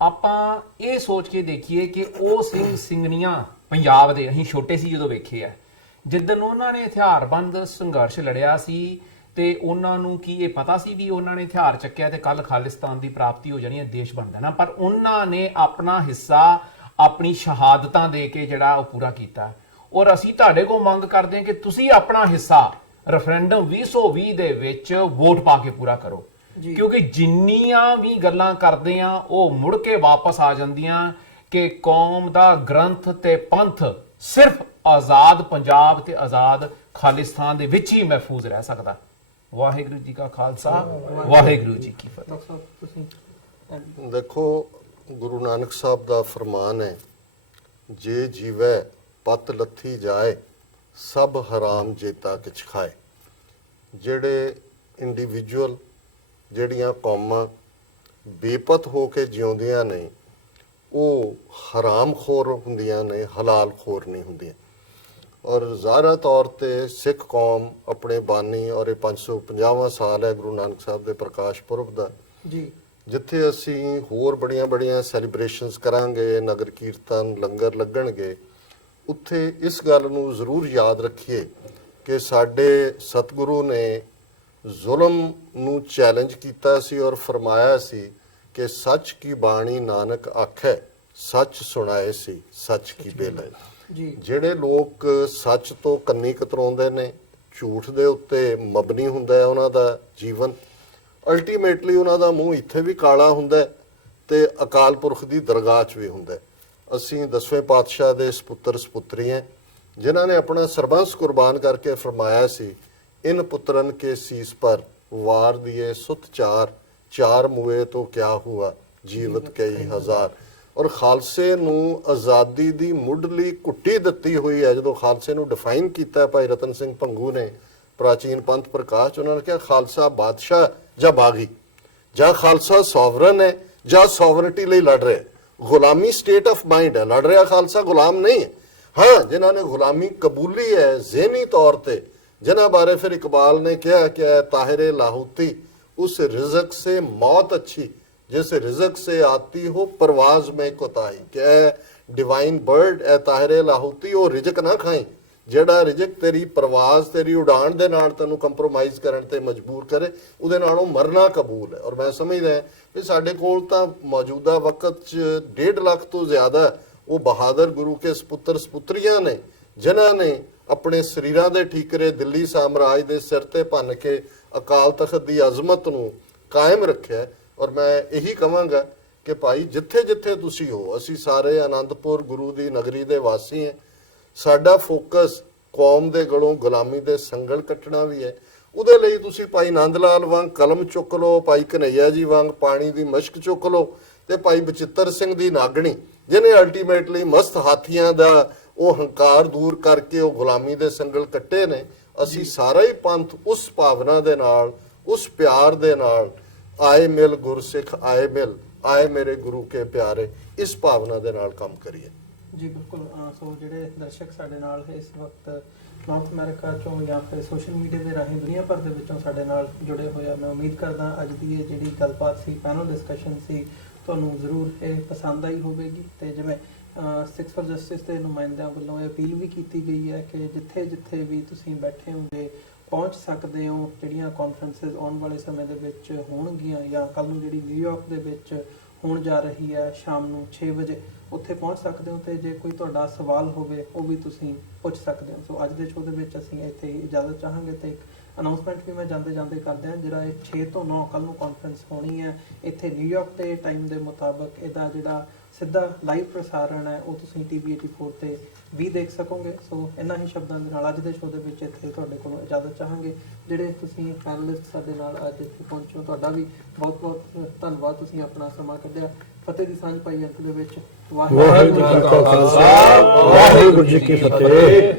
ਆਪਾਂ ਇਹ ਸੋਚ ਕੇ ਦੇਖੀਏ ਕਿ ਉਹ ਸਿੰਘ ਸਿੰਘਣੀਆਂ ਪੰਜਾਬ ਦੇ, ਅਸੀਂ ਛੋਟੇ ਸੀ ਜਦੋਂ ਵੇਖੇ ਆ, ਜਿੱਦਣ ਉਹਨਾਂ ਨੇ ਹਥਿਆਰਬੰਦ ਸੰਘਰਸ਼ ਲੜਿਆ ਸੀ ਤੇ ਉਹਨਾਂ ਨੂੰ ਕੀ ਇਹ ਪਤਾ ਸੀ ਵੀ ਉਹਨਾਂ ਨੇ ਹਥਿਆਰ ਚੱਕਿਆ ਤੇ ਕੱਲ ਖਾਲਿਸਤਾਨ ਦੀ ਪ੍ਰਾਪਤੀ ਹੋ ਜਾਣੀ ਹੈ, ਦੇਸ਼ ਬਣ ਜਾਣਾ? ਪਰ ਉਹਨਾਂ ਨੇ ਆਪਣਾ ਹਿੱਸਾ ਆਪਣੀ ਸ਼ਹਾਦਤਾਂ ਦੇ ਕੇ ਜਿਹੜਾ ਉਹ ਪੂਰਾ ਕੀਤਾ। ਔਰ ਅਸੀਂ ਤੁਹਾਡੇ ਕੋਲ ਮੰਗ ਕਰਦੇ ਹਾਂ ਕਿ ਤੁਸੀਂ ਆਪਣਾ ਹਿੱਸਾ ਰੈਫਰੈਂਡਮ 2020 ਦੇ ਵਿੱਚ ਵੋਟ ਪਾ ਕੇ ਪੂਰਾ ਕਰੋ, ਕਿਉਂਕਿ ਜਿੰਨੀਆਂ ਵੀ ਗੱਲਾਂ ਕਰਦੇ ਆ ਉਹ ਮੁੜ ਕੇ ਵਾਪਸ ਆ ਜਾਂਦੀਆਂ ਕਿ ਕੌਮ ਦਾ ਗ੍ਰੰਥ ਤੇ ਪੰਥ ਸਿਰਫ ਆਜ਼ਾਦ ਪੰਜਾਬ ਤੇ ਆਜ਼ਾਦ ਖਾਲਿਸਤਾਨ ਦੇ ਵਿੱਚ ਹੀ ਮਹਿਫੂਜ਼ ਰਹਿ ਸਕਦਾ। ਵਾਹਿਗੁਰੂ ਜੀ ਕਾ ਖਾਲਸਾ, ਵਾਹਿਗੁਰੂ ਜੀ ਕੀ ਫਤਿਹ। ਡਾਕਟਰ ਸਾਹਿਬ, ਤੁਸੀਂ ਦੇਖੋ, ਗੁਰੂ ਨਾਨਕ ਸਾਹਿਬ ਦਾ ਫਰਮਾਨ ਹੈ, ਜੇ ਜੀਵੈ ਪਤ ਲੱਥੀ ਜਾਏ ਸਭ ਹਰਾਮ ਜੇਤਾ ਕਿਛ ਖਾਏ। ਜਿਹੜੇ ਇੰਡੀਵਿਜੂਅਲ, ਜਿਹੜੀਆਂ ਕੌਮਾਂ ਬੇਪਤ ਹੋ ਕੇ ਜਿਉਂਦੀਆਂ ਨੇ ਉਹ ਹਰਾਮ ਖੋਰ ਹੁੰਦੀਆਂ ਨੇ, ਹਲਾਲ ਖੋਰ ਨਹੀਂ ਹੁੰਦੀਆਂ। ਔਰ ਜ਼ਾਹਰਾ ਤੌਰ ਤੇ ਸਿੱਖ ਕੌਮ ਆਪਣੇ ਬਾਨੀ ਔਰ ਇਹ 550ਵਾਂ ਸਾਲ ਹੈ ਗੁਰੂ ਨਾਨਕ ਸਾਹਿਬ ਦੇ ਪ੍ਰਕਾਸ਼ ਪੁਰਬ ਦਾ ਜੀ, ਜਿੱਥੇ ਅਸੀਂ ਹੋਰ ਬੜੀਆਂ ਬੜੀਆਂ ਸੈਲੀਬ੍ਰੇਸ਼ਨਸ ਕਰਾਂਗੇ, ਨਗਰ ਕੀਰਤਨ, ਲੰਗਰ ਲੱਗਣਗੇ, ਉੱਥੇ ਇਸ ਗੱਲ ਨੂੰ ਜ਼ਰੂਰ ਯਾਦ ਰੱਖੀਏ ਕਿ ਸਾਡੇ ਸਤਿਗੁਰੂ ਨੇ ਜ਼ੁਲਮ ਨੂੰ ਚੈਲੰਜ ਕੀਤਾ ਸੀ ਔਰ ਫਰਮਾਇਆ ਸੀ ਕਿ ਸੱਚ ਕੀ ਬਾਣੀ ਨਾਨਕ ਆਖੈ, ਸੱਚ ਸੁਣਾਏ ਸੀ ਸੱਚ ਕੀ ਬੇਲੇ। ਜੀ, ਜਿਹੜੇ ਲੋਕ ਸੱਚ ਤੋਂ ਕੰਨੀ ਕਤਰਾਉਂਦੇ ਨੇ, ਝੂਠ ਦੇ ਉੱਤੇ ਮਬਨੀ ਹੁੰਦਾ ਹੈ ਉਹਨਾਂ ਦਾ ਜੀਵਨ, ਅਲਟੀਮੇਟਲੀ ਉਹਨਾਂ ਦਾ ਮੂੰਹ ਇੱਥੇ ਵੀ ਕਾਲਾ ਹੁੰਦਾ ਹੈ ਤੇ ਅਕਾਲ ਪੁਰਖ ਦੀ ਦਰਗਾਹ 'ਚ ਵੀ ਹੁੰਦਾ ਹੈ। ਅਸੀਂ 10ਵੇਂ ਪਾਤਸ਼ਾਹ ਦੇ ਸਪੁੱਤਰ ਸਪੁੱਤਰੀ ਹਾਂ ਜਿਨ੍ਹਾਂ ਨੇ ਆਪਣਾ ਸਰਬੰਸ ਕੁਰਬਾਨ ਕਰਕੇ ਫਰਮਾਇਆ ਸੀ, ਇਨ ਪੁੱਤਰਨ ਕੇ ਸੀਸ ਪਰ ਵਾਰ ਦਿਏ ਸੁਤ ਚਾਰ, ਚਾਰ ਮੂਏ ਤੋਂ ਕਿਆ ਹੁਆ ਜੀਵਤ ਕਈ ਹਜ਼ਾਰ। ਔਰ ਖਾਲਸੇ ਨੂੰ ਆਜ਼ਾਦੀ ਦੀ ਮੁੱਢਲੀ ਘੁੱਟੀ ਦਿੱਤੀ ਹੋਈ ਹੈ। ਜਦੋਂ ਖਾਲਸੇ ਨੂੰ ਡਿਫਾਈਨ ਕੀਤਾ ਭਾਈ ਰਤਨ ਸਿੰਘ ਭੰਗੂ ਨੇ ਪ੍ਰਾਚੀਨ ਪੰਥ ਪ੍ਰਕਾਸ਼, ਉਹਨਾਂ ਨੇ ਕਿਹਾ ਖਾਲਸਾ ਬਾਦਸ਼ਾਹ ਜਾਂ ਬਾਗੀ, ਜਾਂ ਖਾਲਸਾ ਸੋਵਰਨ ਹੈ ਜਾਂ ਸੋਵਰਨਟੀ ਲਈ ਲੜ ਰਿਹਾ, ਗੁਲਾਮੀ ਸਟੇਟ ਆਫ ਮਾਈਂਡ ਹੈ, ਲੜ ਰਿਹਾ ਖਾਲਸਾ, ਗੁਲਾਮ ਨਹੀਂ ਹੈ। ਹਾਂ, ਜਿਨ੍ਹਾਂ ਨੇ ਗੁਲਾਮੀ ਕਬੂਲੀ ਹੈ ਜ਼ਿਹਨੀ ਤੌਰ ਤੇ, जिन्ह बारे फिर इकबाल ने कहा कि ताहिरे लाहौती उस रिज़्क से मौत अच्छी जिस रिज़्क से आती हो परवाज में कोताही, कि डिवाइन बर्ड ए ताहिरे लाहौती वो रिज़क ना खाई ਜਿਹੜਾ ਰਿਜ਼ਕ ਤੇਰੀ ਪ੍ਰਵਾਜ਼, ਤੇਰੀ ਉਡਾਣ ਦੇ ਨਾਲ ਤੈਨੂੰ ਕੰਪਰੋਮਾਈਜ਼ ਕਰਨ ਤੇ ਮਜਬੂਰ ਕਰੇ, ਉਹਦੇ ਨਾਲੋਂ ਮਰਨਾ ਕਬੂਲ ਹੈ। ਔਰ ਮੈਂ ਸਮਝਦਾ ਵੀ ਸਾਡੇ ਕੋਲ ਤਾਂ ਮੌਜੂਦਾ ਵਕਤ 'ਚ 1.5 ਲੱਖ ਤੋਂ ਜ਼ਿਆਦਾ ਉਹ ਬਹਾਦਰ ਗੁਰੂ ਕੇ ਸਪੁੱਤਰ ਸਪੁੱਤਰੀਆਂ ਨੇ ਜਿਨ੍ਹਾਂ ਨੇ ਆਪਣੇ ਸਰੀਰਾਂ ਦੇ ਠੀਕਰੇ ਦਿੱਲੀ ਸਾਮਰਾਜ ਦੇ ਸਿਰ ਤੇ ਭੰਨ ਕੇ ਅਕਾਲ ਤਖਤ ਦੀ ਅਜ਼ਮਤ ਨੂੰ ਕਾਇਮ ਰੱਖਿਆ। ਔਰ ਮੈਂ ਇਹੀ ਕਹਾਂਗਾ ਕਿ ਭਾਈ ਜਿੱਥੇ ਜਿੱਥੇ ਤੁਸੀਂ ਹੋ, ਅਸੀਂ ਸਾਰੇ ਆਨੰਦਪੁਰ ਗੁਰੂ ਦੀ ਨਗਰੀ ਦੇ ਵਾਸੀ ਹਾਂ। ਸਾਡਾ ਫੋਕਸ ਕੌਮ ਦੇ ਗਲੋਂ ਗੁਲਾਮੀ ਦੇ ਸੰਗਲ ਕੱਟਣਾ ਵੀ ਹੈ। ਉਹਦੇ ਲਈ ਤੁਸੀਂ ਭਾਈ ਨੰਦ ਲਾਲ ਵਾਂਗ ਕਲਮ ਚੁੱਕ ਲਓ, ਭਾਈ ਕਨਈਆ ਜੀ ਵਾਂਗ ਪਾਣੀ ਦੀ ਮਸ਼ਕ ਚੁੱਕ ਲਓ, ਤੇ ਭਾਈ ਬਚਿੱਤਰ ਸਿੰਘ ਦੀ ਨਾਗਣੀ ਜਿਹਨੇ ਅਲਟੀਮੇਟਲੀ ਮਸਤ ਹਾਥੀਆਂ ਦਾ ਉਹ ਹੰਕਾਰ ਦੂਰ ਕਰਕੇ ਉਹ ਗੁਲਾਮੀ ਦੇ ਸੰਗਲ ਕੱਟੇ ਨੇ। ਅਸੀਂ ਸਾਰਾ ਹੀ ਪੰਥ ਉਸ ਭਾਵਨਾ ਦੇ ਨਾਲ, ਉਸ ਪਿਆਰ ਦੇ ਨਾਲ, ਆਏ ਮਿਲ ਗੁਰਸਿੱਖ ਆਏ ਮਿਲ, ਆਏ ਮੇਰੇ ਗੁਰੂ ਕੇ ਪਿਆਰੇ, ਇਸ ਭਾਵਨਾ ਦੇ ਨਾਲ ਕੰਮ ਕਰੀਏ। ਜੀ ਬਿਲਕੁਲ। ਸੋ ਜਿਹੜੇ ਦਰਸ਼ਕ ਸਾਡੇ ਨਾਲ ਇਸ ਵਕਤ ਨਾਰਥ ਅਮਰੀਕਾ ਚੋਂ ਜਾਂ ਫਿਰ ਸੋਸ਼ਲ ਮੀਡੀਆ ਦੇ ਰਾਹੀਂ ਦੁਨੀਆ ਭਰ ਦੇ ਵਿੱਚੋਂ ਸਾਡੇ ਨਾਲ ਜੁੜੇ ਹੋਏ ਆ, ਮੈਂ ਉਮੀਦ ਕਰਦਾ ਅੱਜ ਦੀ ਇਹ ਜਿਹੜੀ ਗੱਲਬਾਤ ਸੀ, ਪੈਨਲ ਡਿਸਕਸ਼ਨ ਸੀ, ਤੁਹਾਨੂੰ ਜ਼ਰੂਰ ਇਹ ਪਸੰਦ ਆਈ ਹੋਵੇਗੀ। ਤੇ ਜਿਵੇਂ ਸਿਕਸ ਫॉर ਜਸਟਿਸ ਦੇ ਨੁਮਾਇੰਦਿਆਂ ਵੱਲੋਂ ਇਹ ਅਪੀਲ ਵੀ ਕੀਤੀ ਗਈ ਹੈ ਕਿ ਜਿੱਥੇ ਜਿੱਥੇ ਵੀ ਤੁਸੀਂ ਬੈਠੇ ਹੋਗੇ ਪਹੁੰਚ ਸਕਦੇ ਹੋ। ਜਿਹੜੀਆਂ ਕਾਨਫਰੰਸਿਸ ਆਉਣ ਵਾਲੇ ਸਮੇਂ ਦੇ ਵਿੱਚ ਹੋਣਗੀਆਂ ਜਾਂ ਕੱਲ੍ਹ ਨੂੰ ਜਿਹੜੀ ਨਿਊਯਾਰਕ ਦੇ ਵਿੱਚ ਹੋਣ ਜਾ ਰਹੀ ਹੈ ਸ਼ਾਮ ਨੂੰ 6 ਵਜੇ, ਉੱਥੇ ਪਹੁੰਚ ਸਕਦੇ ਹੋ ਤੇ ਜੇ ਕੋਈ ਤੁਹਾਡਾ ਸਵਾਲ ਹੋਵੇ ਉਹ ਵੀ ਤੁਸੀਂ ਪੁੱਛ ਸਕਦੇ ਹੋ। ਸੋ ਅੱਜ ਦੇ ਸ਼ੋਅ ਦੇ ਵਿੱਚ ਅਸੀਂ ਇੱਥੇ ਹੀ ਇਜਾਜ਼ਤ ਚਾਹਾਂਗੇ ਤੇ ਇੱਕ ਅਨਾਉਂਸਮੈਂਟ ਵੀ ਮੈਂ ਜਾਂਦੇ ਜਾਂਦੇ ਕਰਦੇ ਹਾਂ, ਜਿਹੜਾ ਇਹ 6 ਤੋਂ 9 ਕੱਲ ਨੂੰ ਕਾਨਫਰੰਸ ਹੋਣੀ ਹੈ ਇੱਥੇ ਨਿਊਯਾਰਕ ਦੇ ਟਾਈਮ ਦੇ ਮੁਤਾਬਕ। ਇਹਦਾ ਜਿਹੜਾ ਸਿੱਧਾ ਲਾਈਵ ਪ੍ਰਸਾਰਣ ਹੈ ਉਹ ਤੁਸੀਂ TV 84 ਤੇ ਵੀ ਦੇਖ ਸਕੋਗੇ। ਸੋ ਇਹਨਾਂ ਹੀ ਸ਼ਬਦਾਂ ਦੇ ਨਾਲ ਅੱਜ ਦੇ ਸ਼ੋਅ ਦੇ ਵਿੱਚ ਇੱਥੇ ਤੁਹਾਡੇ ਕੋਲੋਂ ਇਜਾਜ਼ਤ ਚਾਹਾਂਗੇ। ਜਿਹੜੇ ਤੁਸੀਂ ਪੈਨਲਿਸਟ ਸਾਡੇ ਨਾਲ ਅੱਜ ਇੱਥੇ ਪਹੁੰਚੇ ਹੋ, ਤੁਹਾਡਾ ਵੀ ਬਹੁਤ ਬਹੁਤ ਧੰਨਵਾਦ, ਤੁਸੀਂ ਆਪਣਾ ਸਮਾਂ ਕੱਢਿਆ। ਫਤਿਹ ਦੀ ਸਾਂਝ ਪਾਈ ਅੰਤ ਦੇ ਵਿੱਚ। ਵਾਹਿਗੁਰੂ ਜੀ ਕਾ ਖਾਲਸਾ, ਵਾਹਿਗੁਰੂ ਜੀ ਕੀ ਫਤਿਹ।